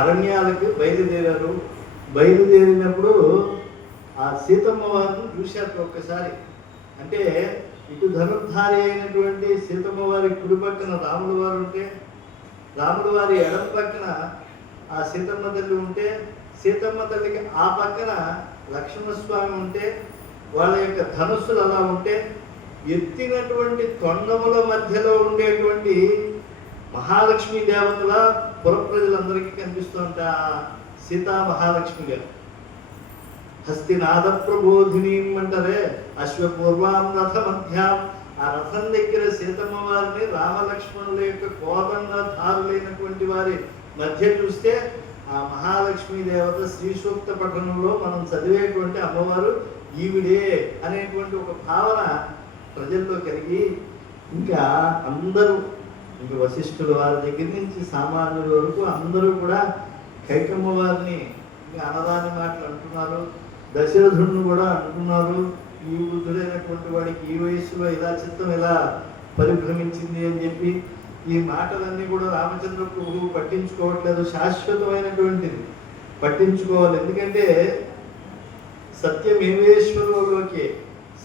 అరణ్యాలకు బయలుదేరారు. బయలుదేరినప్పుడు ఆ సీతమ్మ వారిని చూశారు ఒక్కసారి. అంటే ఇటు ధనుర్ధారి అయినటువంటి సీతమ్మ వారి కుడి పక్కన రాముల వారు ఉంటే, రాముల వారి ఎడం పక్కన ఆ సీతమ్మ తల్లి ఉంటే, సీతమ్మ తల్లికి ఆ పక్కన లక్ష్మణస్వామి ఉంటే, వాళ్ళ యొక్క ధనుస్సులు అలా ఉంటే, ఎత్తినటువంటి తొండముల మధ్యలో ఉండేటువంటి మహాలక్ష్మి దేవతల పుర ప్రజలందరికీ కనిపిస్తూ ఉంటా సీతా మహాలక్ష్మి గారు. హస్తినాథ ప్రబోధిని అంటారే, అశ్వపూర్వాం రథ మధ్యాం, ఆ రథం దగ్గర సీతమ్మ వారిని రామలక్ష్మణుల యొక్క కోదండధారులైనటువంటి వారి మధ్య చూస్తే ఆ మహాలక్ష్మి దేవత శ్రీ సూక్త పఠనంలో మనం చదివేటువంటి అమ్మవారు ఈవిడే అనేటువంటి ఒక భావన ప్రజల్లో కలిగి, ఇంకా అందరూ, ఇంకా వశిష్ఠుల వారి దగ్గర నుంచి సామాన్యుల వరకు అందరూ కూడా కైకమ్మ వారిని ఇంకా అనదాని మాటలు అంటున్నారు. దశరథుడిని కూడా అంటున్నారు, ఈ వృద్ధుడైనటువంటి వాడికి ఈ వయస్సులో ఇలా చిత్తం ఇలా పరిభ్రమించింది అని చెప్పి ఈ మాటలన్నీ కూడా రామచంద్ర ప్రభువు పట్టించుకోవట్లేదు. శాశ్వతమైనటువంటిది పట్టించుకోవాలి. ఎందుకంటే సత్యమేవేశ్వరోలోకే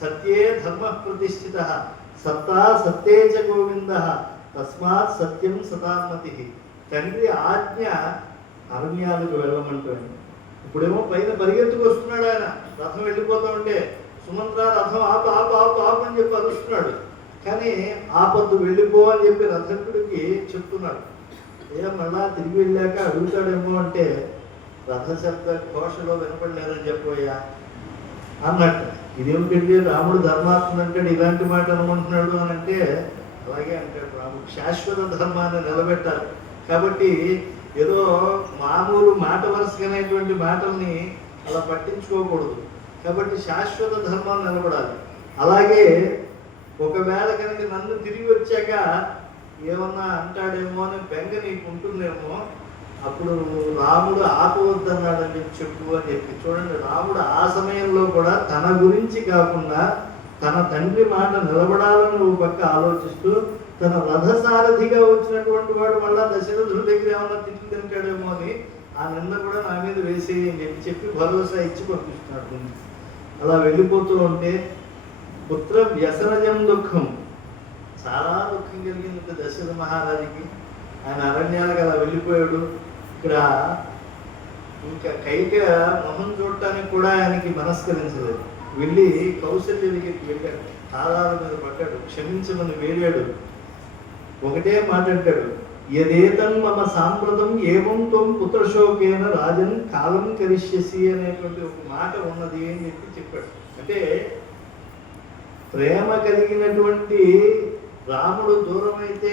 సత్యే ధర్మ ప్రతిష్ఠిత సత్తా సత్తే చ గోవింద తస్మాత్ సత్యం సతామతి. తండ్రి ఆజ్ఞ అరణ్యాలకు వెళ్ళమంటాడు. ఇప్పుడేమో పైన పరిగెత్తుకు వస్తున్నాడు ఆయన, రథం వెళ్ళిపోతూ ఉంటే సుమంత్ర రథం ఆపు ఆపు ఆపు ఆపు అని చెప్పి అరుస్తున్నాడు. కానీ ఆపద్దు వెళ్ళిపో అని చెప్పి రథకుడికి చెప్తున్నాడు. మళ్ళా తిరిగి వెళ్ళాక అడుగుతాడేమో అంటే రథశబ్ద ఘోషలో వినపడలేదని చెప్పోయా అన్నట్టు. ఇదేమిటండి రాముడు ధర్మాత్ముడు అంటాడు, ఇలాంటి మాట అనుకుంటున్నాడు అని అంటే అలాగే అంటాడు రాముడు. శాశ్వత ధర్మాన్ని నిలబెట్టాలి. కాబట్టి ఏదో మామూలు మాట వరుసగానేటువంటి మాటల్ని అలా పట్టించుకోకూడదు. కాబట్టి శాశ్వత ధర్మాన్ని నిలబడాలి. అలాగే ఒకవేళ కనుక నన్ను తిరిగి వచ్చాక ఏమన్నా అంటాడేమో అని బెంగ నీకు ఉంటుందేమో, అప్పుడు రాముడు ఆపవద్దన్నాడని చెప్పు అని చెప్పి. చూడండి, రాముడు ఆ సమయంలో కూడా తన గురించి కాకుండా తన తండ్రి మాట నిలబడాలని ఒక పక్క ఆలోచిస్తూ, తన రథసారథిగా వచ్చినటువంటి వాడు మళ్ళా దశరథుడి దగ్గర ఏమన్నా తిట్లు తింటాడేమో అని ఆ నింద కూడా నా మీద వేసేయి అని చెప్పి భరోసా ఇచ్చి పంపిస్తున్నాడు. అలా వెళ్ళిపోతూ ఉంటే పుత్ర వ్యసనజం దుఃఖం, చాలా దుఃఖం కలిగింది దశరథ మహారాజుకి. ఆయన అరణ్యాలకు అలా వెళ్ళిపోయాడు. ఇక్కడ ఇంకా కైక మొహం చూడటానికి కూడా ఆయనకి మనస్కరించలేదు. వెళ్ళి కౌశల్య దగ్గరికి వెళ్ళాడు, పాదాల మీద పడ్డాడు, క్షమించమని వేడాడు. ఒకటే మాట అంటాడు, యదేతం మమ సాంప్రదం ఏవం త్వం పుత్రశోకేన రాజన్ కాలం కరిష్యసి అనేటువంటి ఒక మాట ఉన్నది అని చెప్పాడు. అంటే ప్రేమ కలిగినటువంటి రాముడు దూరమైతే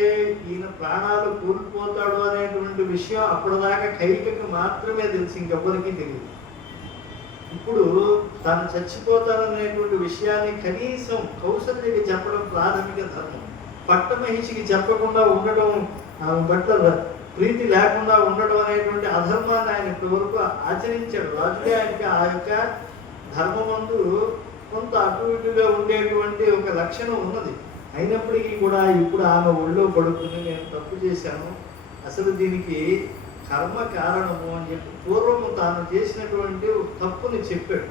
ఈయన ప్రాణాలు కోల్పోతాడు అనేటువంటి విషయం అప్పటిదాకా కైకకు మాత్రమే తెలిసి ఇంకెవ్వరికీ తెలియదు. ఇప్పుడు తాను చచ్చిపోతాననేటువంటి విషయాన్ని కనీసం కౌశల్యకి చెప్పడం ప్రాథమిక ధర్మం. పట్టమహిషికి చెప్పకుండా ఉండడం, ఆమె పట్ల ప్రీతి లేకుండా ఉండడం అనేటువంటి అధర్మాన్ని ఆయన ఇప్పటివరకు ఆచరించాడు. రాజుగా ఆయనకి ఆ యొక్క ధర్మమందు కొంత అటు ఇటుగా ఉండేటువంటి ఒక లక్షణం ఉన్నది. అయినప్పటికీ కూడా ఇప్పుడు ఆమె ఒళ్ళో పడుకుని నేను తప్పు చేశాను, అసలు దీనికి కర్మ కారణము అని చెప్పి పూర్వము తాను చేసినటువంటి తప్పుని చెప్పాడు.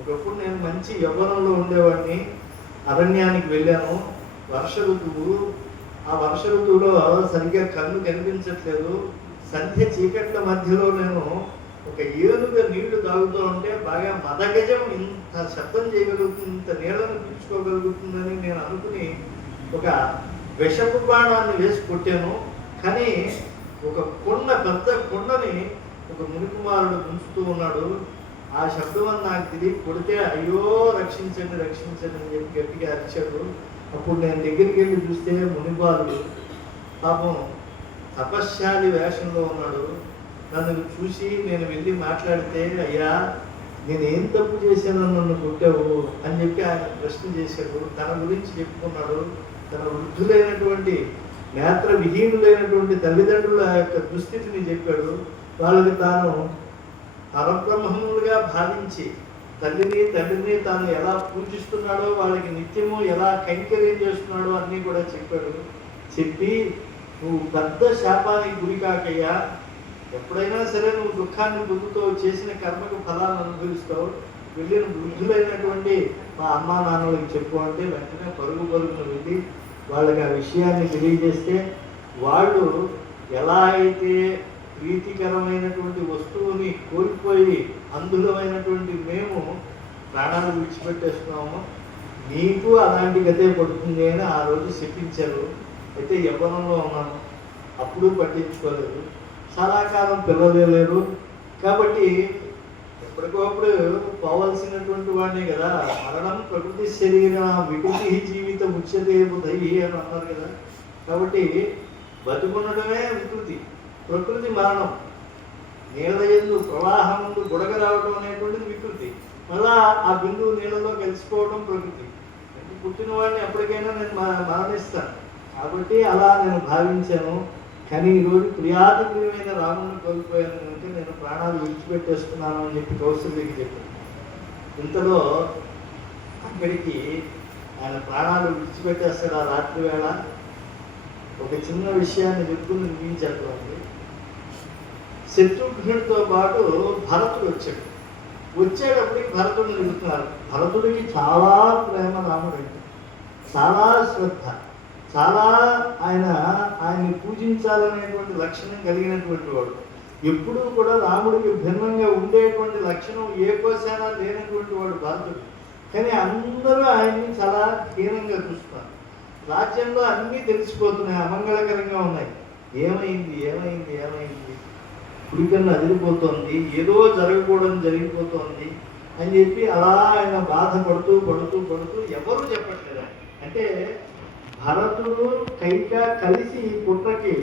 ఒకప్పుడు నేను మంచి యవ్వనంలో ఉండేవాడిని, అరణ్యానికి వెళ్ళాను, వర్ష ఋతువు, ఆ వర్ష ఋతువులో సరిగ్గా కళ్ళు కనిపించట్లేదు, సంధ్య చీకట్ల మధ్యలో నేను ఒక ఏనుగా నీళ్లు తాగుతూ ఉంటే బాగా మదగజం ఇంత శబ్దం చేయగలుగుతుంది, ఇంత నీళ్లను పీల్చుకోగలుగుతుందని నేను అనుకుని ఒక విషపు బాణాన్ని వేసి కొట్టాను. కానీ ఒక పెద్ద కొండని ఒక మునికుమారుడు ఉంచుతూ ఉన్నాడు. ఆ శబ్దం అని నాకు తెలియక కొడితే అయ్యో రక్షించండి రక్షించండి అని చెప్పి గట్టిగా అరిచాడు. అప్పుడు నేను దగ్గరికి వెళ్ళి చూస్తే మునిబాలుడు పాపం తపశ్శాలి వేషంలో ఉన్నాడు. నన్ను చూసి నేను వెళ్ళి మాట్లాడితే, అయ్యా నేనేం తప్పు చేశాను నన్ను కొట్టావు అని చెప్పి ఆయన ప్రశ్న చేశాడు. తన గురించి చెప్పుకున్నాడు. తన వృద్ధులైనటువంటి నేత్ర విహీనులైనటువంటి తల్లిదండ్రుల యొక్క దుస్థితిని చెప్పాడు. వాళ్ళకి తాను పరబ్రహ్మములుగా భావించి తల్లిని తండ్రిని తాను ఎలా పూజిస్తున్నాడో, వాళ్ళకి నిత్యము ఎలా కైంకర్యం చేస్తున్నాడో అన్నీ కూడా చెప్పాడు. చెప్పి నువ్వు పెద్ద శాపానికి గురి కాకయ్యా, ఎప్పుడైనా సరే నువ్వు దుఃఖాన్ని పొందుతావు, చేసిన కర్మకు ఫలాన్ని అనుభవిస్తావు, వెళ్ళిన వృద్ధులైనటువంటి మా అమ్మా నాన్నలకు చెప్పు అంటే వెంటనే పరుగున వెళ్ళి వాళ్ళకి ఆ విషయాన్ని తెలియజేస్తే, వాళ్ళు ఎలా అయితే ప్రీతికరమైనటువంటి వస్తువుని కోల్పోయి అందులమైనటువంటి మేము ప్రాణాలు విడిచిపెట్టేస్తున్నాము, నీకు అలాంటి గతే పడుతుంది అని ఆ రోజు చెప్పించారు. అయితే యవ్వనంలో ఉన్నాను, అప్పుడు పట్టించుకోలేదు, చాలా కాలం పిల్లలే లేరు కాబట్టి ఎప్పటికప్పుడు పోవాల్సినటువంటి వాడిని కదా. మరణం ప్రకృతి శరీర వికృతి జీవితం ఉచ్యతే బుధై అని అన్నారు కదా. కాబట్టి బతుకుండటమే వికృతి, ప్రకృతి మరణం. నీళ్ళ యందు ప్రవాహం ముందు బుడగ రావడం అనేటువంటిది వికృతి, మళ్ళా ఆ బిందువు నీళ్ళలో కలిసిపోవడం ప్రకృతి. అంటే పుట్టిన వాడిని ఎప్పటికైనా నేను మరణిస్తాను కాబట్టి అలా నేను భావించాను. కానీ ఈరోజు ప్రియాతిప్రియమైన రాముని కోల్పోయాను కనుక నేను ప్రాణాలు విడిచిపెట్టేస్తున్నాను అని చెప్పి కౌశల్యకి చెప్పాను. ఇంతలో అక్కడికి ఆయన ప్రాణాలు విడిచిపెట్టేస్తాడు. ఆ రాత్రి వేళ ఒక చిన్న విషయాన్ని చెప్పుకుని ముగించేటువంటి, శత్రుఘ్నుడితో పాటు భరతుడు వచ్చాడు. వచ్చేటప్పటికి భరతుడిని నిలుపుతున్నారు. భరతుడికి చాలా ప్రేమ రాముడంటే, చాలా శ్రద్ధ, చాలా ఆయన్ని పూజించాలనేటువంటి లక్షణం కలిగినటువంటి వాడు. ఎప్పుడూ కూడా రాముడికి భిన్నంగా ఉండేటువంటి లక్షణం ఏ కోశాన లేనటువంటి వాడు భరతుడు. కానీ అందరూ ఆయన్ని చాలా హీనంగా చూస్తున్నారు. రాజ్యంలో అన్నీ తెలిసిపోతున్నాయి, అమంగళకరంగా ఉన్నాయి. ఏమైంది ఏమైంది ఏమైంది, కుడికన్ను అదిరిపోతుంది, ఏదో జరగకూడదు జరిగిపోతుంది అని చెప్పి అలా ఆయన బాధపడుతూ పడుతూ ఎవరు చెప్పట్లేదు. అంటే భరతుడు కైక కలిసి ఈ పుట్రకి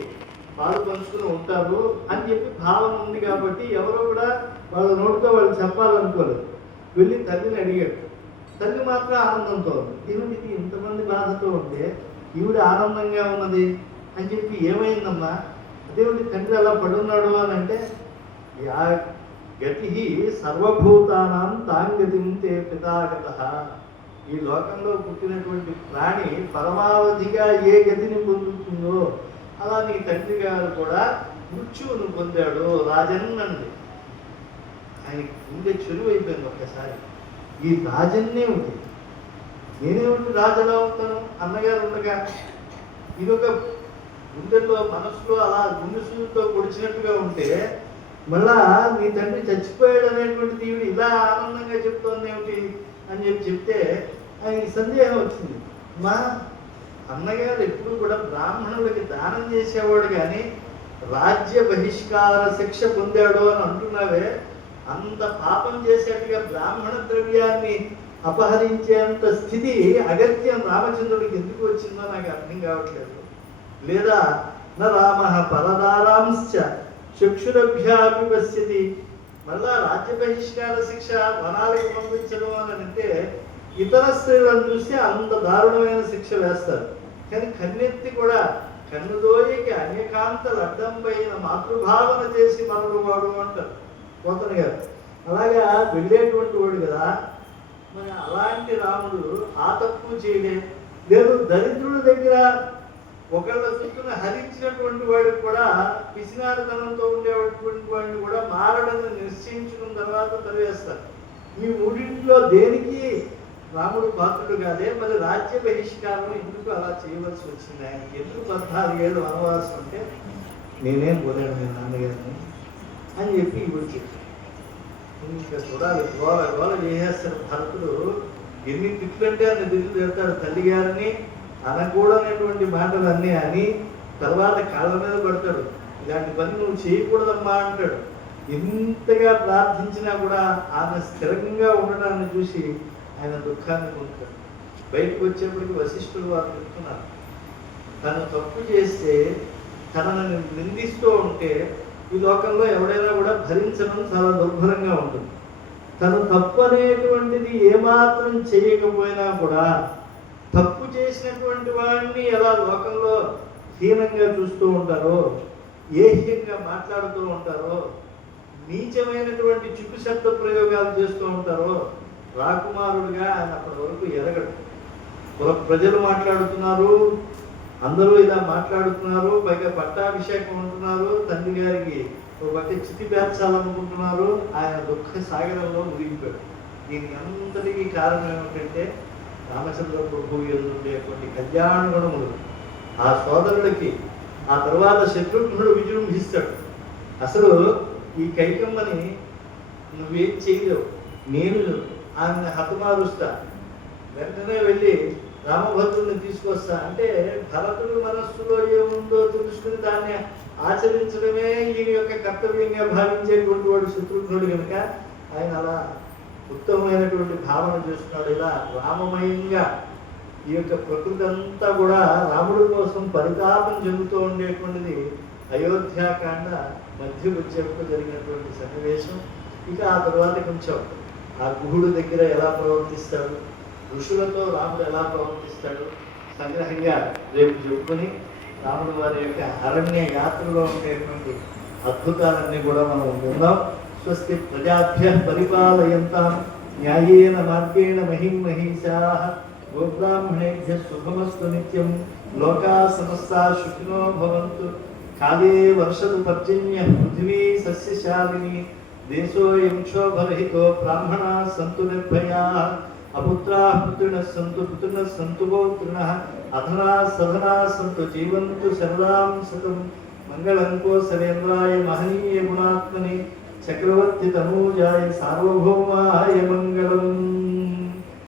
పాలు పంచుకుని ఉంటారు అని చెప్పి భావన ఉంది కాబట్టి ఎవరో కూడా వాళ్ళ నోటితో వాళ్ళు చెప్పాలనుకోలేదు. వెళ్ళి తల్లిని అడిగాడు. తల్లి మాత్రం ఆనందంతో ఉంది. ఏమిటి ఇంతమంది బాధతో ఉంటే ఈవిడ ఆనందంగా ఉన్నది అని చెప్పి, ఏమైందమ్మా, అదేమిటి తండ్రి అలా పడున్నాడు అని అంటే, యా గతి సర్వభూతానాం తాంగతిం తే పితాగతః. ఈ లోకంలో పుట్టినటువంటి ప్రాణి పరమావధిగా ఏ గతిని పొందుతుందో అలా నీ తండ్రి గారు కూడా మృత్యువును పొందాడు రాజన్నండి. ఆయనకి గుండె చెరువు అయిపోయింది ఒక్కసారి. ఈ రాజన్నే ఉంది, నేనేమిటి రాజు ఎలా అవుతాను, అన్నగారు ఉండగా. ఇదొక గుండెల్లో మనసులో అలా గుండె సూదుతో పొడిచినట్టుగా ఉంటే, మళ్ళా నీ తండ్రి చచ్చిపోయాడు అనేటువంటి తీవిడి ఇలా ఆనందంగా చెప్తోంది ఏమిటి అని చెప్తే ఆయనకి సందేహం వచ్చింది. మా అన్నగారు ఎప్పుడు కూడా బ్రాహ్మణులకి దానం చేసేవాడు, కానీ రాజ్య బహిష్కార శిక్ష పొందాడు అని అంటున్నావే, అంత పాపం చేసేట్టుగా బ్రాహ్మణ ద్రవ్యాన్ని అపహరించేంత స్థితి అగత్యం రామచంద్రుడికి ఎందుకు వచ్చిందో నాకు అర్థం కావట్లేదు. లేదా నా రామ పరదారాంశ చక్షురభ్యాపి పశ్యతి, మళ్ళా రాజ్య బహిష్కార శిక్ష వనాలకు పంపించడం అని అంటే ఇతర స్త్రీలను చూసి అంత దారుణమైన శిక్ష వేస్తారు. కానీ కన్నెత్తి కూడా కన్నుదోయికి అన్యకాంతలు అడ్డం పైన మాతృభావన చేసి మరొక వాడు అంటారు పోతన గారు. అలాగా వెళ్ళేటువంటి వాడు కదా. మరి అలాంటి రాముడు ఆ తప్పు చేయలే, లేదు దరిద్రుల దగ్గర ఒకళ్ళ చుట్టూన హరించినటువంటి వాడికి కూడా పిసినారితనంతో ఉండేటువంటి వాడిని కూడా మారడని నిశ్చయించుకున్న తర్వాత తరివేస్తారు. ఈ మూడింటిలో దేనికి రాముడు పాత్రుడు కాదే, మరి రాజ్య బహిష్కారం ఎందుకు అలా చేయవలసి వచ్చింది? ఆయనకి ఎందుకు 14 ఏళ్ళు వనవాసం అంటే నేనేం పోలేను మీ నాన్నగారిని అని చెప్పి వచ్చి ఇంకా చూడాలి. గోల గోల చేసేస్తారు భరతుడు. ఎన్ని తిట్లంటే అన్ని తిట్లు తిడతాడు. తల్లిగారిని అనకూడనటువంటి మాటలు అన్నీ అని తర్వాత కాళ్ళ మీద పడతాడు. ఇలాంటి పని నువ్వు చేయకూడదమ్మా అంటాడు. ఎంతగా ప్రార్థించినా కూడా ఆమె స్థిరంగా ఉండడాన్ని చూసి ఆయన దుఃఖాన్ని పొందుతాడు. బయటకు వచ్చేప్పటికి వశిష్ఠులు వారు చెప్తున్నారు, తను తప్పు చేస్తే తనని నిందిస్తూ ఉంటే ఈ లోకంలో ఎవడైనా కూడా భరించడం చాలా దుర్భరంగా ఉంటుంది. తను తప్పు అనేటువంటిది ఏమాత్రం చేయకపోయినా కూడా తప్పు చేసినటువంటి వాడిని ఎలా లోకంలో హీనంగా చూస్తూ ఉంటారో, ఏహ్యంగా మాట్లాడుతూ ఉంటారో, నీచమైనటువంటి చుట్టు శబ్ద ప్రయోగాలు చేస్తూ ఉంటారో, రాకుమారుడిగా ఆయన అప్పటి వరకు ఎరగడు. ప్రజలు మాట్లాడుతున్నారు, అందరూ ఇలా మాట్లాడుతున్నారు, పైగా పట్టాభిషేకం ఉంటున్నారు, తండ్రి గారికి ఒక పక్క చితి పేర్చాలనుకుంటున్నారు. ఆయన దుఃఖ సాగరంలో మునిగిపోయాడు. దీనికి అంతటికీ కారణం ఏమిటంటే రామచంద్ర ప్రభు ఉండేటువంటి కళ్యాణ గుణములు ఆ సోదరుడికి ఆ తర్వాత శత్రుఘ్నుడు విజృంభిస్తాడు. అసలు ఈ కైకమ్మని నువ్వేం చేయలేవు, నేను ఆమెను హతమారుస్తా, వెంటనే వెళ్ళి రామభద్రుడిని తీసుకొస్తా అంటే భరతుడి మనస్సులో ఏముందో తెలుసుకుని దాన్ని ఆచరించడమే ఈయన యొక్క కర్తవ్యంగా భావించేటువంటి వాడు శత్రుఘ్నుడు కనుక ఆయన అలా ఉత్తమమైనటువంటి భావన చేస్తున్నాడు. ఇలా రామమయంగా ఈ యొక్క ప్రకృతి అంతా కూడా రాముడి కోసం పరితాపం చెందుతూ ఉండేటువంటిది అయోధ్యాకాండ మధ్య వచ్చేప్పుడు జరిగినటువంటి సన్నివేశం. ఇక ఆ తర్వాత కొంచెం ఆ గుహుడు దగ్గర ఎలా ప్రవర్తిస్తాడు, ఋషులతో రాముడు ఎలా ప్రవర్తిస్తాడు సంగ్రహంగా రేపు చెప్పుకొని రాముడు వారి యొక్క అరణ్య యాత్రలో ఉండేటువంటి అద్భుతాలన్నీ కూడా మనం విందాం. స్వస్తి ప్రజాభ్య పరిపాలయంతాం న్యాయేన మార్గేణ మహిం మహిషాః గోబ్రాహ్మణేభ్య శుభమస్తు నిత్యం. లోకా సమస్తా సుఖినో భవంతు. కాలే వర్షతు పర్జన్యః పృథివీ సస్యశాలిని. దేశోऽयं క్షోభరహితో బ్రాహ్మణాः సంతు నిర్భయాः. అపుత్రాः పుత్రిణः సంతు పుత్రిణः సంతు పౌత్రిణः. అధనాः సధనాः సంతు జీవంతు శరదాం శతం. మంగళం కోసలేంద్రాయ మహనీయ గుణాత్మనే చక్రవర్తి తనూజాయ సార్వభౌమాయ మంగళం.